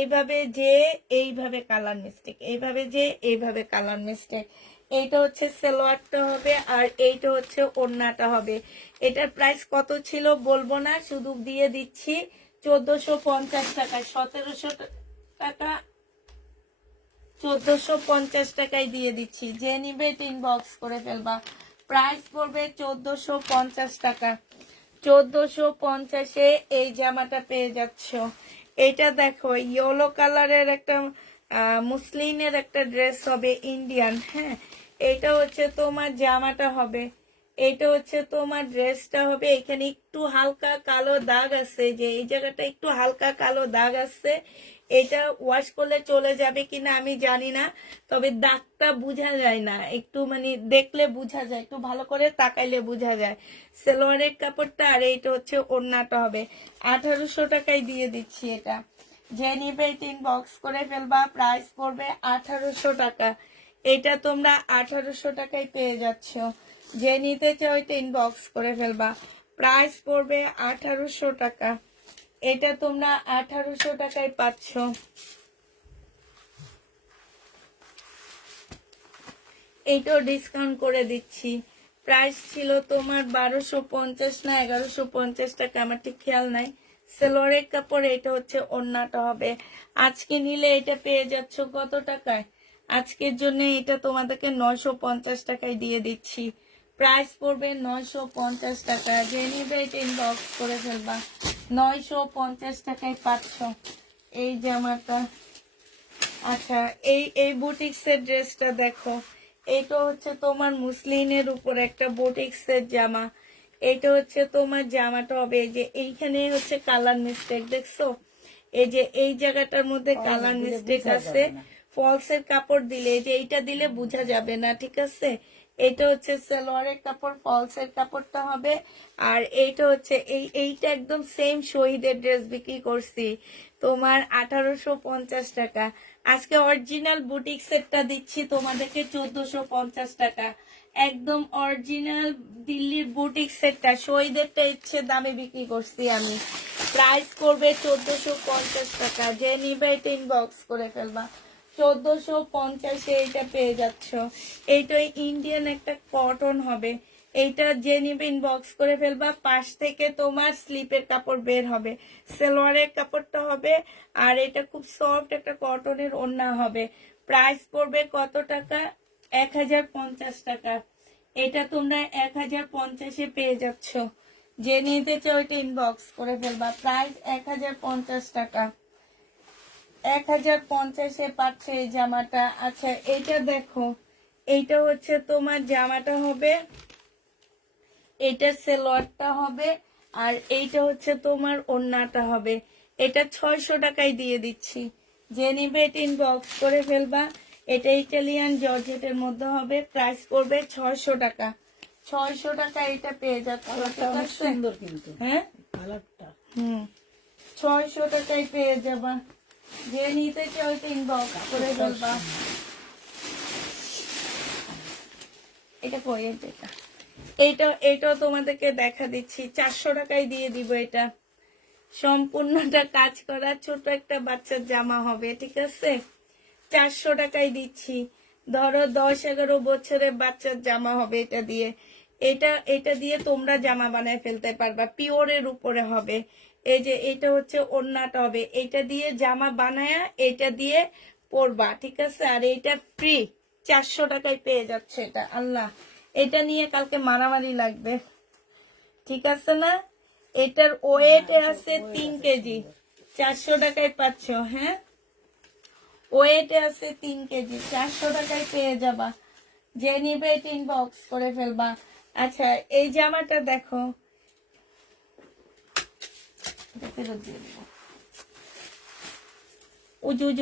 এইভাবে যে এইভাবে কালার মিস্টেক, এইভাবে যে এইভাবে কালার মিস্টেক। এইটা হচ্ছে সালোয়ারটা হবে, আর এইটা হচ্ছে ওড়নাটা হবে। এটার প্রাইস কত ছিল বলবো না, শুধু দিয়ে দিচ্ছি 1450 টাকা। 1700 টাকা, 1450 টাকায় দিয়ে দিচ্ছি। যে নিবে ইনবক্স করে ফেলবা। প্রাইস পড়বে 1450 টাকা। 1450-এ এই জামাটা পেয়ে যাচ্ছ। এটা দেখো, ইয়েলো কালারের একটা মুসলিনের একটা ড্রেস হবে, ইন্ডিয়ান। হ্যাঁ, এটা হচ্ছে তোমার জামাটা হবে, এটা হচ্ছে তোমার ড্রেসটা হবে। এখানে একটু হালকা কালো দাগ আছে, যে এই জায়গাটা একটু হালকা কালো দাগ আছে। এটা ওয়াশ করলে চলে যাবে কিনা আমি জানি না, তবে দাগটা বোঝা যায় না, একটু মানে দেখলে বোঝা যায়, একটু ভালো করে তাকাইলে বোঝা যায়। সালোয়ারের কাপড়টা, আর এইটা হচ্ছে ওড়নাটা হবে। 1800 টাকায় দিয়ে দিচ্ছি এটা। যে নিবে ইনবক্স করে ফেলবা। প্রাইস পড়বে 1800 টাকা। এটা তোমরা 1800 টাকায় পেয়ে যাচ্ছ। যে নিতে চাও এটা ইনবক্স করে ফেলবা। প্রাইস পড়বে 1800 টাকা। এটা তোমরা 1800 টাকায় পাচ্ছ। এইটাও ডিসকাউন্ট করে দিচ্ছি। প্রাইস ছিল তোমার 1250 না 1150 টাকা, আমার ঠিক খেয়াল নাই। সালোয়ারের কাপড়, এটা হচ্ছে ওড়নাটা হবে। আজকে নিলে এটা পেয়ে যাচ্ছ কত টাকায়? আজকের জন্য এটা তোমাদেরকে 950 টাকায় দিয়ে দিচ্ছি। প্রাইস পড়বে 950 টাকা। যে নিবে এটা ইনবক্স করে ফেলবা। 950 টাকায় পাচ্ছ এই জামাটা। আচ্ছা, এই বুটিক্সের ড্রেসটা দেখো, এটা হচ্ছে তোমার মুসলিনের উপর একটা বুটিক্সের জামা। এটা হচ্ছে তোমার জামাটা হবে, এই যে এইখানে হচ্ছে কালার মিস্টেক দেখছো, এই যে এই জায়গাটার মধ্যে কালার মিস্টেক আছে। ফলসের কাপড় দিলে, এই যে এইটা দিলে বোঝা যাবে না, ঠিক আছে। এটা হচ্ছে সালোয়ারের কাপড়, ফলসের কাপড়টা হবে। আর এইটা হচ্ছে এইটা একদম সেম শহীদের ড্রেস বিক্রি করছি তোমার 1850 টাকা। আজকে অরিজিনাল বুটিক সেটটা দিচ্ছি তোমাদেরকে 1450 টাকা। একদম অরিজিনাল দিল্লির বুটিক সেটটা, শহীদেরটা ইচ্ছে দামে বিক্রি করছি আমি। প্রাইস করবে 1450 টাকা। যে নিবে এটা ইনবক্স করে ফেলবা। 1450-এ এটা পেয়ে যাচ্ছ। এইটা ইন্ডিয়ান একটা কটন হবে। এইটা যে নিবে ইনবক্স করে ফেলবা। পাশ থেকে তোমার স্লিপের কাপড় বের হবে, সালোয়ারের কাপড়টা হবে। আর এটা খুব সফট একটা কটনের ওড়না হবে। প্রাইস পড়বে কত টাকা? 1050 টাকা। এটা তোমরা 1050-এ পেয়ে যাচ্ছ। যে নিতে চাও এটা ইনবক্স করে ফেলবা। প্রাইস 1050 টাকা। 1050-এ পাচ্ছে এই জামাটা। আচ্ছা, এইটা দেখো, এইটা হচ্ছে তোমার জামাটা হবে, এটা সালোয়ারটা হবে। আর এইটা হচ্ছে তোমার ওড়নাটা হবে। এটা 600 টাকায় দিয়ে দিচ্ছি। যে নিবে এটা ইনবক্স করে ফেলবা। এটা ইটালিয়ান জর্জেটের মধ্যে হবে, প্রাইস পড়বে 600 টাকা। 600 টাকা এটা পেয়ে যাচ্ছে, কালারটা ঠিক অনেক আছে? সুন্দর কিন্তু হ্যাঁ, কালারটা 600 টাকায় পেয়ে যাবা। যে নিতে চাও ইনবক্স করে ফেলবা। এটা পরে এটা এটাও তোমাদেরকে দেখা দিচ্ছি, 400 টাকায় দিয়ে দিব। এটা সম্পূর্ণটা কাজ করা ছোট একটা বাচ্চার জামা হবে, ঠিক আছে? 400 টাকায় দিচ্ছি। ধরো 10-11 বছরের বাচ্চার জামা হবে এটা দিয়ে। এটা দিয়ে তোমরা জামা বানায় ফেলতে পারবা, পিওরের উপরে হবে। এই যে এটা হচ্ছে ওড়নাটা হবে, এটা দিয়ে জামা বানায়া এটা দিয়ে পরবা, ঠিক আছে? আর এটা ফ্রি, 400 টাকায় পেয়ে যাচ্ছে এটা। আল্লাহ, এটা নিয়ে কালকে মারামারি লাগবে, ঠিক আছে না? এটার ওয়েট আছে 3 কেজি, 400 টাকায় পাচ্ছ। হ্যাঁ, ওয়েট আছে 3 কেজি, 400 টাকায় পেয়ে যাবা। যে নিবে এটা ইনবক্স করে ফেলবা। আচ্ছা, এই জামাটা দেখো, এটা ফেরত দিয়ে দেবো।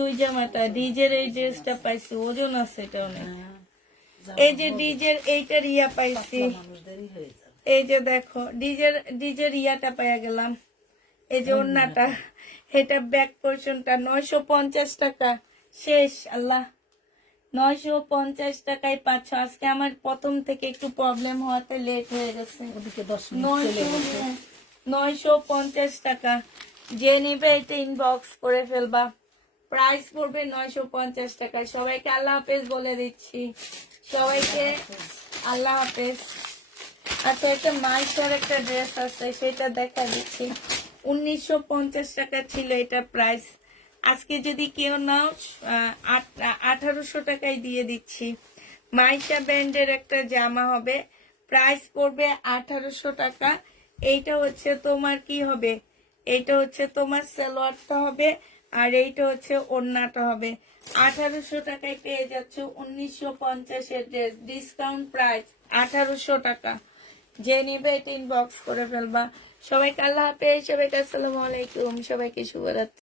ওই জামাটা ডিজের এই ড্রেসটা পাইছি, ওজন আছে এটা অনেক। এই যে ডিজের এইটার ইয়া পাইছি, মানুষদেরই হয়ে যাবে। এই যে দেখো ডিজের ইয়াটা পাইয়া গেলাম। এই যে ওড়নাটা, এটা ব্যাক পোর্শনটা 950 টাকা। শেষ। আল্লাহ, 950 টাকায় পাচ্ছ। আজকে আমার প্রথম থেকে একটু প্রবলেম হওয়াতে লেট হয়ে গেছে। ওদিকে 10 মিনিট চলে গেছে। 950 টাকা। যে নিবে এটা ইনবক্স করে ফেলবা। প্রাইস পড়বে 950 টাকা। সবাইকে আল্লাহ হাফেজ বলে দিচ্ছি, সবাইকে আল্লাহ হাফেজ। আচ্ছা, একটা মাইশোর একটা ড্রেস আছে, সেটা দেখা দিচ্ছি। 1950 টাকা ছিল এটা প্রাইস। আজকে যদি কেউ নাও 1800 টাকায় দিয়ে দিচ্ছি। মাইশা ব্র্যান্ডের একটা জামা হবে, প্রাইস পড়বে 1800 টাকা। এইটা হচ্ছে তোমার কি হবে, এইটা হচ্ছে তোমার সালোয়ারটা হবে, আর এইটা হচ্ছে ওড়নাটা হবে। 1800 টাকায় পেয়ে যাচ্ছে 1950 এর ড্রেস, ডিসকাউন্ট প্রাইস 1800 টাকা। যে নিবে এটা ইনবক্স করে ফেলবা। সবাইকে আল্লাহ হাফেজ, সবাইকে আসসালামু আলাইকুম, সবাইকে শুভরাত্রি।